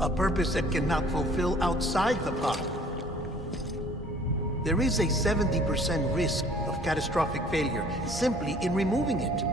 A purpose that cannot fulfill outside the pod. There is a 70% risk of catastrophic failure simply in removing it.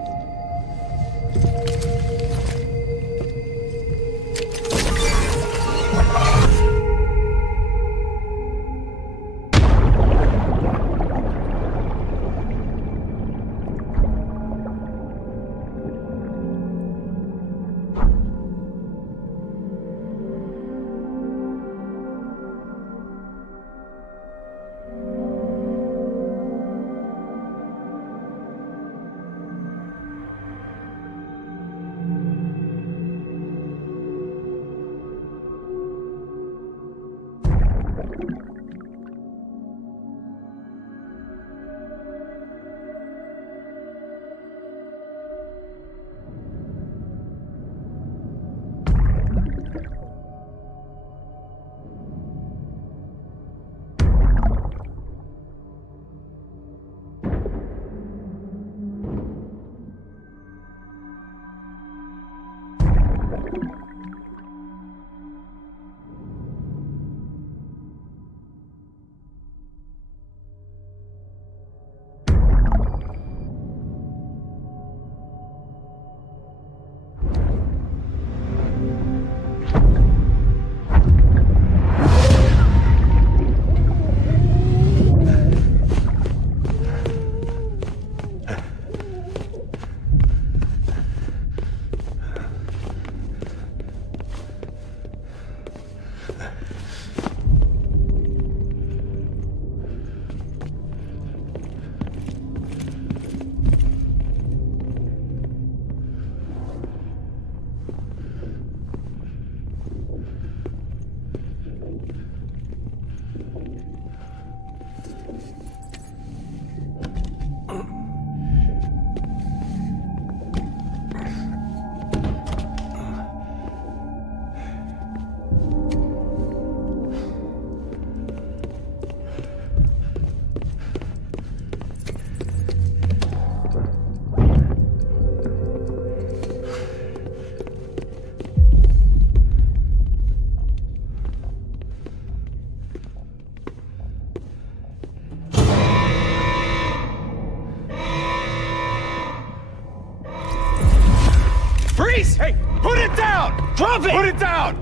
Freeze! Hey, put it down! Drop it! Put it down!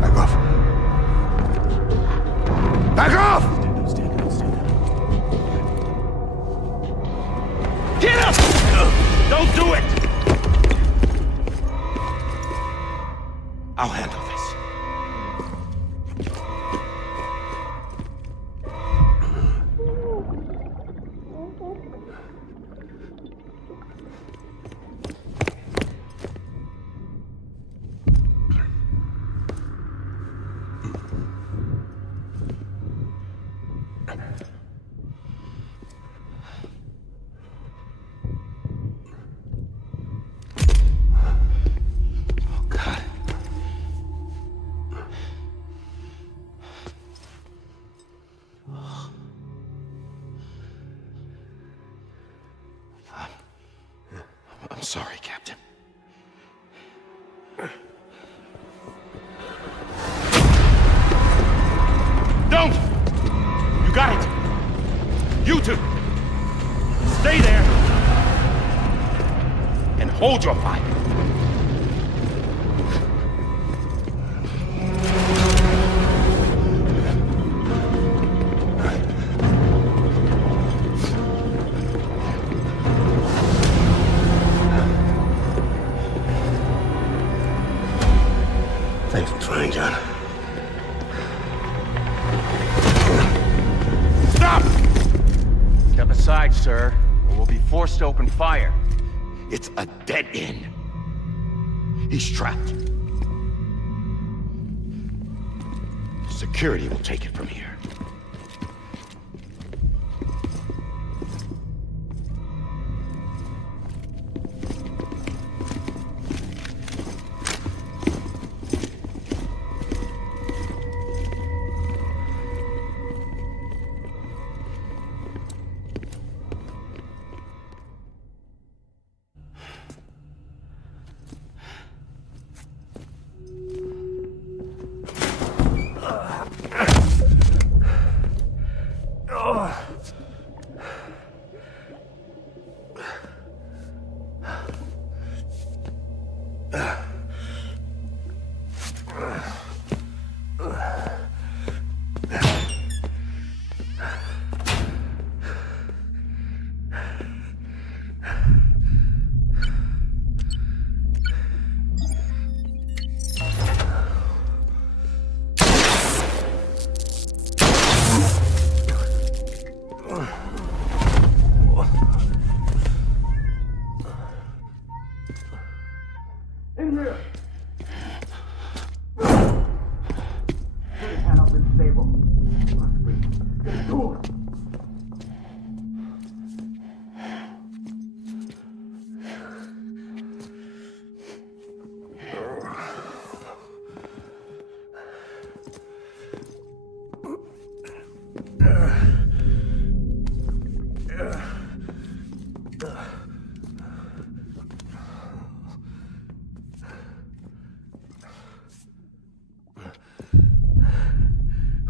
Back off. Back off! Get up! Don't do it! I'll handle this. sorry, Captain. Don't! You got it! You two! Stay there! And hold your fire! Thanks for trying, John. Stop! Step aside, sir, or we'll be forced to open fire. It's a dead end. He's trapped. Security will take it from here.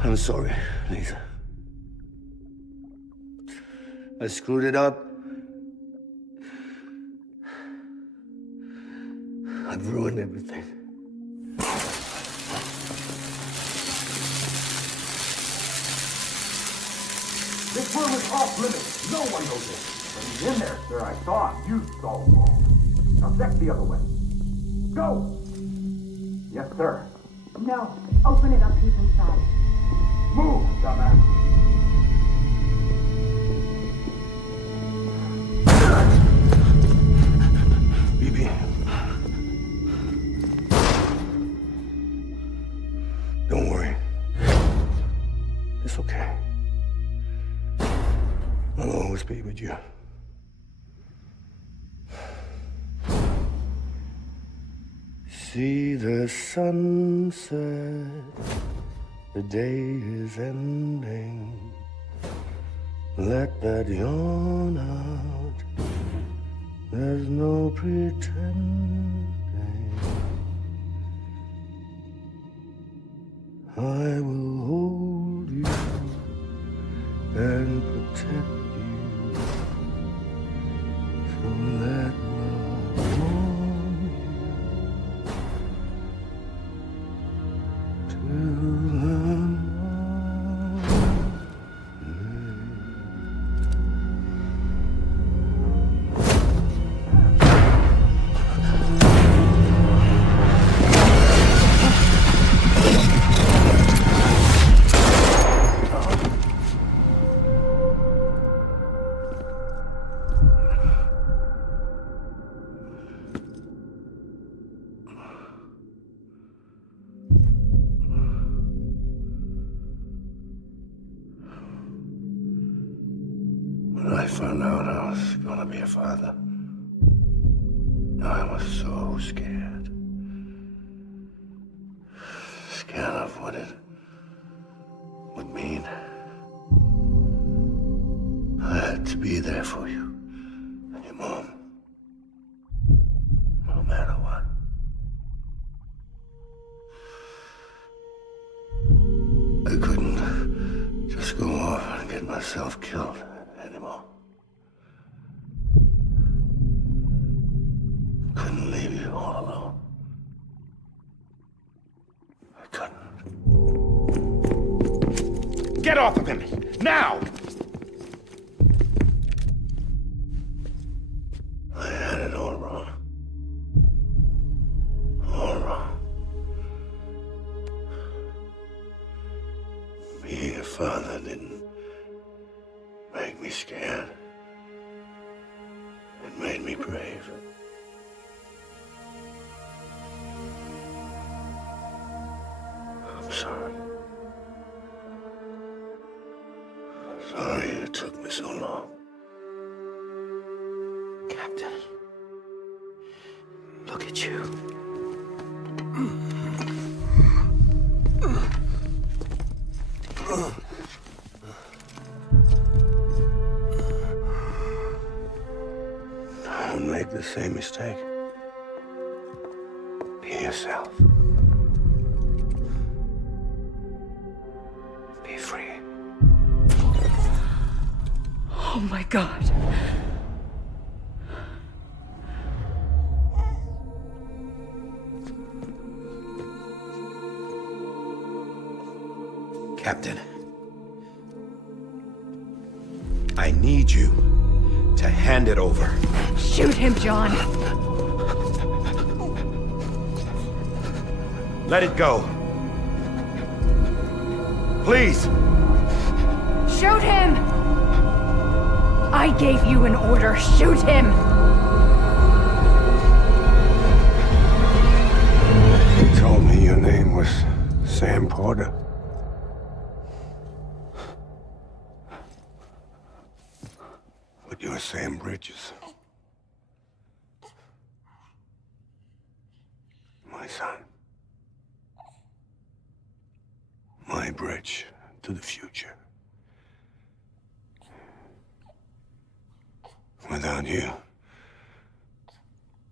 I'm sorry, Lisa. I screwed it up. I've ruined everything. This room is off limits. No one goes in. When he's in there, sir, I saw him. You saw him all. Now check the other way. Go! Yes, sir. No. Open it up. He's inside. Move, dumbass. BB. Don't worry. It's okay. I'll always be with you. See the sunset. The day is ending. Let that yawn out. There's no pretending. I will hold you and protect you. So let love warm you till the When I found out I was gonna be a father, I was so scared. Scared of what it would mean. I had to be there for you and your mom. I couldn't just go off and get myself killed anymore. Couldn't leave you all alone. I couldn't. Get off of him! Now! I had it all wrong. All wrong. Being a father didn't make me scared. It made me brave. I'm sorry. Sorry it took me so long. Captain, look at you. Don't make the same mistake. Be yourself. Be free. Oh my God. Captain, I need you to hand it over. Shoot him, John. Let it go. Please. Shoot him! I gave you an order. Shoot him! You told me your name was Sam Porter. But you're Sam Bridges. My son. My bridge to the future. Without you,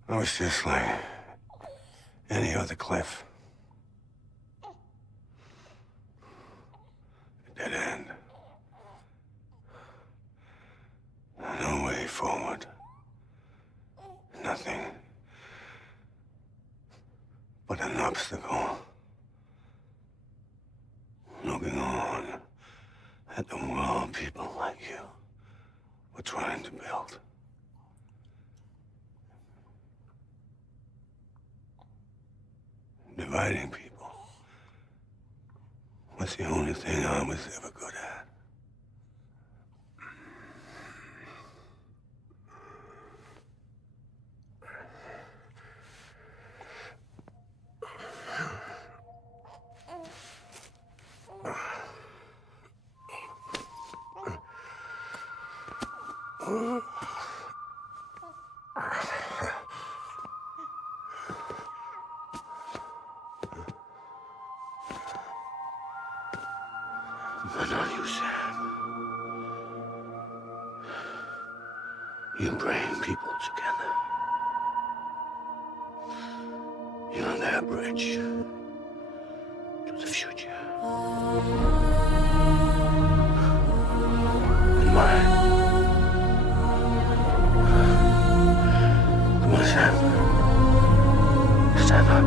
I was just like any other Cliff. A dead end. No way forward. Nothing but an obstacle. Looking on at the world people like you were trying to build. Dividing people was the only thing I was ever good at. But not you, Sam. You bring people together. You're their bridge to the future. And mine. Come on, Sam. Stand up.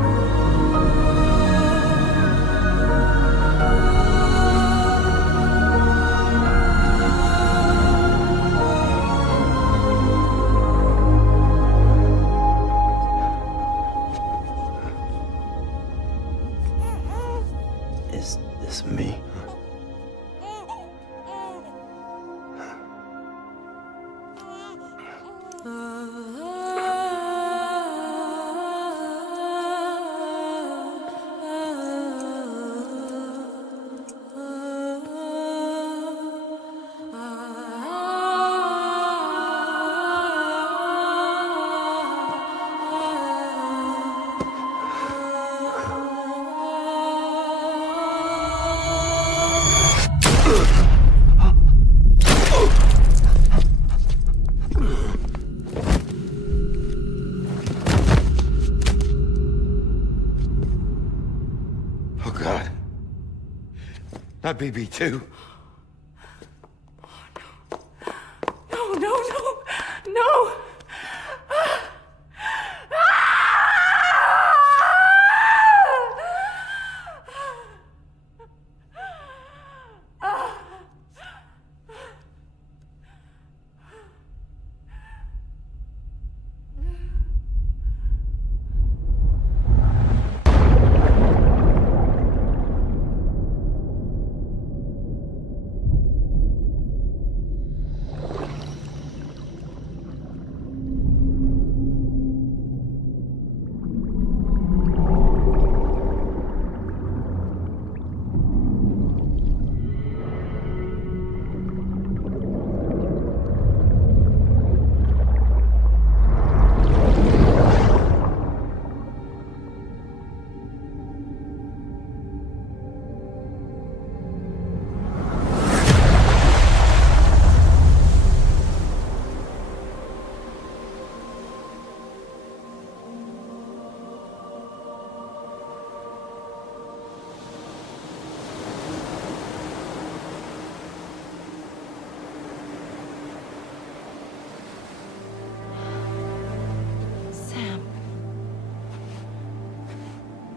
Is this me? That BB too. No, no, no, no!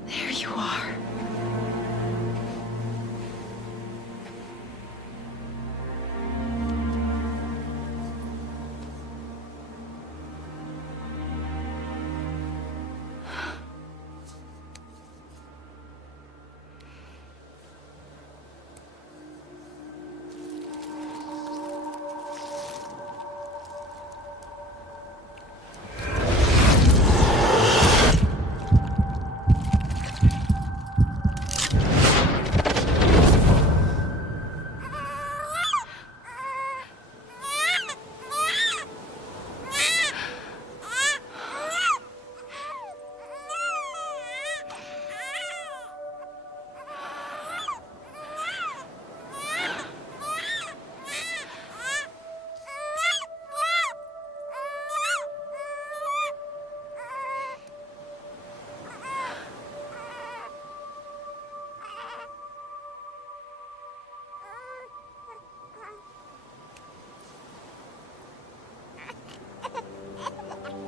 There you are.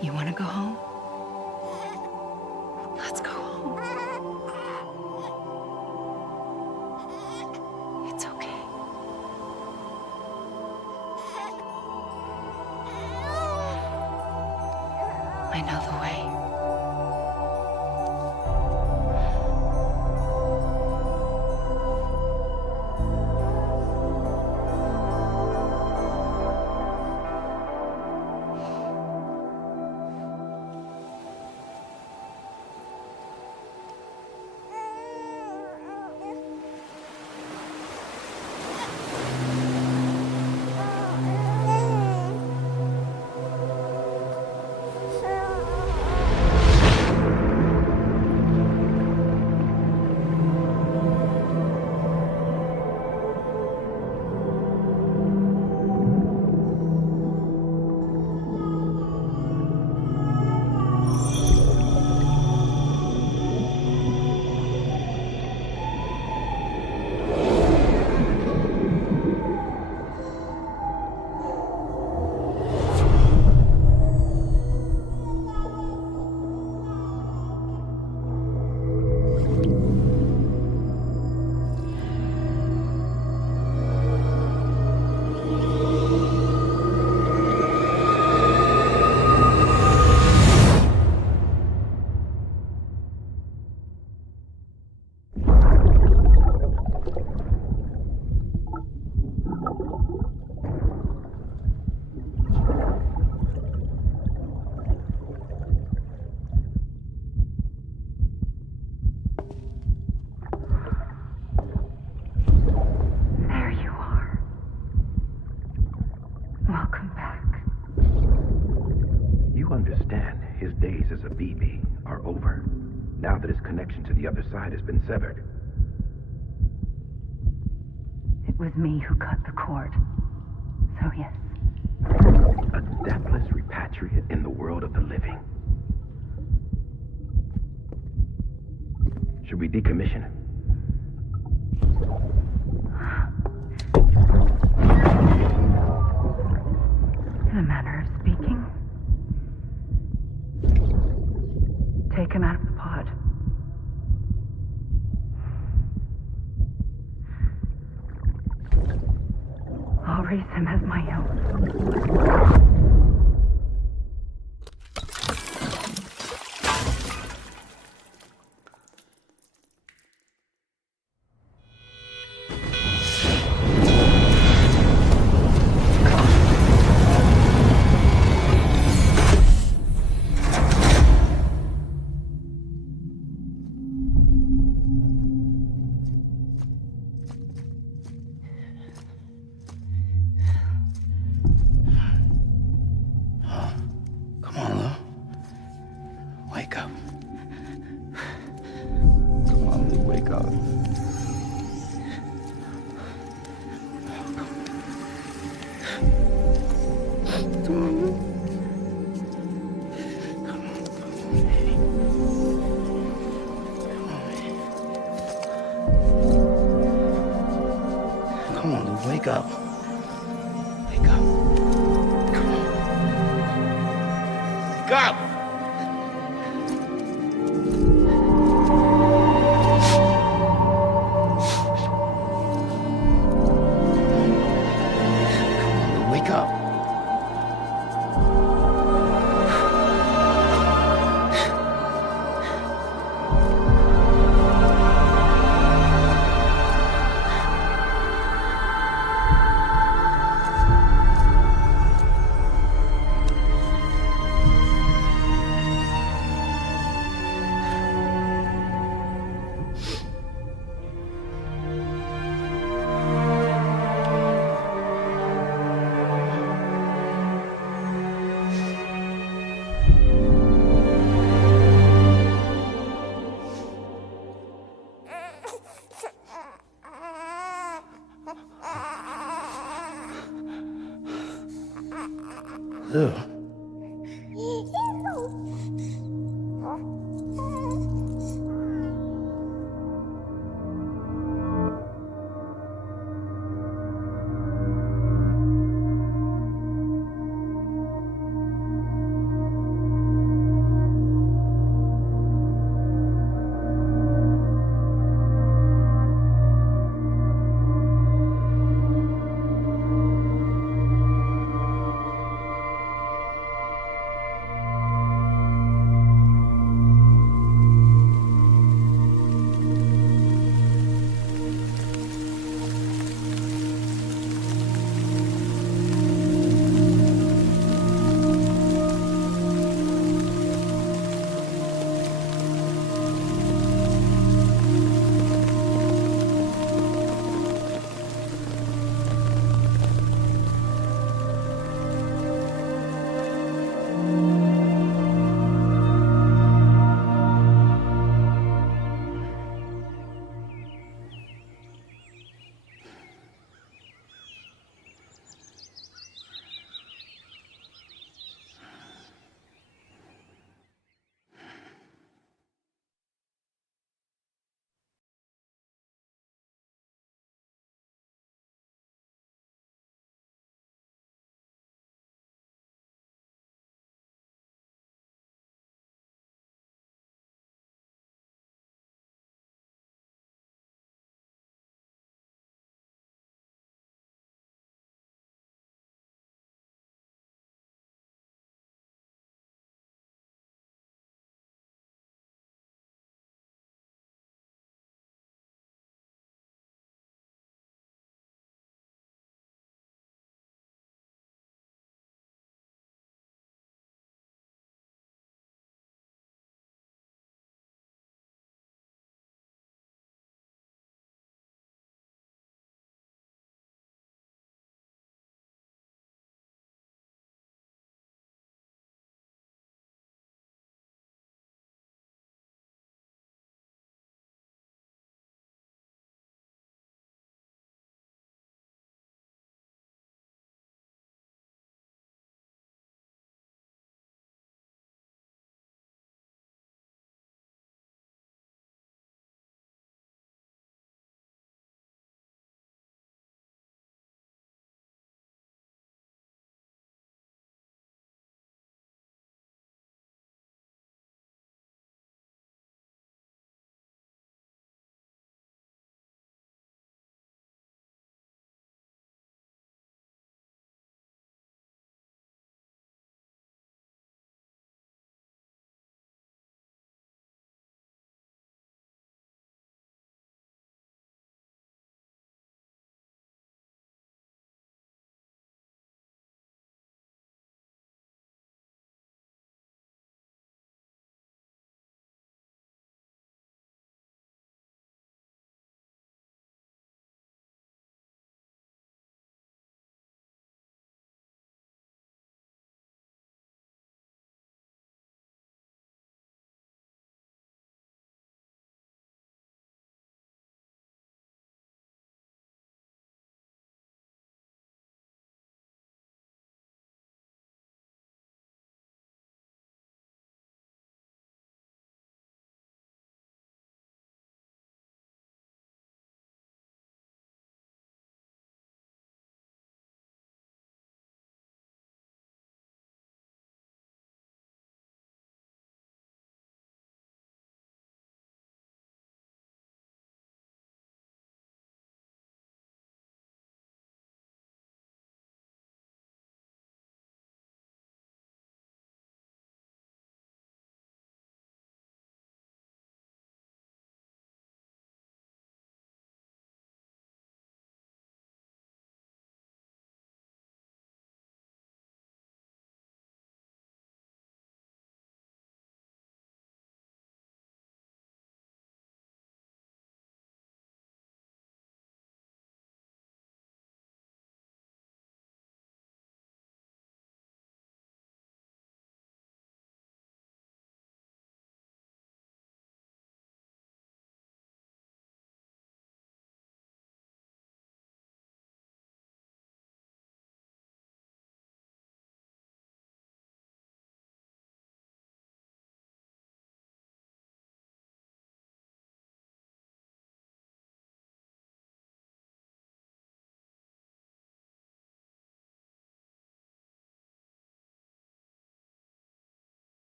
You want to go home? Let's go home. It's okay. I know the way. The other side has been severed. It was me who cut the cord. So yes. A deathless repatriate in the world of the living. Should we decommission him? a manner of speaking. Take him out of the pod. I'll raise him as my own. Come on, Lou, wake up. Wake up. Come on. Wake up! Wake up. Lou.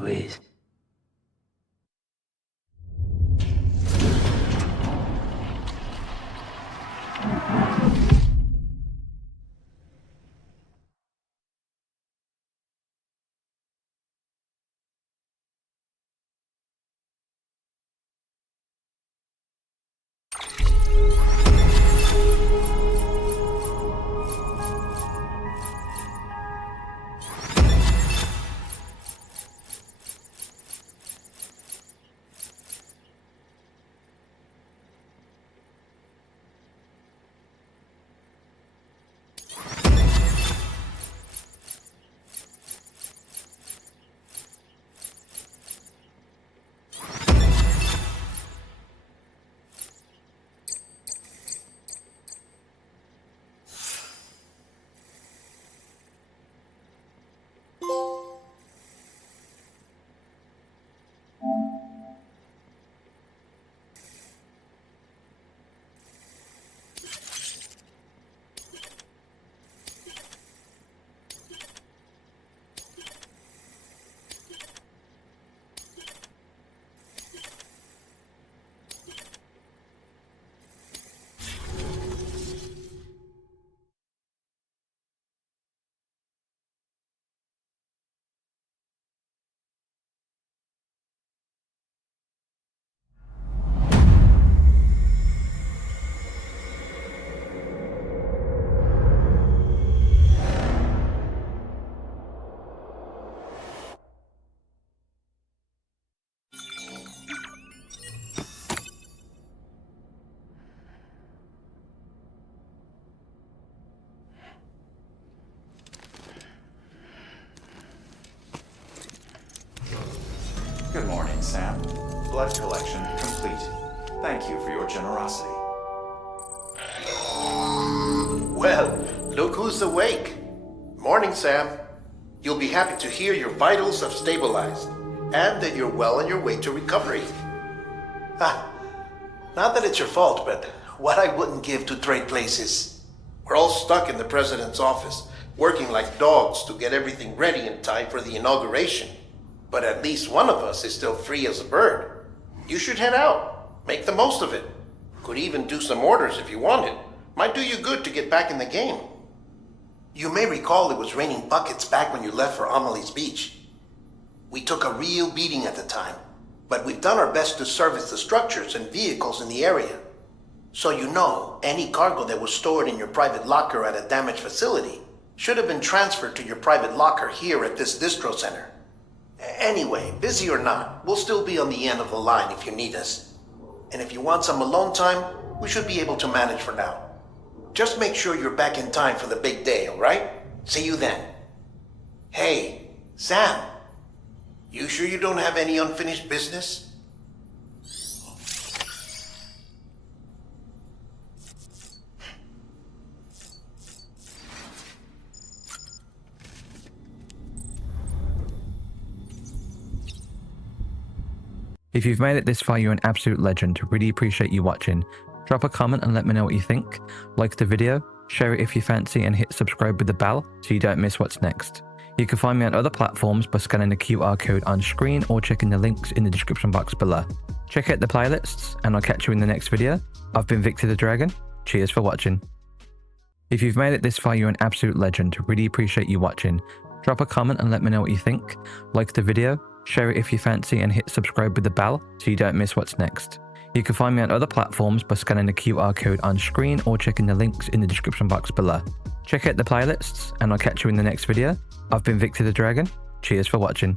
Louise. Good morning, Sam. Blood collection complete. Thank you for your generosity. Well, look who's awake. Morning, Sam. You'll be happy to hear your vitals have stabilized, and that you're well on your way to recovery. Not that it's your fault, but what I wouldn't give to trade places. We're all stuck in the president's office, working like dogs to get everything ready in time for the inauguration. But at least one of us is still free as a bird. You should head out. Make the most of it. Could even do some orders if you wanted. Might do you good to get back in the game. You may recall it was raining buckets back when you left for Amelie's Beach. We took a real beating at the time, but we've done our best to service the structures and vehicles in the area. So you know, any cargo that was stored in your private locker at a damaged facility should have been transferred to your private locker here at this distro center. Anyway, busy or not, we'll still be on the end of the line if you need us. And if you want some alone time, we should be able to manage for now. Just make sure you're back in time for the big day, alright? See you then. Hey, Sam. You sure you don't have any unfinished business? If you've made it this far, you're an absolute legend. Really appreciate you watching. Drop a comment and let me know what you think. Like the video, share it if you fancy, and hit subscribe with the bell so you don't miss what's next. You can find me on other platforms by scanning the QR code on screen or checking the links in the description box below. Check out the playlists, and I'll catch you in the next video. I've been Victor the Dragon. Cheers for watching. If you've made it this far, you're an absolute legend. Really appreciate you watching. Drop a comment and let me know what you think. Like the video, share it if you fancy, and hit subscribe with the bell so you don't miss what's next. You can find me on other platforms by scanning the QR code on screen or checking the links in the description box below. Check out the playlists, and I'll catch you in the next video. I've been Victor the Dragon. Cheers for watching.